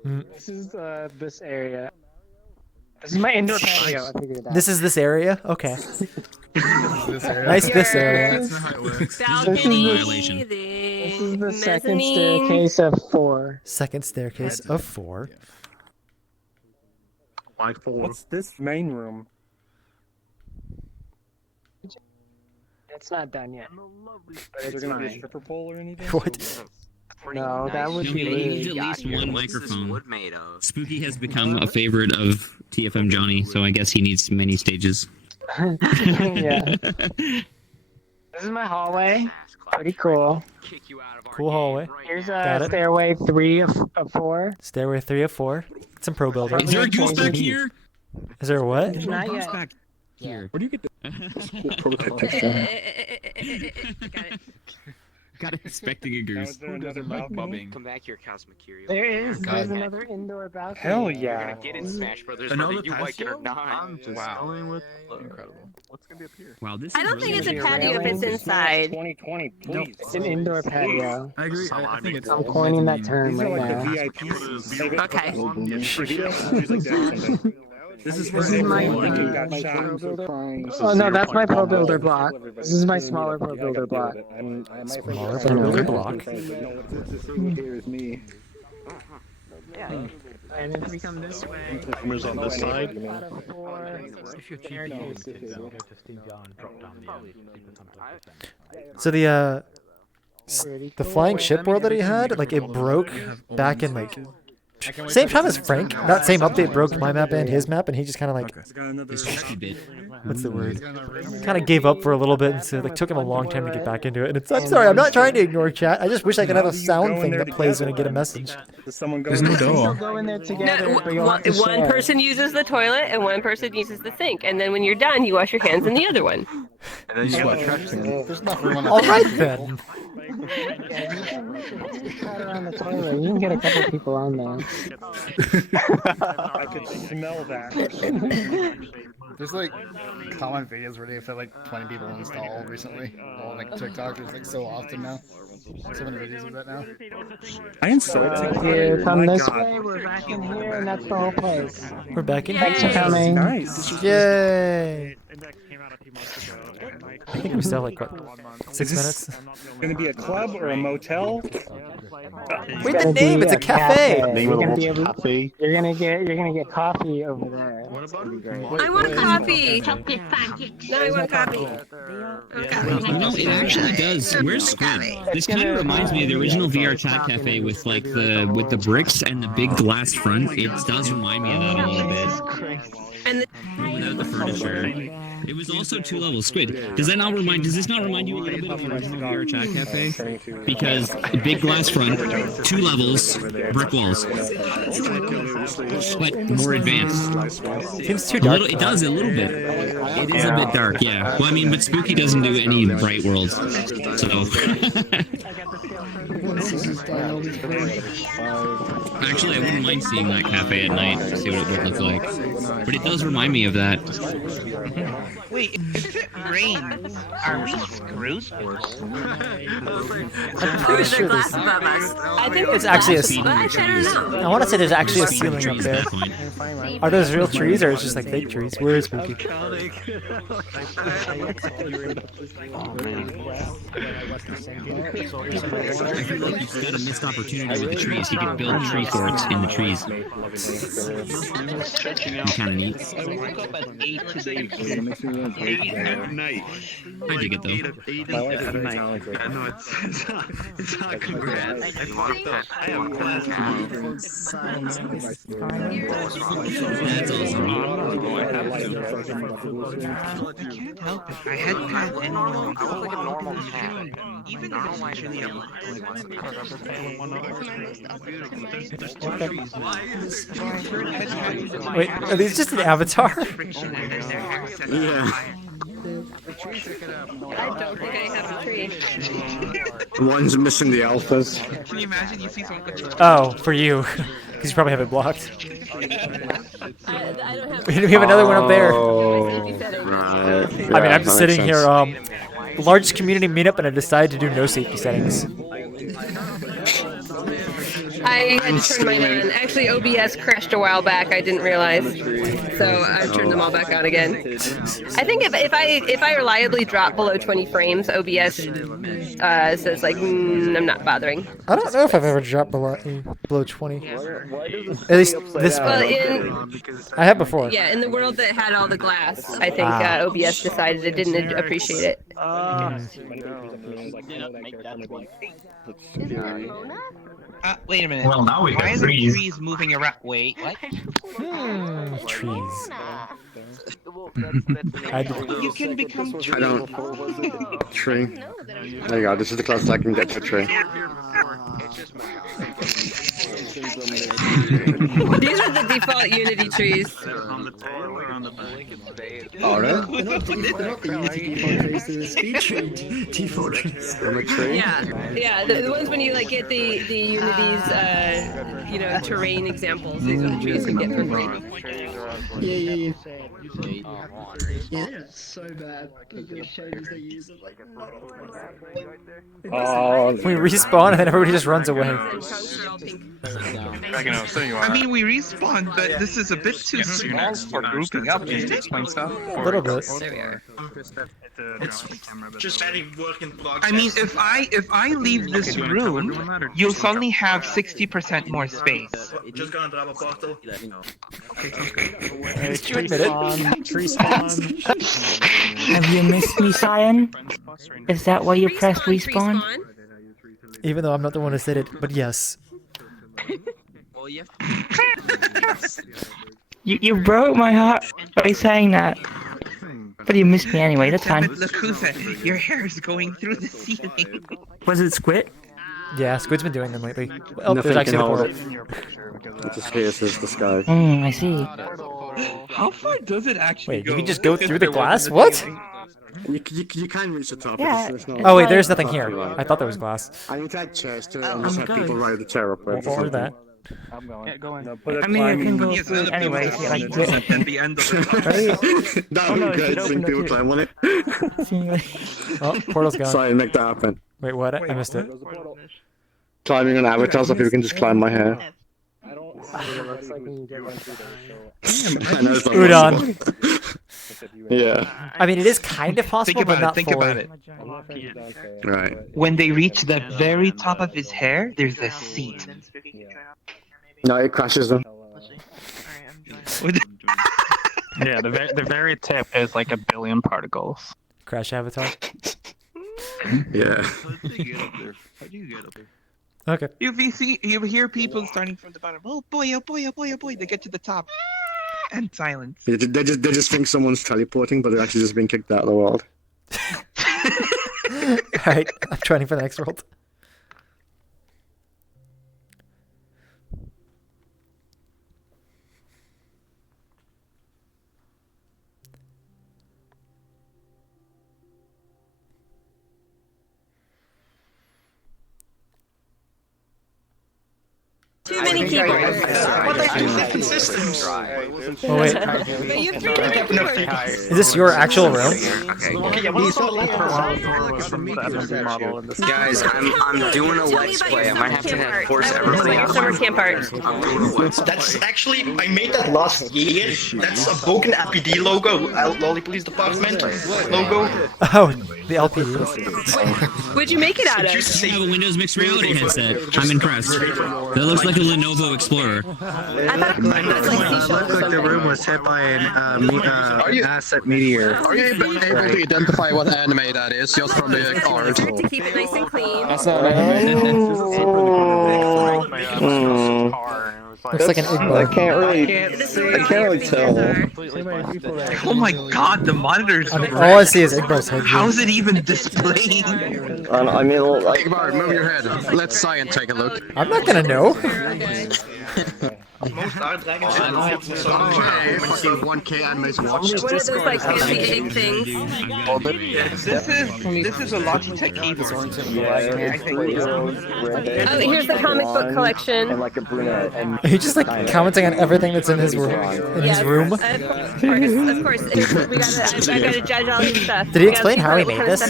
This is this area. This is my indoor patio. I figured it out. This is this area? Okay. Nice this area. Balcony, This is the second mezzanine. staircase of 4. Second staircase of 4. Why 4? What's this main room? It's not done yet. Is there gonna be a stripper pole or anything? What? No, that would be He needs at rude. least one What's this microphone. wood made of? Spooky has become a favorite of TFM Johnny, so I guess he needs many stages. Yeah. This is my hallway. Pretty cool. Cool hallway. Here's Got it. stairway 3 of 4. Stairway 3 of 4. Some pro building. Is there a goose back here? Is there a what? Not yet. Here. Where do you get the Got expecting a goose. Is there another balcony? Come back here, Cosmic Curio. There's another indoor balcony. Hell We're yeah. gonna get in Smash Brothers Another whether you like it or patio? not. I'm just going with incredible. What's gonna be up here? Wow, this I is don't think really it's a patio if it's inside. 2020, please. It's an indoor patio. I agree. I think it's. I'm coining that term These are right like the now. VIPs. Okay. This is This is my Lincoln got shot. Oh no, that's my pro builder block. This is my smaller pro builder block. Smaller pro builder block. Here's me. And if we come this way, Cameras on this side. So the flying shipboard that he had, like it broke back in like same time as Frank. That same update broke my map and his map, and he just kind of like what's the word? Kind of gave up for a little bit, and so like took him a long time to get back into it. And it's I'm sorry, I'm not trying to ignore chat. I just wish I could have a sound thing that plays when I get a message. There's no door. go in there together. No, but you'll have to one share. person uses the toilet and one person uses the sink, and then when you're done, you wash your hands in the other one. And then you go to trash can. There's nothing on All right then. Yeah, you can cut around the toilet. You can get a couple people on there. I could smell that. There's like common videos where they've had like 20 people installed recently. All like TikTok. There's like so often now. So many videos of that now. I installed TikTok. Here, Oh come my this God. way. We're back in here, and that's the whole place. We're back in. Thanks for coming. Nice. Yay! I think we still have like what, 6 Is minutes? this gonna be a club or a motel? Wait, the name. It's a cafe. You're gonna be able, you're gonna get coffee over there. That's gonna be great. I want coffee. No, I want coffee. You know, it actually does. Where's Squid? This kind of reminds me of the original VRChat cafe with like the bricks and the big glass front. It does remind me of that a little bit. And Without the furniture. It was also 2 levels. Squid, does this not remind you a little bit of the original VRChat cafe? Because big glass front, 2 levels, brick walls. But more advanced. Seems too dark. It does a little bit. It is a bit dark, yeah. Well, I mean, but Spooky doesn't do any bright worlds, so. Actually, I wouldn't mind seeing that cafe at night to see what it would look like. But it does remind me of that. Wait, if it rains, are we screwed? or is there glass above us? I think It's actually a glass. ceiling. Actually, I don't know. I want to say there's actually a ceiling up there. Are those real trees or is it just like fake trees? Where is Spooky? I feel like you've got a missed opportunity with the trees. You could build tree forts in the trees. Kind of neat. I woke up at 8 today. 8 at night. I dig it though. 8 at night. No, it's not congrats. I fucked up. I have class tomorrow. That's awesome. I can't help it. I hadn't had any normal. I was like a normal cat. Even if it's chilly, I'm Wait, are these just an avatar? Yeah. I don't think I have a tree. One's missing the alphas. Can you imagine you see someone with Oh, for you. Because you probably have it blocked. I don't have. We have another one up there. Right. I mean, I'm just sitting here, largest community meetup, and I decided to do no safety settings. I had to turn mine on. Actually, OBS crashed a while back. I didn't realize, so I've turned them all back on again. I think if I reliably drop below 20 frames, OBS says like I'm not bothering. I don't know if I've ever dropped below 20. At least this one. I have before. Yeah, in the world that had all the glass, I think OBS decided it didn't appreciate it. Wait a minute. Well, now we Why got are there trees. trees moving around? Wait, what? Trees. You can become trees. I don't. Tree. There you go. This is the closest I can get to a tree. These are the default Unity trees. All right. They're not the Unity default trees, they're the speed tree default trees. Yeah, the ones when you like get the Unity's terrain examples. These are the trees you get for free. Yeah. Yeah, it's so bad. Look at the shaders they use. We respawn and then everybody just runs away. I mean, we respawned, but this is a bit too small for grouping up. Just explain stuff. A little bit. It's just very work in progress. I mean, if I leave this room, you'll suddenly have 60% more space. Just gonna grab a bottle. Did you admit it? Tree spawn. Have you missed me, Cyan? Is that why you pressed respawn? Even though I'm not the one who said it, but yes. You broke my heart by saying that. But you missed me anyway, that's fine. Lakusa, your hair is going through the ceiling. Was it Squid? Yeah, Squid's been doing them lately. Oh, Nothing there's actually can the hold portal. it. It just pierces the sky. I see. How far does it actually Wait, go? you can just go through the glass? What? You can reach the top. Yeah. There's no... Oh wait, there's nothing here. I thought there was glass. I need to add chairs to it and just have people ride the chair up with. Or that. I'm going. Yeah, go on. I mean, I can go through it anyway. Like, at the end of the That would be great, seeing people climb on it. Oh, portal's gone. Sorry, make that happen. Wait, what? I missed it. Climbing on avatars so people can just climb my hair. Udon. Yeah. I mean, it is kind of possible, Think about but not it. Think fully. about it. Right. When they reach the very top of his hair, there's a seat. No, it crashes them. Yeah, the very tip is like 1 billion particles. Crash avatar. Yeah. How do you get up there? Okay. You hear people starting from the bottom. Oh boy, oh boy, oh boy, oh boy. They get to the top. And silence. They just think someone's teleporting, but they're actually just being kicked out of the world. Alright, I'm trying for the next world. Too many keyboards. But they do different systems. Oh wait. But you have 3 different keyboards. Is this your actual room? Guys, I'm doing a let's play. I might have to force everybody out. Summer camp art. That's actually, I made that last year. That's a broken APD logo. Lolly Police Department logo. Oh, the LPD. What'd you make it out of? I have a Windows mixed reality headset. I'm impressed. That looks like a Lenovo Explorer. I thought it was like seashells or The room was hit by an asset meteor. Are you able to identify what anime that is just from the card? to keep it nice and clean. That's not anime. Looks like an Igbo. I can't really tell. Oh my god, the monitors. I mean, all I see is Igbo's head. How's it even displaying? I mean, like... Igbar, move your head. Let Cyan take a look. I'm not gonna know. Most art dragons Okay, 1K animes watched. One of those like fancy egg things. This is a Logitech keyboard. Oh, here's the comic book collection. And like a brunette. And Are you just like commenting on everything that's in his room? Of course. I gotta judge all his stuff. Did he explain how he made this?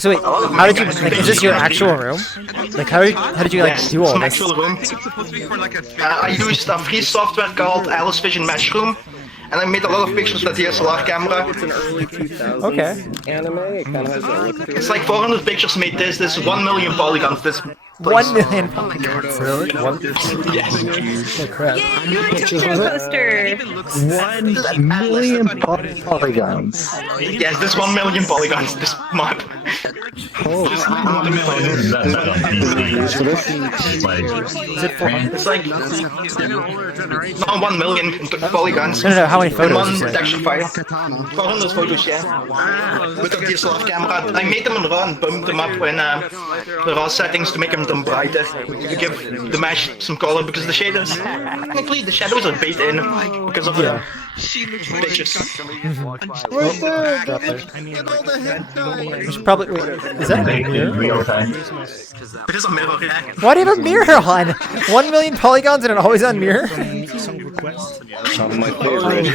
So wait, how did you? Like, is this your actual room? Like, how did you like do all this? Actual room. I used a free software called Alice Vision Mesh Room, and I made a lot of pictures with the DSLR camera. It's an early 2000s Okay. anime. It kind of has a look to it. It's like 400 pictures made this. This 1 million polygons. This. 1 million polygons. Really? Yes. Oh crap. Yay, you're a Totoro poster. 1 million polygons. Yes, this 1 million polygons. This map. Is it 400? It's like no 1 million polygons. No, how many In photos? one You said? texture file. 400 photos, yeah. With the DSLR camera. I made them in RAW and bumped them up in the RAW settings to make them brighter. To give the mesh some color because the shaders, technically the shadows are baked in because of the pictures. Probably. Wait, is that a mirror? It is a mirror, yeah. Why do you have a mirror on? 1 million polygons and an always-on mirror? Some of my favorite.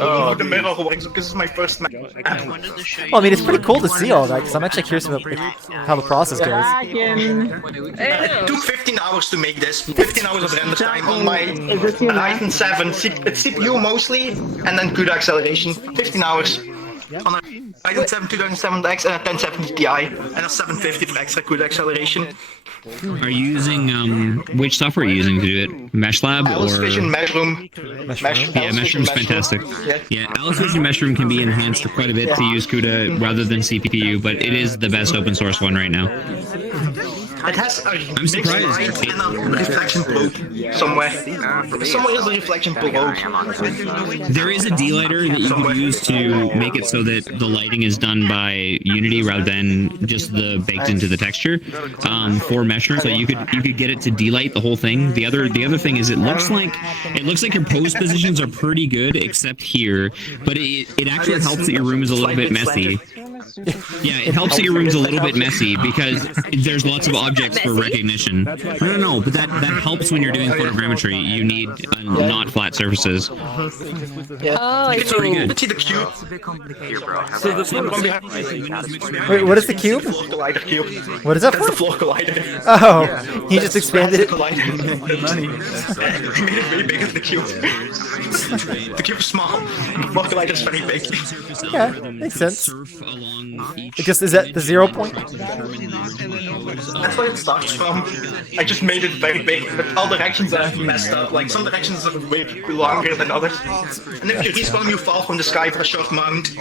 Oh, the mirror works because it's my first map. Well, I mean, it's pretty cool to see all that because I'm actually curious about like, how the process goes. It took 15 hours to make this. 15 hours of render time on my Ryzen 7. It's CPU mostly, and then CUDA acceleration. 15 hours. On a Ryzen 7 2007X and a 1070 Ti, and a 750 for extra CUDA acceleration. Are you using which software are you using to do it? MeshLab Alice or Vision Meshroom. Yeah, Meshroom's fantastic. Yeah, Alice Vision Meshroom can be enhanced quite a bit to use CUDA rather than CPU, but it is the best open source one right now. It has a I'm surprised. and a reflection probe somewhere. Somewhere is a reflection probe. There is a D-lighter that you can use to make it so that the lighting is done by Unity rather than just the baked into the texture for Meshroom. So you could get it to D-light the whole thing. The other thing is it looks like your pose positions are pretty good except here, but it actually helps that your room is a little bit messy. Yeah, it helps that your room's a little bit messy because there's lots of objects for recognition. No, but that helps when you're doing photogrammetry. You need not flat surfaces. Oh, I It's see. good. See the cube? So the Wait, what is the cube? Floor collider cube. What is that That's for? the floor collider. Oh, he just expanded it. I made it way bigger than the cube. The cube is small. The floor collider is very big. Okay, makes sense. Because is that the 0 point? That's where it starts from. I just made it very big, but all directions are messed up. Like, some directions are way longer than others. And if you respawn, you fall from the sky for a short moment.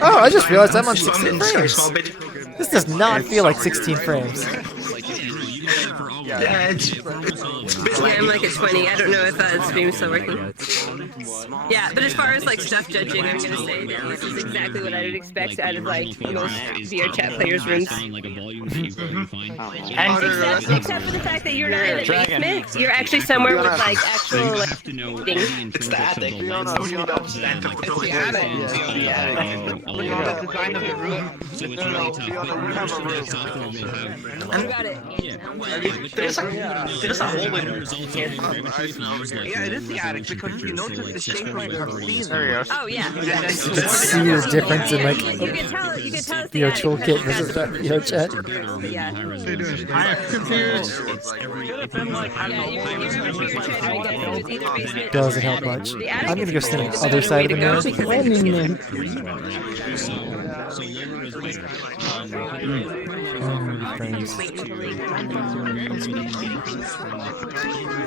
Oh, I just realized I'm on Respawn 16 in the sky a frames. small bit. This does not feel like 16 frames. Yeah, it's Yeah, I'm like at 20. I don't know if the stream's still working. Yeah, but as far as like stuff judging, I'm gonna say that this is exactly what I would expect out of like most VRChat players' rooms. Except for the fact that you're not in a basement, you're actually somewhere with like actual like things. It's the attic. Look at the design of the room. You got it. There's a hole in it. Yeah, it is the attic because you notice the shape of the ceiling. Oh yeah. You can see the difference in like You can tell it's the your attic. toolkit versus the VRChat. Yeah. I'm confused. Doesn't help much. I'm gonna go stand on the other side of the mirror. Frames. I'm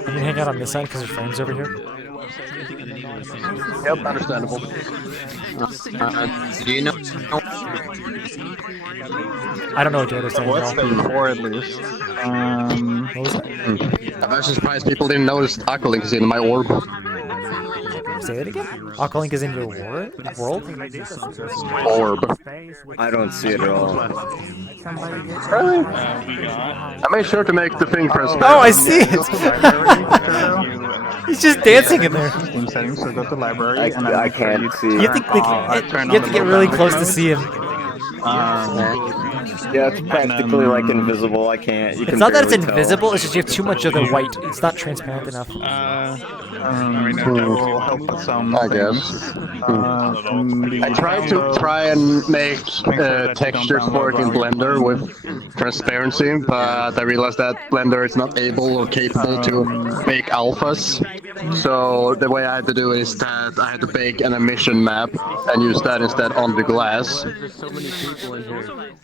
gonna hang out on this side because there's frames over here. Yep, understandable. Do you know? I don't know what Jordan's saying. What's the core at least? What was that? I'm actually surprised people didn't notice Taco Link is in my orb. Say that again? Aqualink is in your world? Orb. I don't see it at all. Really? I made sure to make the thing transparent. Oh, I see it! He's just dancing in there. Steam settings, so go to library. I can't see. You have to get really close to see him. Yeah, it's practically like invisible. I can't. It's not that it's invisible, it's just you have too much of the white. It's not transparent enough. That will help with some I guess. I tried to and make textures work in Blender with transparency, but I realized that Blender is not able or capable to make alphas. So the way I had to do it is that I had to bake an emission map and use that instead on the glass. There's so many people in here.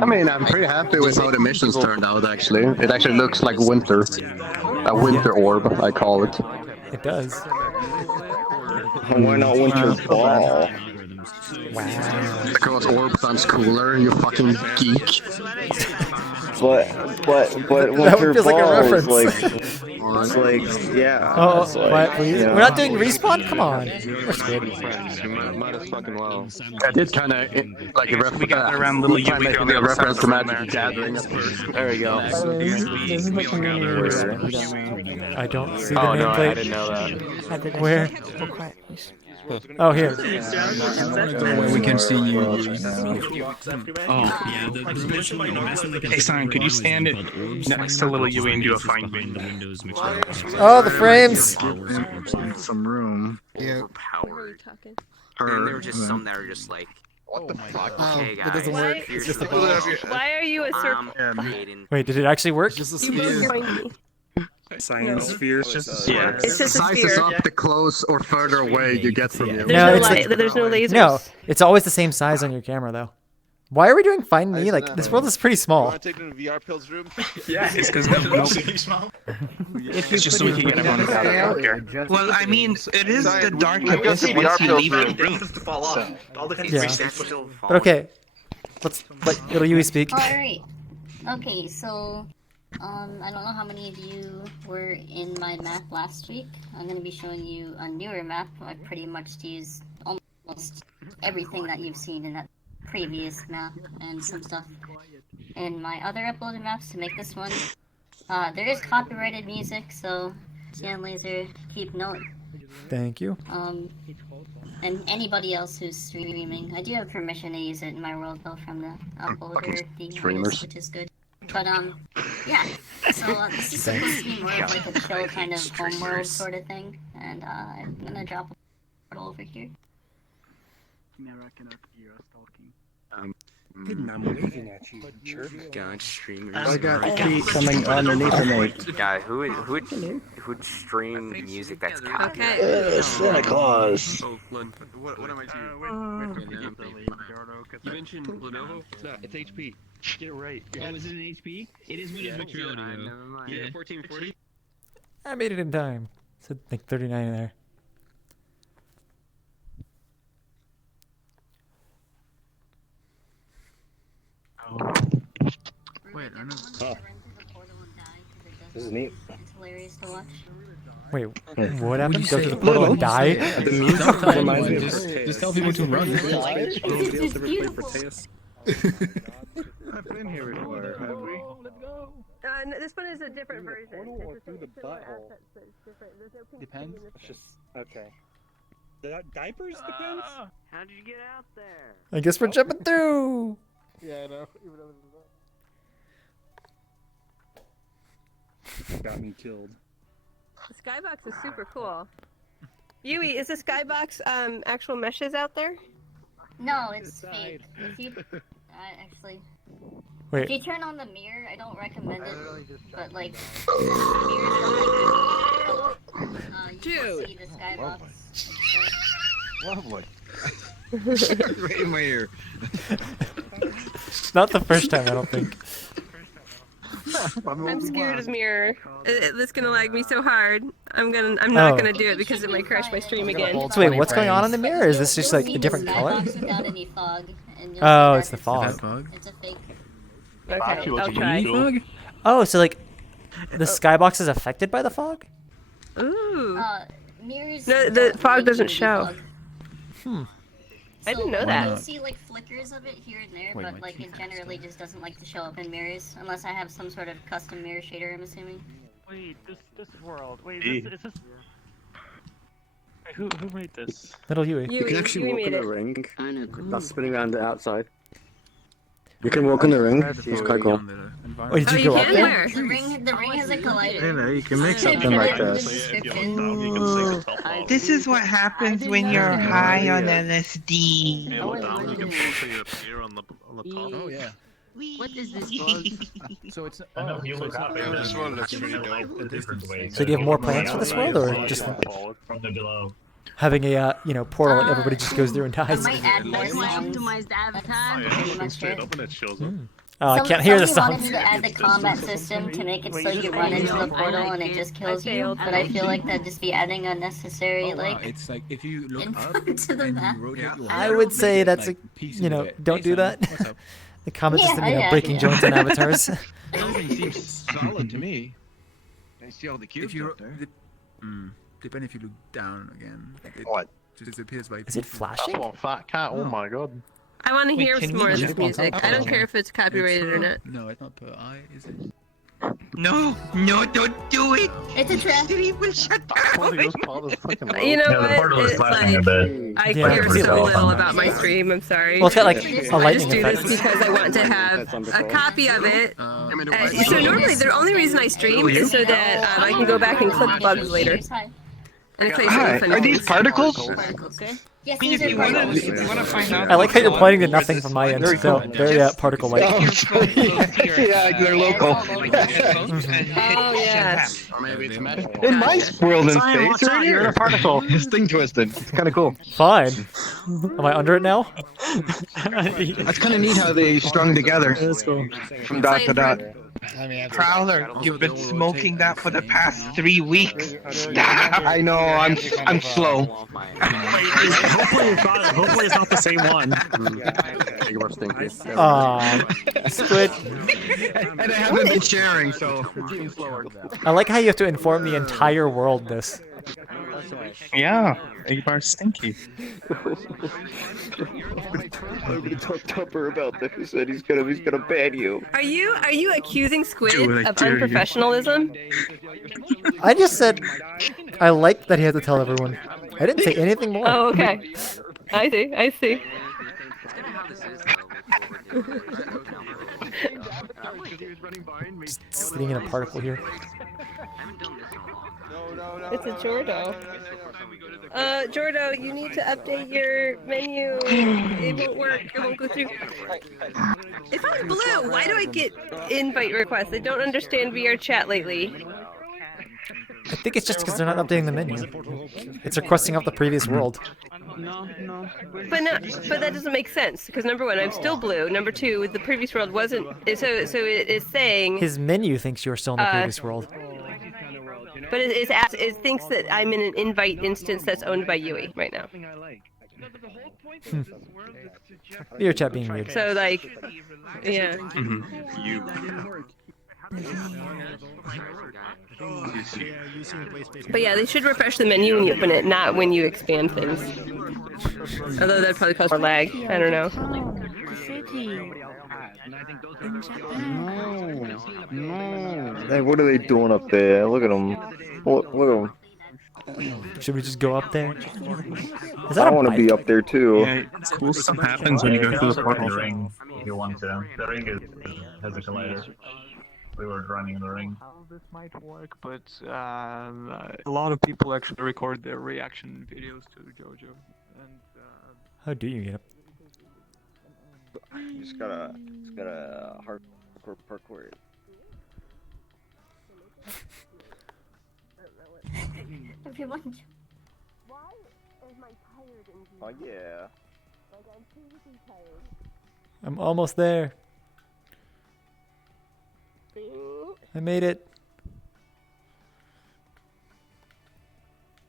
I mean, I'm pretty happy with how the missions turned out, actually. It actually looks like winter. A winter orb, I call it. It does. Why not winter ball? Wow. Because orb sounds cooler, you fucking geek. But winter ball is like, yeah. Oh, it's like, what, please? yeah. We're not doing respawn? Come on. We're scared. Might as fucking well. I did kind of like a reference to Magic Gathering. There we go. I don't see the Oh no, I nameplate. didn't know that. Where? Oh, here. We can see you. Oh, yeah. Hey, Simon, could you stand it next to little Yui and do a find me? Oh, the frames! Some room. Yeah. Overpowered. And there were just some that were just like, what the fuck? Okay, guys. It doesn't work. It's just a ball. Why are you a circle? Wait, did it actually work? Science spheres, just yeah. It's just a size sphere. is up the close or further away you get from you. There's no lasers. No, it's always the same size on your camera, though. Why are we doing Find Me? Like, this world is pretty small. Want to take it to VR Pill's room? yeah, it's because it's just so we can get everyone out of here. Well, I mean, it is the darkest once you leave the room. fall off. All the Yeah. still fall. But okay, let's let little Yui speak. Alright. Okay, so I don't know how many of you were in my map last week. I'm going to be showing you a newer map. I pretty much used almost everything that you've seen in that previous map and some stuff in my other uploaded maps to make this one. There is copyrighted music, so CyanLaser, keep note. Thank you. And anybody else who's streaming, I do have permission to use it in my world though from the uploader, the artist, which is good. But yeah. So this is supposed to be more of like a chill kind of homeworld sort of thing, and I'm gonna drop a portal over here. I'm waving at you, jerk. God, streamers. I got feet coming underneath me. God, who would stream music that's copyrighted? Okay. Santa Claus. What am I doing? You mentioned Lenovo? It's not. It's HP. Get it right. Oh, is it an HP? It is Windows Neutrality, though. Yeah, 1440. I made it in time. It said like 39 in there. Wait, I know. Oh. This is neat. It's hilarious to watch. Wait, what happened? Go to the portal and die? The music reminds me of Just tell people to run. It's beautiful. I've been here before, have we? This one is a different version. Depends. It's just okay. The diapers depends. How did you get out there? I guess we're jumping through. Yeah, I know. Got me killed. The skybox is super cool. Yui, is the skybox actual meshes out there? No, it's fake. If you actually, Wait. if you turn on the mirror, I don't recommend it, but like, the mirror's behind you, you can see the skybox. Lovely. Right in my ear. Not the first time, I don't think. I'm scared of mirror. It's gonna lag me so hard. I'm not gonna do it because it might crash my stream again. So wait, what's going on in the mirror? Is this just like a different color? Without any fog, and Oh, it's the fog. It's a fake. Okay, I'll try. Oh, so like, The skybox is affected by the fog? Ooh. Mirrors. No, the fog doesn't show. I So, didn't know like, that. You'll see like flickers of it here and there, but like it generally just doesn't like to show up in mirrors unless I have some sort of custom mirror shader. I'm assuming. Wait, this world. Wait, is this? Wait, who made this? Little Yui. You can actually walk made in a it. ring. That's spinning around the outside. You can walk in the ring. It's quite cool. Oh, did you go up there? The ring has a collider. You know, you can make something like this. This is what happens when you're high on LSD. Oh yeah. What is this? So it's. I know, if you look up, this world looks pretty a different way. So do you have more plans for this world, or just from the below? having a portal and everybody just goes through and dies? I might add more songs. Optimized avatar. Oh, I can't hear the Somebody songs. wanted me to add the combat system to make it so you run into the portal and it just kills you, but I feel like that'd just be adding unnecessary It's like if you look info up to the and map. you rotate your I would say that's a, don't do that. The combat system, breaking joints on avatars. Everything seems solid to me. I see all the cubes If you up there. depending if you look down again, it What? just disappears by. Is it flashing? That's one fat cat. Oh my god. I want to hear can some more of you this just music. I don't care if it's copyrighted or not. No, it's not per eye, is it? No, don't do it. It's a trap. Shut You know Yeah, the what? portal is It's flashing like a bit. I Yeah, care it's so like- little about my stream. I'm sorry. Well, it's got like a I just lightning do this effect. because I want to have a copy of it. So normally the only reason I stream is so that I can go back and clip bugs later. And it's Hi, are these particles? Yes, If you want to find out. I like how you're pointing to nothing from my end. So very particle-like. Yeah, they're local. Oh yeah. Or maybe it's magic. In my world in space, right here, you're a particle. This thing twisted. It's kind of cool. Fine. Am I under it now? That's kind of neat how they strung together. From dot to dot. Prowler, you've been smoking that for the past 3 weeks. Stop. I know, I'm slow. Hopefully it's not the same one. Squid. And I haven't been sharing, so it's even slower. I like how you have to inform the entire world this. Yeah, you are stinky. I'm gonna talk to Tupper about this, and he's gonna ban you. Are you accusing Squid Do it, I of dare you. unprofessionalism? I just said I like that he had to tell everyone. I didn't say anything more. Oh, okay. I see. Just sitting in a particle here. It's a Jordo. Jordo, you need to update your menu. It won't work. It won't go through. If I'm blue, why do I get invite requests? I don't understand VRChat lately. I think it's just because they're not updating the menu. It's requesting off the previous world. But that doesn't make sense because number one, I'm still blue. Number two, the previous world wasn't. So it is saying. His menu thinks you're still in the previous world. But it thinks that I'm in an invite instance that's owned by Yui right now. Your chat being weird. So like, yeah. But yeah, they should refresh the menu when you open it, not when you expand things. Although that'd probably cause more lag. I don't know. Hey, what are they doing up there? Look at them. Look at them. Should we just go up there? Is I want to be up there too. Yeah, cool stuff happens when you go through the portal. The ring, if you want to. The ring has a collider. We were running the ring. This might work, but a lot of people actually record their reaction videos to JoJo. And how do you get up? You just gotta hardcore parkour it. Everyone. Oh yeah. I'm almost there. I made it.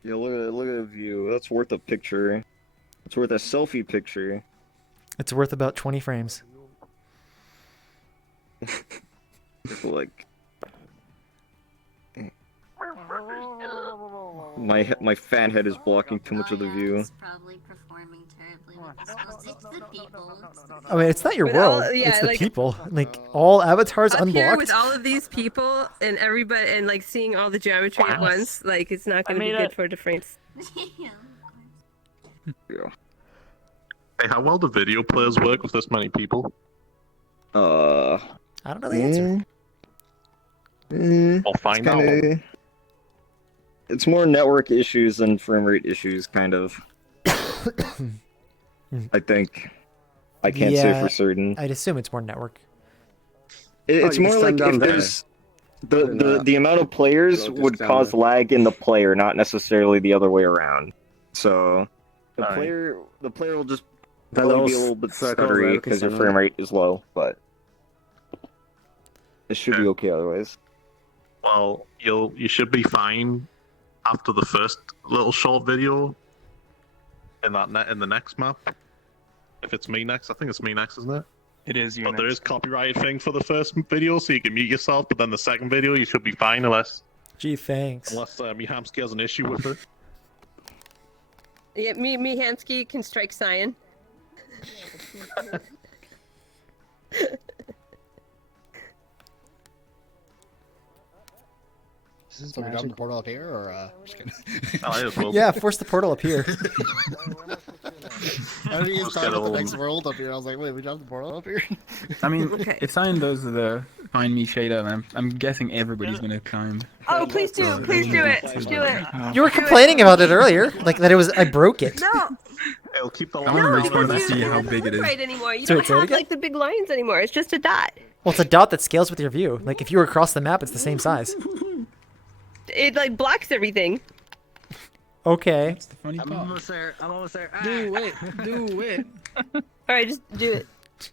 Yeah, look at the view. That's worth a picture. It's worth a selfie picture. It's worth about 20 frames. Like, My fan head is blocking too much of the view. Probably performing terribly with the spells. It's the people. I mean, it's not your With all- world. yeah, it's the like- people. Like all avatars Up here unblocked. with all of these people and everybody and like seeing all the geometry at once, like it's not going to be good for the frames. Yeah. Hey, how well do video players work with this many people? I don't know the answer. I'll find out. It's more network issues than frame rate issues, kind of. I think. I can't say for certain. I'd assume it's more network. It's more like if there's the amount of players would cause lag in the player, not necessarily the other way around. So the player will just probably be a little bit stuttery because your frame rate is low, but it should be okay otherwise. Well, you should be fine after the first little short video in the next map. If it's me next, I think it's me next, isn't it? It is you. But there is copyrighted thing for the first video, so you can mute yourself. But then the second video, you should be fine unless. Gee, thanks. Unless Mihamsky has an issue with it. Yeah, Mihansky can strike Cyan. Is this the portal up here, or just kidding? Yeah, force the portal up here. I didn't even start with the next world up here. I was like, wait, we dropped the portal up here? I mean, if Cyan does the find me shader, I'm guessing everybody's gonna climb. Oh, please do it. Do it. You were complaining about it earlier, like that I broke it. No. It'll keep the I want to respawn to see how big it is. Right anymore. You So don't it's right have again? like the big lines anymore. It's just a dot. Well, it's a dot that scales with your view. Like if you were across the map, it's the same size. It like blocks everything. Okay. I'm almost there. Do it. All right, just do it.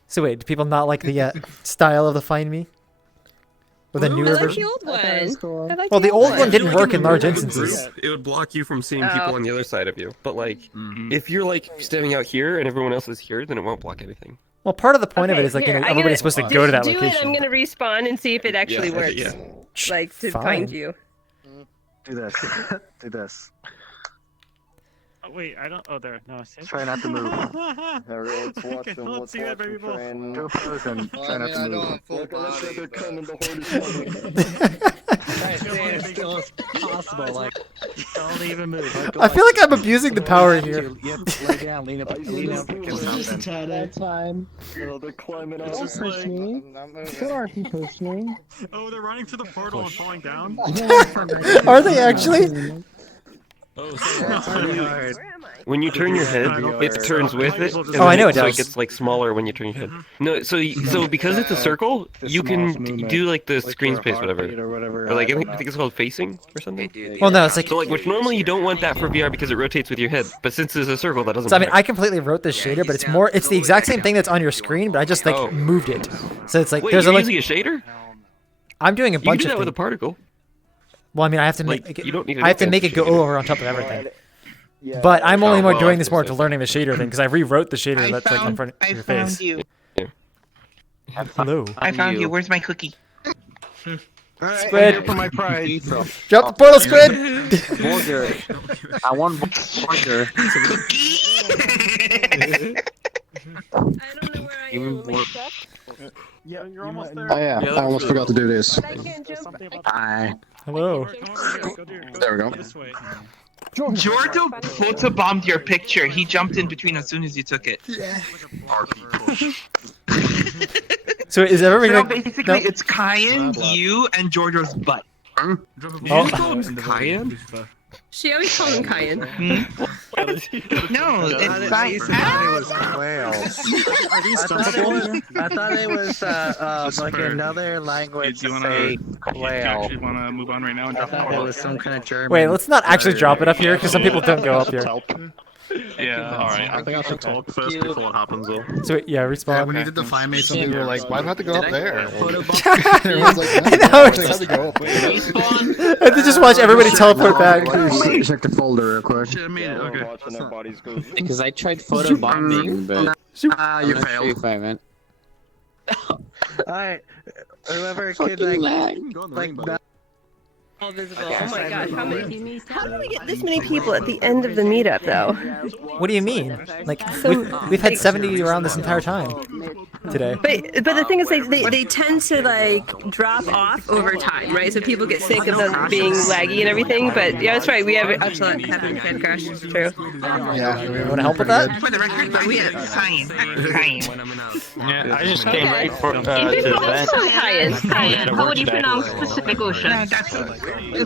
So wait, do people not like the style of the Find Me? Or the newer I like version? the old one. I like Well, the old one I feel didn't like work it in would large work instances. It would block you from seeing people Oh. on the other side of you. But like, if you're like standing out here and everyone else is here, then it won't block anything. Well, part of the point of it Okay, is like here, you know, I'm everybody's gonna- supposed to go to that do location. It, I'm gonna respawn and see if it actually Yeah, works. yeah. Like to Fine. find you. Do this. Do this. Oh, wait, I don't. Oh, there. No, it's Try not to move. Alright, let's watch I them. don't Let's see that watch very them try and... Do a pose and try not to move. They're coming, the horde is coming. Stay as still as possible. Like, don't even move. Like, I feel like I'm abusing the power here. Yep, lay down, lean up, get something. That's fine. They're climbing up. Don't push me. Don't RP push me. Oh, they're running to the portal and falling down. Are they actually? Oh, hard. When you turn your head, it turns with it. and Oh, I know it so does. it gets like smaller when you turn your head. No, so because it's a circle, you can do like the screen space, whatever. Or like I think it's called facing or something. Well, no, it's like. So like, which normally you don't want that for VR because it rotates with your head. But since it's a circle, that doesn't. So I mean, matter. I completely wrote this shader, but it's the exact same thing that's on your screen, but I just like moved it. So it's like Wait, there's you're a like. using a shader? I'm doing a You can bunch do of that with a things. particle. Well, I mean, I have to Like, make it. you don't need I have to make it go shader. over on top of everything. But I'm only doing this more to learning the shader thing because I rewrote the shader that's like in front of your face. You. Hello. I found you. Where's my cookie? Squid. For my pride. Drop the portal, Squid. Burger. I want burger. Even more. Yeah, you're almost there. Oh yeah, I almost forgot to do this. Hi. Hello. There we go. This way. Jordo photobombed your picture. He jumped in between as soon as you took it. So is everybody So gonna? basically, it's Cyan, you, and Jordo's butt. Oh. Cayenne? She always called him Cayenne. No, it's I thought it was whale. Are these I thought it was like another language Do you to wanna? say Do you whale. actually want to move on right now and I drop the thought it portal? was some kind of German. Wait, let's not actually drop it up here because some people don't go up here. Yeah. Alright, I think I should talk first before it happens, tholl. So yeah, respawn. When you did the find me, some people were like, why do I have to go up there? Everyone's like, I know. I have to go up there. I had to just watch everybody teleport back. Check the folder real quick. Because I tried photobombing, but You failed. if I meant. Alright, whoever Fucking kid lag. like that. All visible. Oh my gosh, how do we get this many people at the end of the meetup, though? What do you mean? Like, So, we've had 70 around this entire time today. But the thing is, they tend to like drop off over time, right? So people get sick of them being laggy and everything. But yeah, that's right. We have absolutely having fan crash. It's true. Yeah. You want to help with that? For the record, but we had Cyan. Yeah, I just came right for to the event. Cyan. How would you pronounce Pacific Ocean? Yeah, that's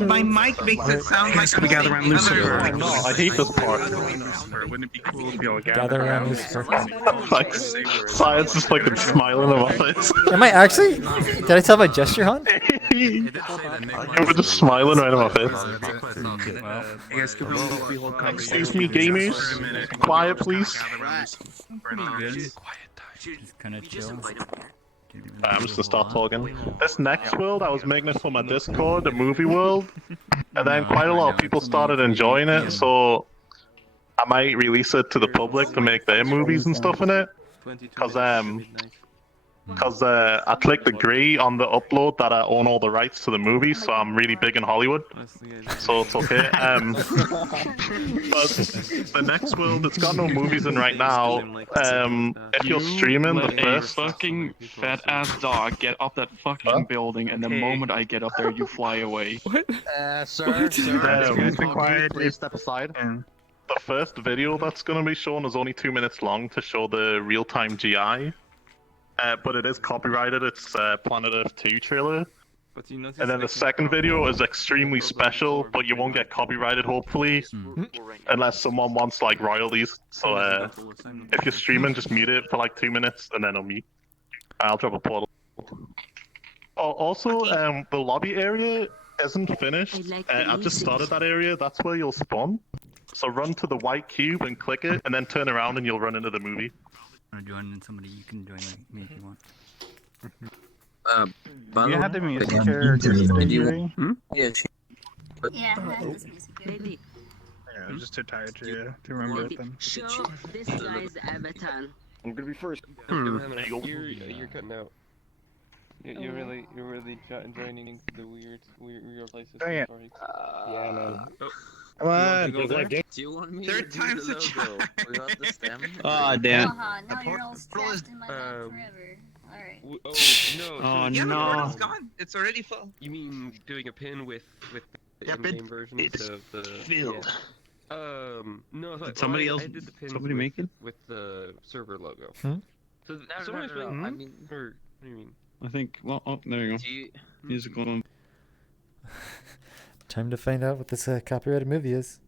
my mic makes it sound like we gather around Lucifer. No, I hate this part. Wouldn't it be cool if y'all Gather around Lucifer. Like, Science is fucking smiling in my face. Am I actually? Did I tell my gesture, hon? You were just smiling right in my face. Excuse me, gamers. Quiet, please. Kind of chill. I'm just gonna start talking. This next world, I was making it for my Discord, the movie world, and then quite a lot of people started enjoying it, so I might release it to the public to make their movies and stuff in it. Cause I clicked agree on the upload that I own all the rights to the movie, so I'm really big in Hollywood, so it's okay. But the next world, it's got no movies in right now. If you're streaming the first, fucking fat ass dog get up that fucking building, and the moment I get up there, you fly away. Sir, be quiet. Please step aside. The first video that's gonna be shown is only 2 minutes long to show the real-time GI. But it is copyrighted, it's Planet Earth 2 trailer. And then the second video is extremely special, but you won't get copyrighted hopefully, unless someone wants like royalties. So if you're streaming, just mute it for like 2 minutes and then I'll mute. I'll drop a portal. Also, the lobby area isn't finished. I've just started that area, that's where you'll spawn. So run to the white cube and click it, and then turn around and you'll run into the movie. Want to join somebody? You can join me if you want. You had the music chair injury? Yeah. Yeah, I'm just too tired to remember it then. Show this guy's avatar. I'm gonna be first. You're cutting out. You're really joining the weird places. Oh, yeah. Yeah, man. Come on. Do you want me Third to time's do a the logo without the stem? Oh, damn. Now you're all strapped in my mouth forever. Alright. Oh, no. Oh, Yeah, the no. portal's gone. It's already full. You mean doing a pin with the Yep, in-game version of the... filled. Yeah. No, I thought, Somebody I else- did the pins somebody with, make it? with the server logo. Hmm? So No, someone's no, been... I mean, Or, what do you mean? I think, well, oh, there you go. do you... Musical one. Time to find out what this copyrighted movie is.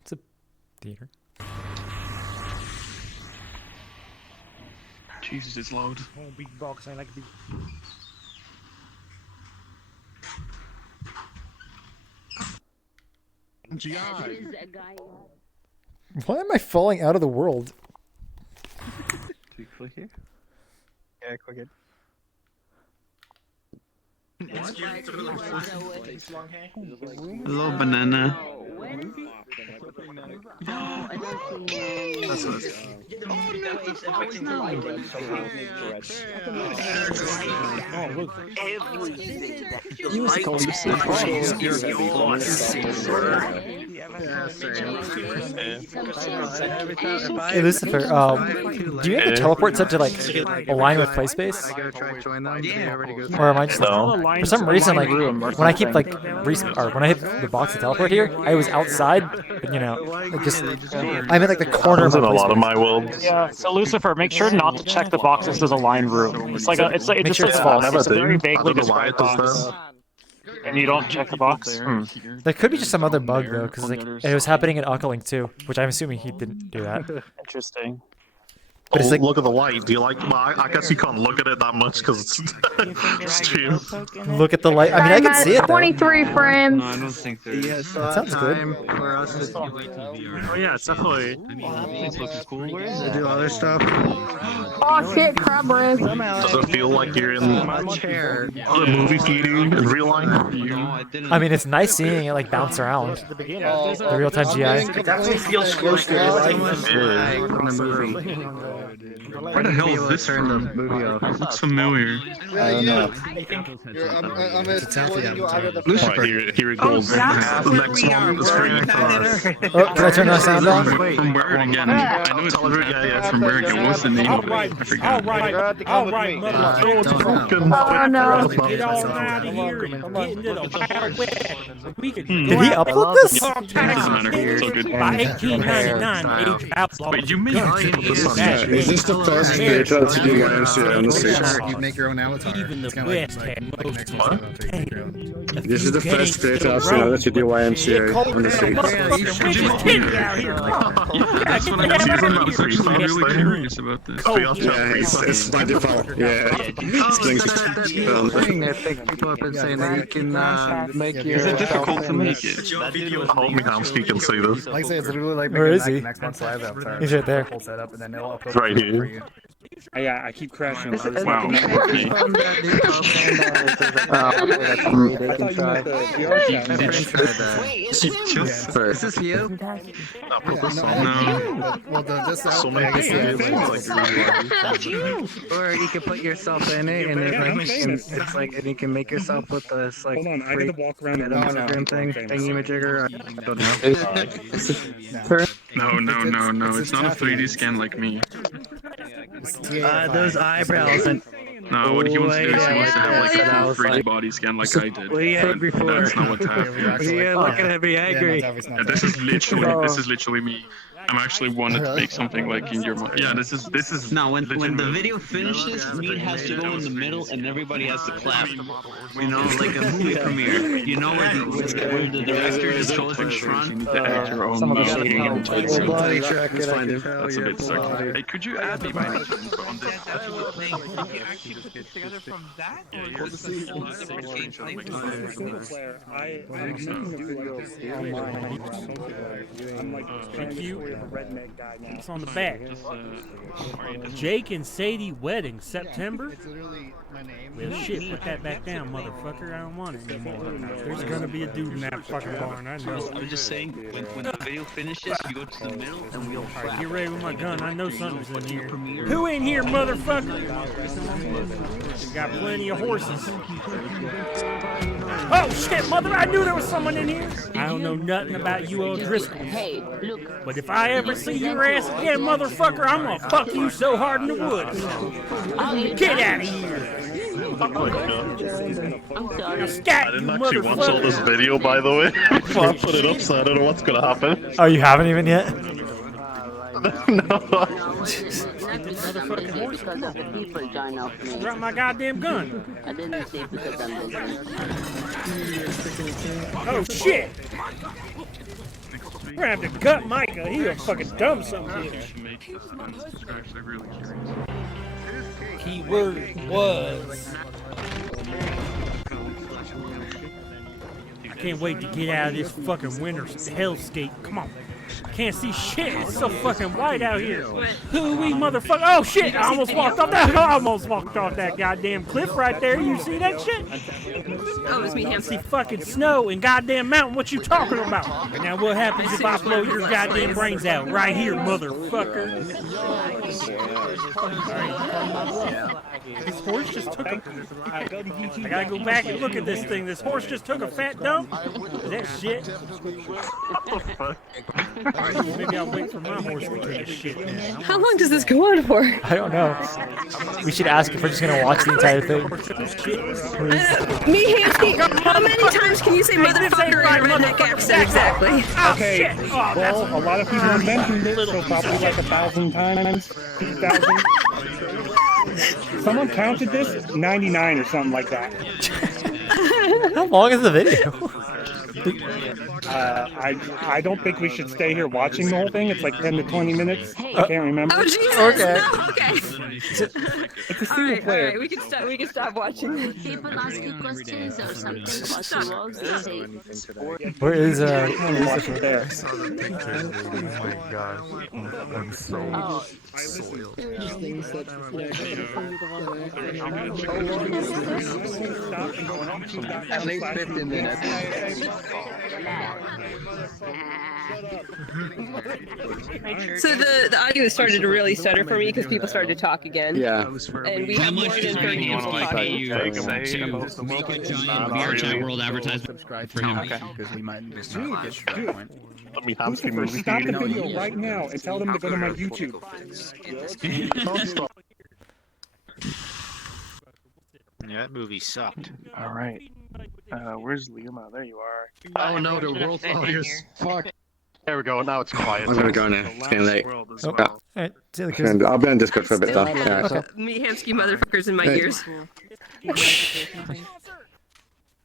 It's a theater. Jesus, it's loud. Oh, big box. I like big. GI. Why am I falling out of the world? Do you click it? Yeah, click it. Hello, banana. That's what it's Hey Lucifer, do you have the teleport set to like align with play space? Or am I just for some reason like when I keep like when I hit the box to teleport here, I was outside, but, you know, like just I'm in like the corner of in my a play lot of space. my worlds. Yeah, so Lucifer, make sure not to check the box that says align room. It's like a, it's like it Make just sure says it's false. never It's a very do. I vaguely don't know why it described does box, and you don't check the box. There could be just some other bug though, because like it was happening in Ucklink too, which I'm assuming he didn't do that. Interesting. But it's like, look at the light. Do you like? Well, I guess you can't look at it that much because it's stream. look at the light. I mean, I can see it. Though. 23 frames. No, I don't think there is. That sounds good. For us to Oh yeah, it's definitely. to do other stuff. Oh shit, crab bread. Does it feel like you're in a movie theater in real life? I mean, it's nice seeing it like bounce around. The real-time GI. It definitely feels close to real life. Where the hell is this from? It looks familiar. I don't know. I'm exploiting you out of the Right, here it goes. The next one, the screen. Oh, can I turn that sound off? From where again? I know it's from where again. What's the name of it? I forgot. All right, mother. Oh no. Get all out of here and get into the Wild West. We could Did he upload this? By 1899, age outlaw. Wait, you made Is this the first VRChat to do YMCA on the States? You make your own avatar. Even the It's kinda West like had the most next of one. it. This is the first VRChat I've seen that you do YMCA on the States. That's what I was using. I was actually really curious about this. Yeah, it's by default. Yeah. I think people have been saying that you can make your. Is it difficult to make it? Hold me, Hamsky can see this. Like I say, it's literally like Where is making he? an Xbox Live avatar. He's right there. Full setup, and then they'll upload Right it here. for you. Yeah, I keep crashing. Wow. Is this you? Well, this So many Or you can put yourself in it, and it's like, and you can make yourself with this like. Hold on, I gotta walk around the Instagram thing, thingy-majigger. I don't know. No. It's not a 3D scan like me. Those eyebrows and. No, what he wants to do is he wants to have like a full 3D body scan like I did. But that's not what's happening. You're looking at me angry. Yeah, this is literally me. I'm actually wanted to make something like in your mind. Yeah, this is. No, when the video finishes, Mead has to go in the middle and everybody has to clap. You know, like a movie premiere. You know where the director just goes in front. To add your own Body track it. That's a bit sucky. Hey, could you add me by any chance on this? Together from that, or is this a separate gameplay? Single player, I'm making a video online. I'm like trying to a redneck guy now. It's on the back. Jake and Sadie wedding, September. Well, shit, put that back down, motherfucker. I don't want it anymore. There's gonna be a dude in that fucking barn, I know. I'm just saying, when the video finishes, you go to the middle and we'll clap. Get ready with my gun. I know something's in here. Who in here, motherfucker? Got plenty of horses. Oh shit, mother! I knew there was someone in here. I don't know nothing about you, O'Driscoll. Hey, look. But if I ever see your ass again, motherfucker, I'm gonna fuck you so hard in the woods. Get out of here. I didn't actually watch all this video, by the way. Before I put it up, so I don't know what's gonna happen. Oh, you haven't even yet? No. Drop my goddamn gun. Oh shit! We're gonna have to gut Micah. He a fucking dumb son of a bitch. Keyword was. I can't wait to get out of this fucking winter hellscape. Come on. Can't see shit. It's so fucking white out here. Hoo-wee, motherfucker. Oh shit! I almost walked off that goddamn cliff right there. You see that shit? Oh, it's me, I see fucking snow and goddamn mountain. What you talking about? Now what happens if I blow your goddamn brains out right here, motherfucker? This horse just took a... I gotta go back and look at this thing. This horse just took a fat dump? Is that shit? What the fuck? Maybe I'll wait for my horse to take a shit now. How long does this go on for? I don't know. We should ask if we're just gonna watch the entire thing. Me, Hansky, how many times can you say motherfucker in a redneck accent exactly? Okay, well, a lot of people have mentioned it, so probably like 1,000 times, 2,000. Someone counted this 99 or something like that. How long is the video? I don't think we should stay here watching the whole thing. It's like 10 to 20 minutes. I can't remember. Oh Jesus! Okay. No, okay. It's a single player. All right, we can stop watching. People ask you questions or something about the world. They say, Where is Watch it there. Oh my gosh. I'm so soiled. At least 15 minutes. So the audio started to really stutter for me because people started to talk again. Yeah. And we have more than 30 people talking. to make a giant VRChat world advertisement Subscribe for to him. okay. Because we might just not get to that point. Let me hamster Lucifer, movie stop the theater. video right now and tell them to go to my YouTube. Yeah, that movie sucked. All right. Where's Luma? There you are. Oh no, the world's audience. Fuck. There we go. Now it's quiet. I'm gonna go now. It's getting late. Alright, see you later. And I'll be on Discord for a bit though. Still Yeah. have me Hamsky motherfuckers in my Hey. ears.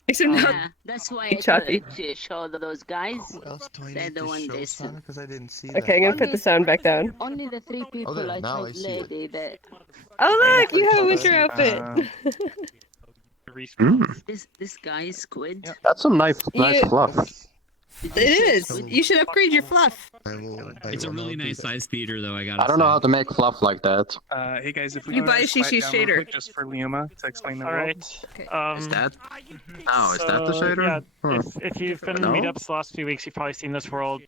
Except now, yeah, that's why I choppy. couldn't show those guys. They're the one decent. Because I didn't see Okay, I'm gonna put the sound back down. Only the three people there, I now I tried see it. lady that Oh look, you have a winter outfit. this guy is squid. That's some nice fluff. It is. You should upgrade your fluff. It's a really nice sized theater, though. I gotta. I don't know how to make fluff like that. Hey guys, if we You can buy a just quiet Shishi down real shader. quick just for Luma to explain the All world. right. Is that? Oh, is that the So, shader? Yeah, Huh. if you've been in No? meetups the last few weeks, you've probably seen this world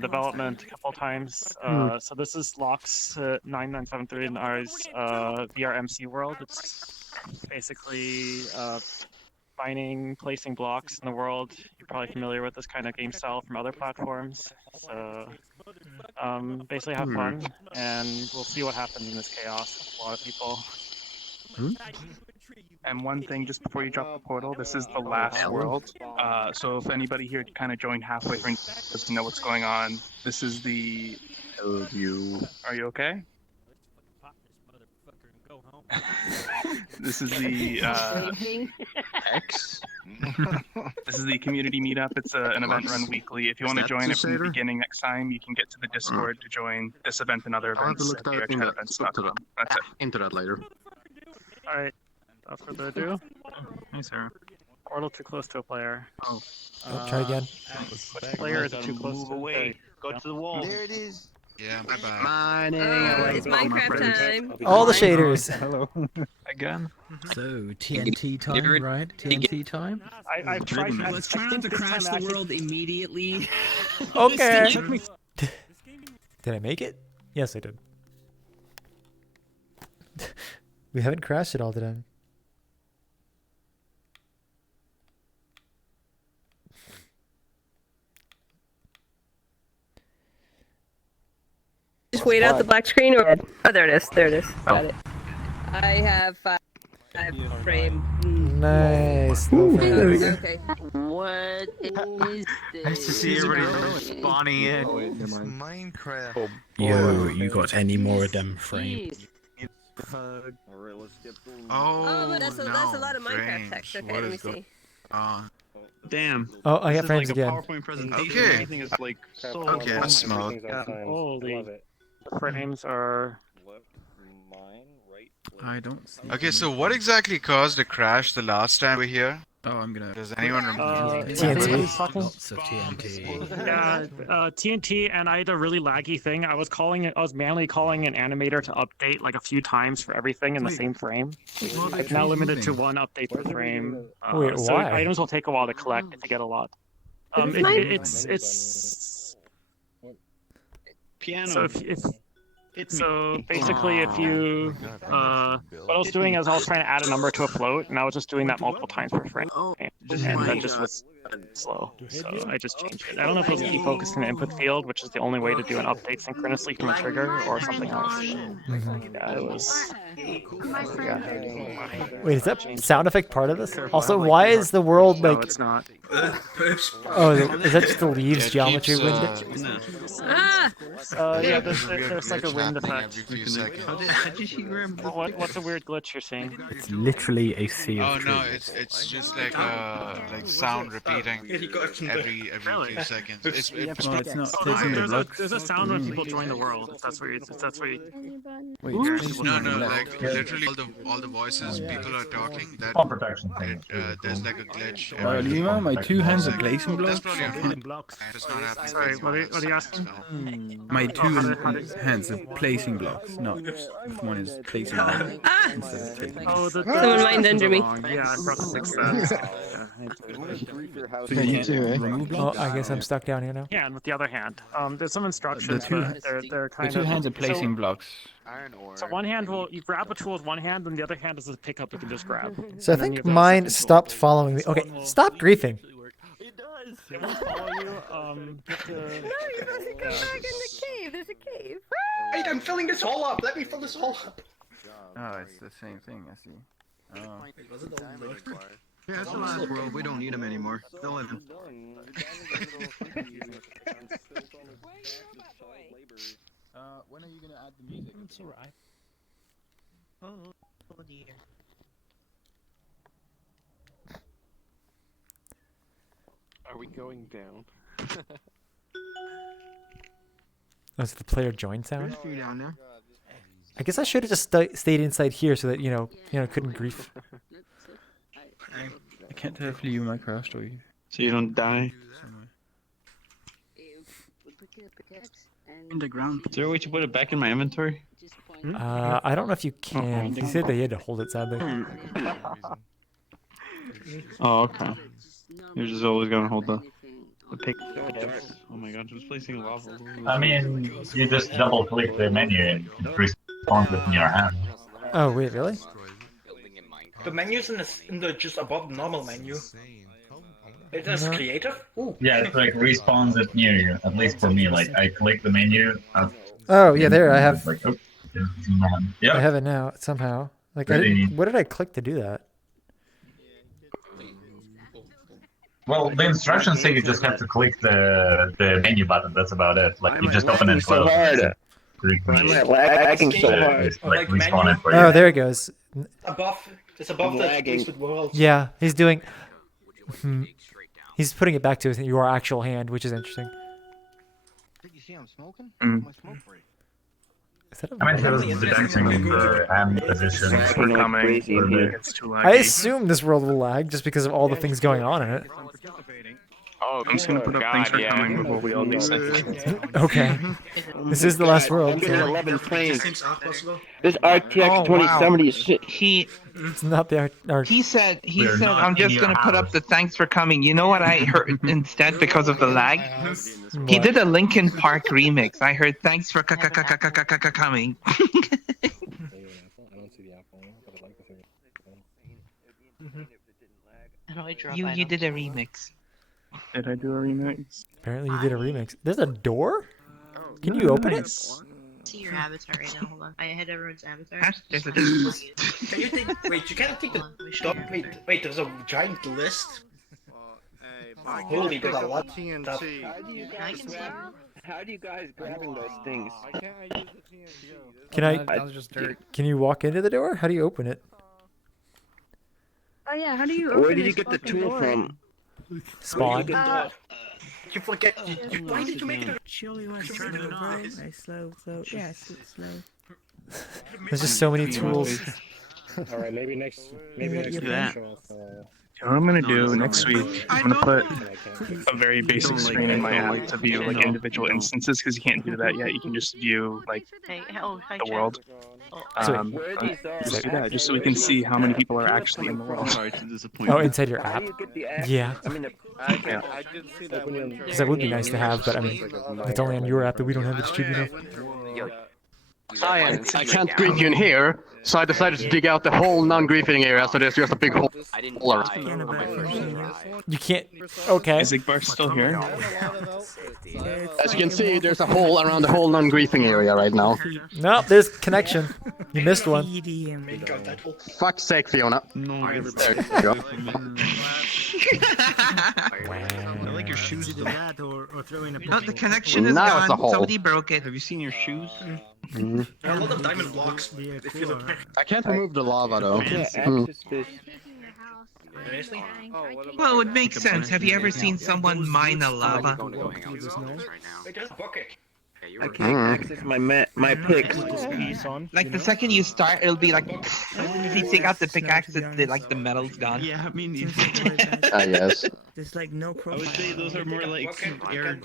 development a couple times. So this is Locke's 9973 and ours VRMC world. It's basically finding, placing blocks in the world. You're probably familiar with this kind of game style from other platforms. So basically have fun, and we'll see what happens in this chaos with a lot of people. And one thing, just before you drop the portal, this is the last world. So if anybody here kind of joined halfway through and doesn't know what's going on, this is the. Are you okay? This is the X. this is the community meetup. It's an event run weekly. If you want to join it from the beginning next time, you can get to the Discord to join this event and other I'll have to events. look at that VRChatevents.com. That's it. into that later. All right. Without further ado, Hey, Sarah. portal too close to a player. Oh, try again. Which player is too close to away. Go to the wall. There it is. Yeah, bye bye. Mining. It's Minecraft time. All the shaders. Hello. Again. So TNT time, right? TNT time. I've tried. Let's try not to crash the world immediately. Okay. Did I make it? Yes, I did. We haven't crashed it all the time. Just wait out the black screen, or oh, there it is. There it is. Got it. I have frame. Nice. Okay. What is this? Nice to see everybody spawning in. Minecraft. Yo, you got any more of them frames? Oh, but that's a lot of Minecraft text. Okay, let me see. Damn. Oh, I got frames again. Okay. Everything is like so. Okay, that's small. Holy. The frames are. I don't see. Okay, so what exactly caused the crash the last time we were here? Oh, I'm gonna. Does anyone remember? TNT. Lots of TNT. Yeah, TNT, and I had a really laggy thing. I was manually calling an animator to update like a few times for everything in the same frame. It's now limited to one update per frame. Wait, so why? items will take a while to collect if you get a lot. It's Piano. so so basically, if you what I was doing is I was trying to add a number to a float, and I was just doing that multiple times per frame, and that just was slow. So I just changed it. I don't know if it was defocused in the input field, which is the only way to do an update synchronously from a trigger, or something else. Yeah, it was. Wait, is that sound effect part of this? Also, why is the world No, like? it's not. Oh, is that just the leaves geometry keeps, wind? Ah! Yeah, there's like a wind effect. Every few seconds. What's a weird glitch you're seeing? It's literally a sea Oh of no, trees. it's just like sound repeating every few seconds. It's No, it's not Oh, placing the blocks. there's a sound when people join the world. If that's where you. Wait, it's placing no, the blocks. like literally all the voices people are talking. That there's like a glitch. Lima, my two hands are placing That's blocks. probably it's not happening. Sorry, what are you asking? My two hands are placing blocks, not if one is placing blocks instead of taking. Oh, Someone mind under me. Yeah, I forgot to fix that. So you can't remove blocks? Oh, I guess I'm stuck down here now. Yeah, and with the other hand. There's some instructions, but they're The kind two of. hands are placing blocks. So one hand you grab a tool with one hand, and the other hand is a pickup you can just grab. So I And then you think have the mine second stopped following me. Okay, stop griefing. It won't follow you. No, you're supposed to come back in the cave. There's a cave. Wait, I'm filling this hole up. Let me fill this hole up. Oh, it's the same thing, I see. Oh. Yeah, that's the last world. We don't need them anymore. Fill it in. When are you gonna add the music? It's alright. Oh dear. Are we going down? That's the player join sound. There's a few down there. I guess I should have just stayed inside here so that you know couldn't grief. I can't tell if you Minecraft or you. So you don't die. Underground. Is there a way to put it back in my inventory? I don't know if you can. He said that he had to hold it sadly. Oh, okay. You're just always gonna hold the pick. Oh my god, just placing lava. I mean, you just double click the menu and it respawns it in your hand. Oh wait, really? The menu's in the just above the normal menu. It is No. creative. Ooh. Yeah, it's like respawns it near you. At least for me, like I click the menu. Oh yeah, there I have. Like, oh, yeah. I have it now somehow. Like what did I click to do that? Well, the instructions say you just have to click the menu button. That's about it. Like you just open and close. Lagging so hard. Like respawn it for you. Oh, there it goes. It's above the twisted world. Yeah, he's doing. He's putting it back to your actual hand, which is interesting. Did you see I'm smoking? My smoke break. Is that I mean, he was detecting the hand position. We're coming. It's too laggy. I assume this world will lag just because of all the things going on in it. Oh, I'm just gonna put up thanks for coming before we all do something. Okay. This is the last world. I'm getting so- 11 frames. Things are possible. This RTX 2070 is shit. It's not the art. He said We're not I'm just in gonna your put up house. the thanks for coming. You know what I heard instead because of the lag? He did a Linkin Park remix. I heard thanks for coming. You did a remix. Did I do a remix? Apparently you did a remix. There's a door? Can you open it? See your avatar right now. Hold on. I had everyone's avatar. There's a Can you take? Wait, you can't take the. Wait. There's a giant list. Holy, there's a lot of stuff. How do you guys grabbing those things? Can I? That was just dirt. Can you walk into the door? How do you open it? Oh yeah, how do you open Where did you this get the fucking tool door? from? Spawn. You forget. Why did you make it? Surely you want to turn it off. Nice, slow. Yeah, slow. There's just so many tools. Alright, maybe next Do that. You know what I'm gonna do next week? I'm gonna put a very basic screen in my app to view like individual instances because you can't do that yet. You can just view like the world. Just do that, just so we can see how many people are actually in the world. Oh, inside your app? Yeah. Yeah. Because that would be nice to have, but I mean, it's only on your app that we don't have it distributed. Science, I can't grief you in here, so I decided to dig out the whole non-griefing area, so there's just a big hole around. You can't. Okay. Is Igbar still here? As you can see, there's a hole around the whole non-griefing area right now. No, there's connection. You missed one. Fuck's sake, Fiona. There you go. I like your shoes. Either that or throwing a. Oh, the connection is Now it's a gone. hole. Somebody broke it. Have you seen your shoes? Mhm. There are a lot of diamond blocks. If you look. I can't remove the lava though. Seriously? Well, it makes sense. Have you ever seen someone mine a lava? Wait, there's a bucket. I can't access my picks. Like the second you start, it'll be like if you take out the pickaxe, the metal's gone. Yeah, I mean, Yes. There's like no I would say those are more like air,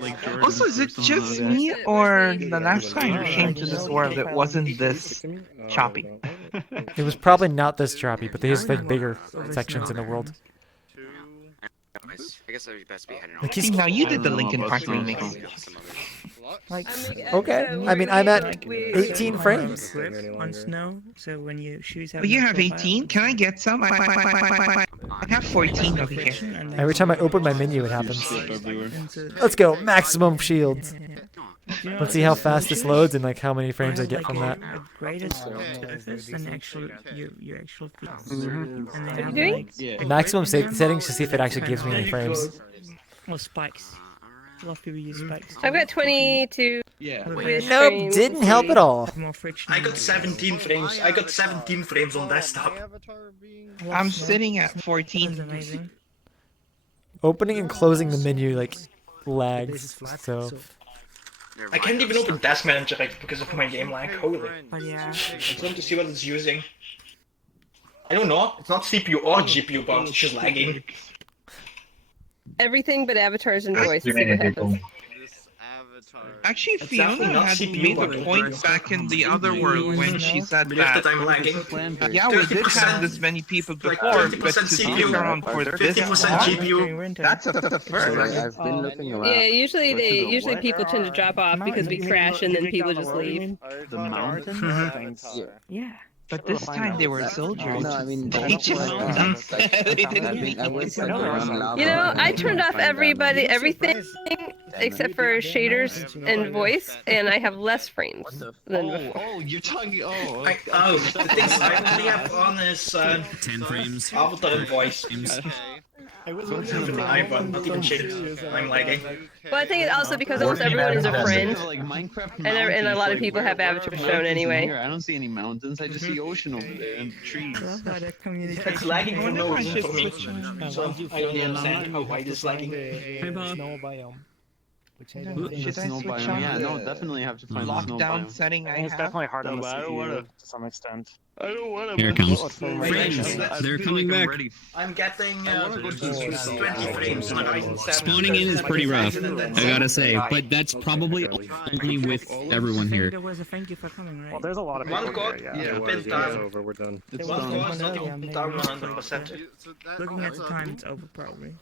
like Jordan. Also, is it just me, or the last time I came to this world, it wasn't this choppy? It was probably not this choppy, but there's like bigger sections in the world. I guess I'd best be heading Like See, now you did the Linkin Park remix. Like, okay. I mean, I'm at 18 frames. On snow, so when your shoes have. But you no have profile, 18? Can I get some? I have 14 over here. Every time I open my menu, it happens. Let's go, maximum shields. Let's see how fast this loads and like how many frames I get from that. Greatest surface than actual your actual feet. Mhm. And they have doing? like Maximum settings to see if it actually gives me any frames. or spikes. A lot of people use spikes. I've got 22. Yeah. Nope, didn't help at all. More friction. I got 17 frames. I got 17 frames on desktop. I'm sitting at 14. That's amazing. Opening and closing the menu like lags. So I can't even open Task Manager because of my game lag. Holy. But yeah. I just want to see what it's using. I don't know. It's not CPU or GPU bound. It's just lagging. Everything but avatars and voice. See what happens. Actually, It's definitely Fiona not had CPU made a bundle. point back in the other world when she said Believe that that. I'm lagging. Yeah, we did 30%, have this many people like before, 50% but to stick CPU, around for this 50% long, GPU. that's a first. I've been looking around. Yeah, usually people tend to drop off because we crash and then people just leave. The mountains? Yeah. But this time they were soldiers. No, I mean, They just they didn't. I went around lava. You know, I turned off everything except for shaders and voice, and I have less frames than before. Oh, you're talking. The things I only have on is 10 frames. avatar and voice. I was not even shaders. I'm lagging. Well, I think it's also because almost everyone is a friend, and a lot of people have avatars shown anyway. I don't see any mountains. I just see ocean over there and trees. It's lagging for no reason for me. So I don't understand how why it's lagging. Should I switch on Yeah, no, the definitely have to find the snow lockdown biome. setting I It's have? definitely hard on the CPU to some extent. I don't want to. Here it comes. Frames. They're coming back. I'm getting 20 frames on Ryzen 7. Spawning in is pretty rough, I gotta say, but that's probably only with everyone here. There was a thank you for coming, right? Well, there's a lot of people One core, here, yeah. been down. We're done. There It's was done. one not earlier, maybe. down 100%. Looking at the time, it's over probably.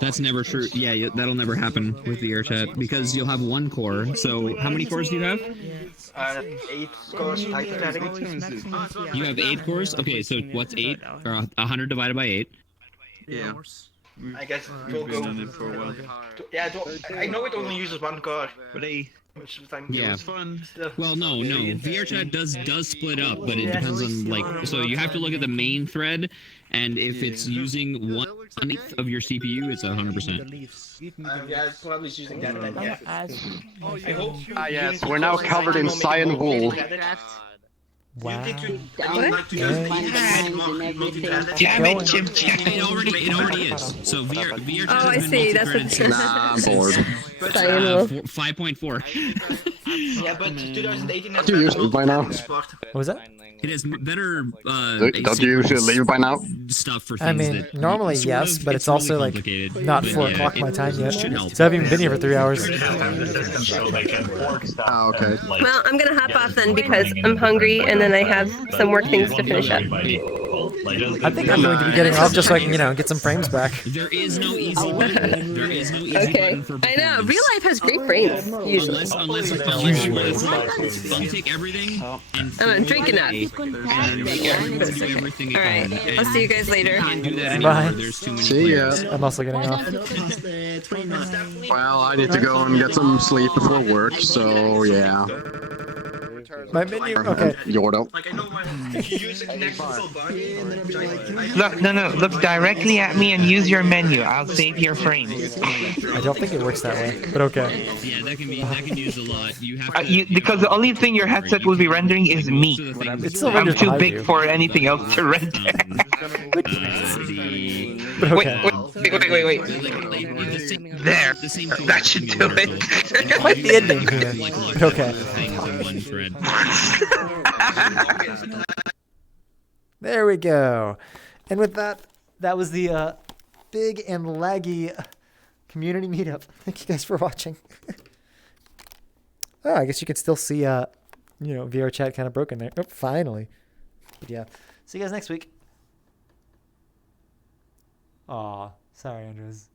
That's never true. Yeah, that'll never happen with the VRChat because you'll have one core. So how many cores do you have? 8 cores, hypothetically. You have 8 cores? Okay, so what's 8? Or 100 divided by 8? Yeah. I guess it will go. For a while. Yeah, I know it only uses one core. But hey, Which is time Yeah. it's fun. Well, no. VRChat does split up, but it depends on like. So you have to look at the main thread, and if it's using 1/8 of your CPU, it's 100%. Yeah, it's probably using that then. Yeah. I hope. Ah, yes, we're now covered in cyan wool. wow. Damn it, Jim. It already is. So VRChat Oh, I has been see. That's multi-threaded what. Nah, I'm bored. since, Cyan wool. 5.4. Yeah, but 2018 has Do you use it by now? What was that? It has better. Don't you usually leave by now? Stuff for I things mean, that normally sort yes, of- but it's really also like complicated, not but 4 yeah, o'clock my time yet. should help. So I haven't even been here for 3 hours. Ah, okay. Well, I'm gonna hop off then because I'm hungry and then I have some work things to finish up. I think I'm going to be getting off just so I can, get some frames back. There is no easy button. There is no easy Okay. button for I know. Real life has great frames usually. unless you take everything and I'm drinking up. everything All right. again. I'll see you guys later. Can't do that Bye. anymore. There's too many See ya. players. I'm also getting off. Well, I need to go and get some sleep before work, so yeah. My menu. Okay. Yordo. Look, no. Look directly at me and use your menu. I'll save your frames. I don't think it works that way, but okay. Yeah, that can use a lot. You have Because the only thing your headset will be rendering is me. It still I'm renders too behind big you. for anything else to render. But okay. Wait. There. That should do it. Quite the ending here. But okay. There we go. And with that, that was the big and laggy community meetup. Thank you guys for watching. Oh, I guess you can still see, VRChat kind of broken there. Oh, finally. But yeah, see you guys next week. Aw, sorry, Andrews.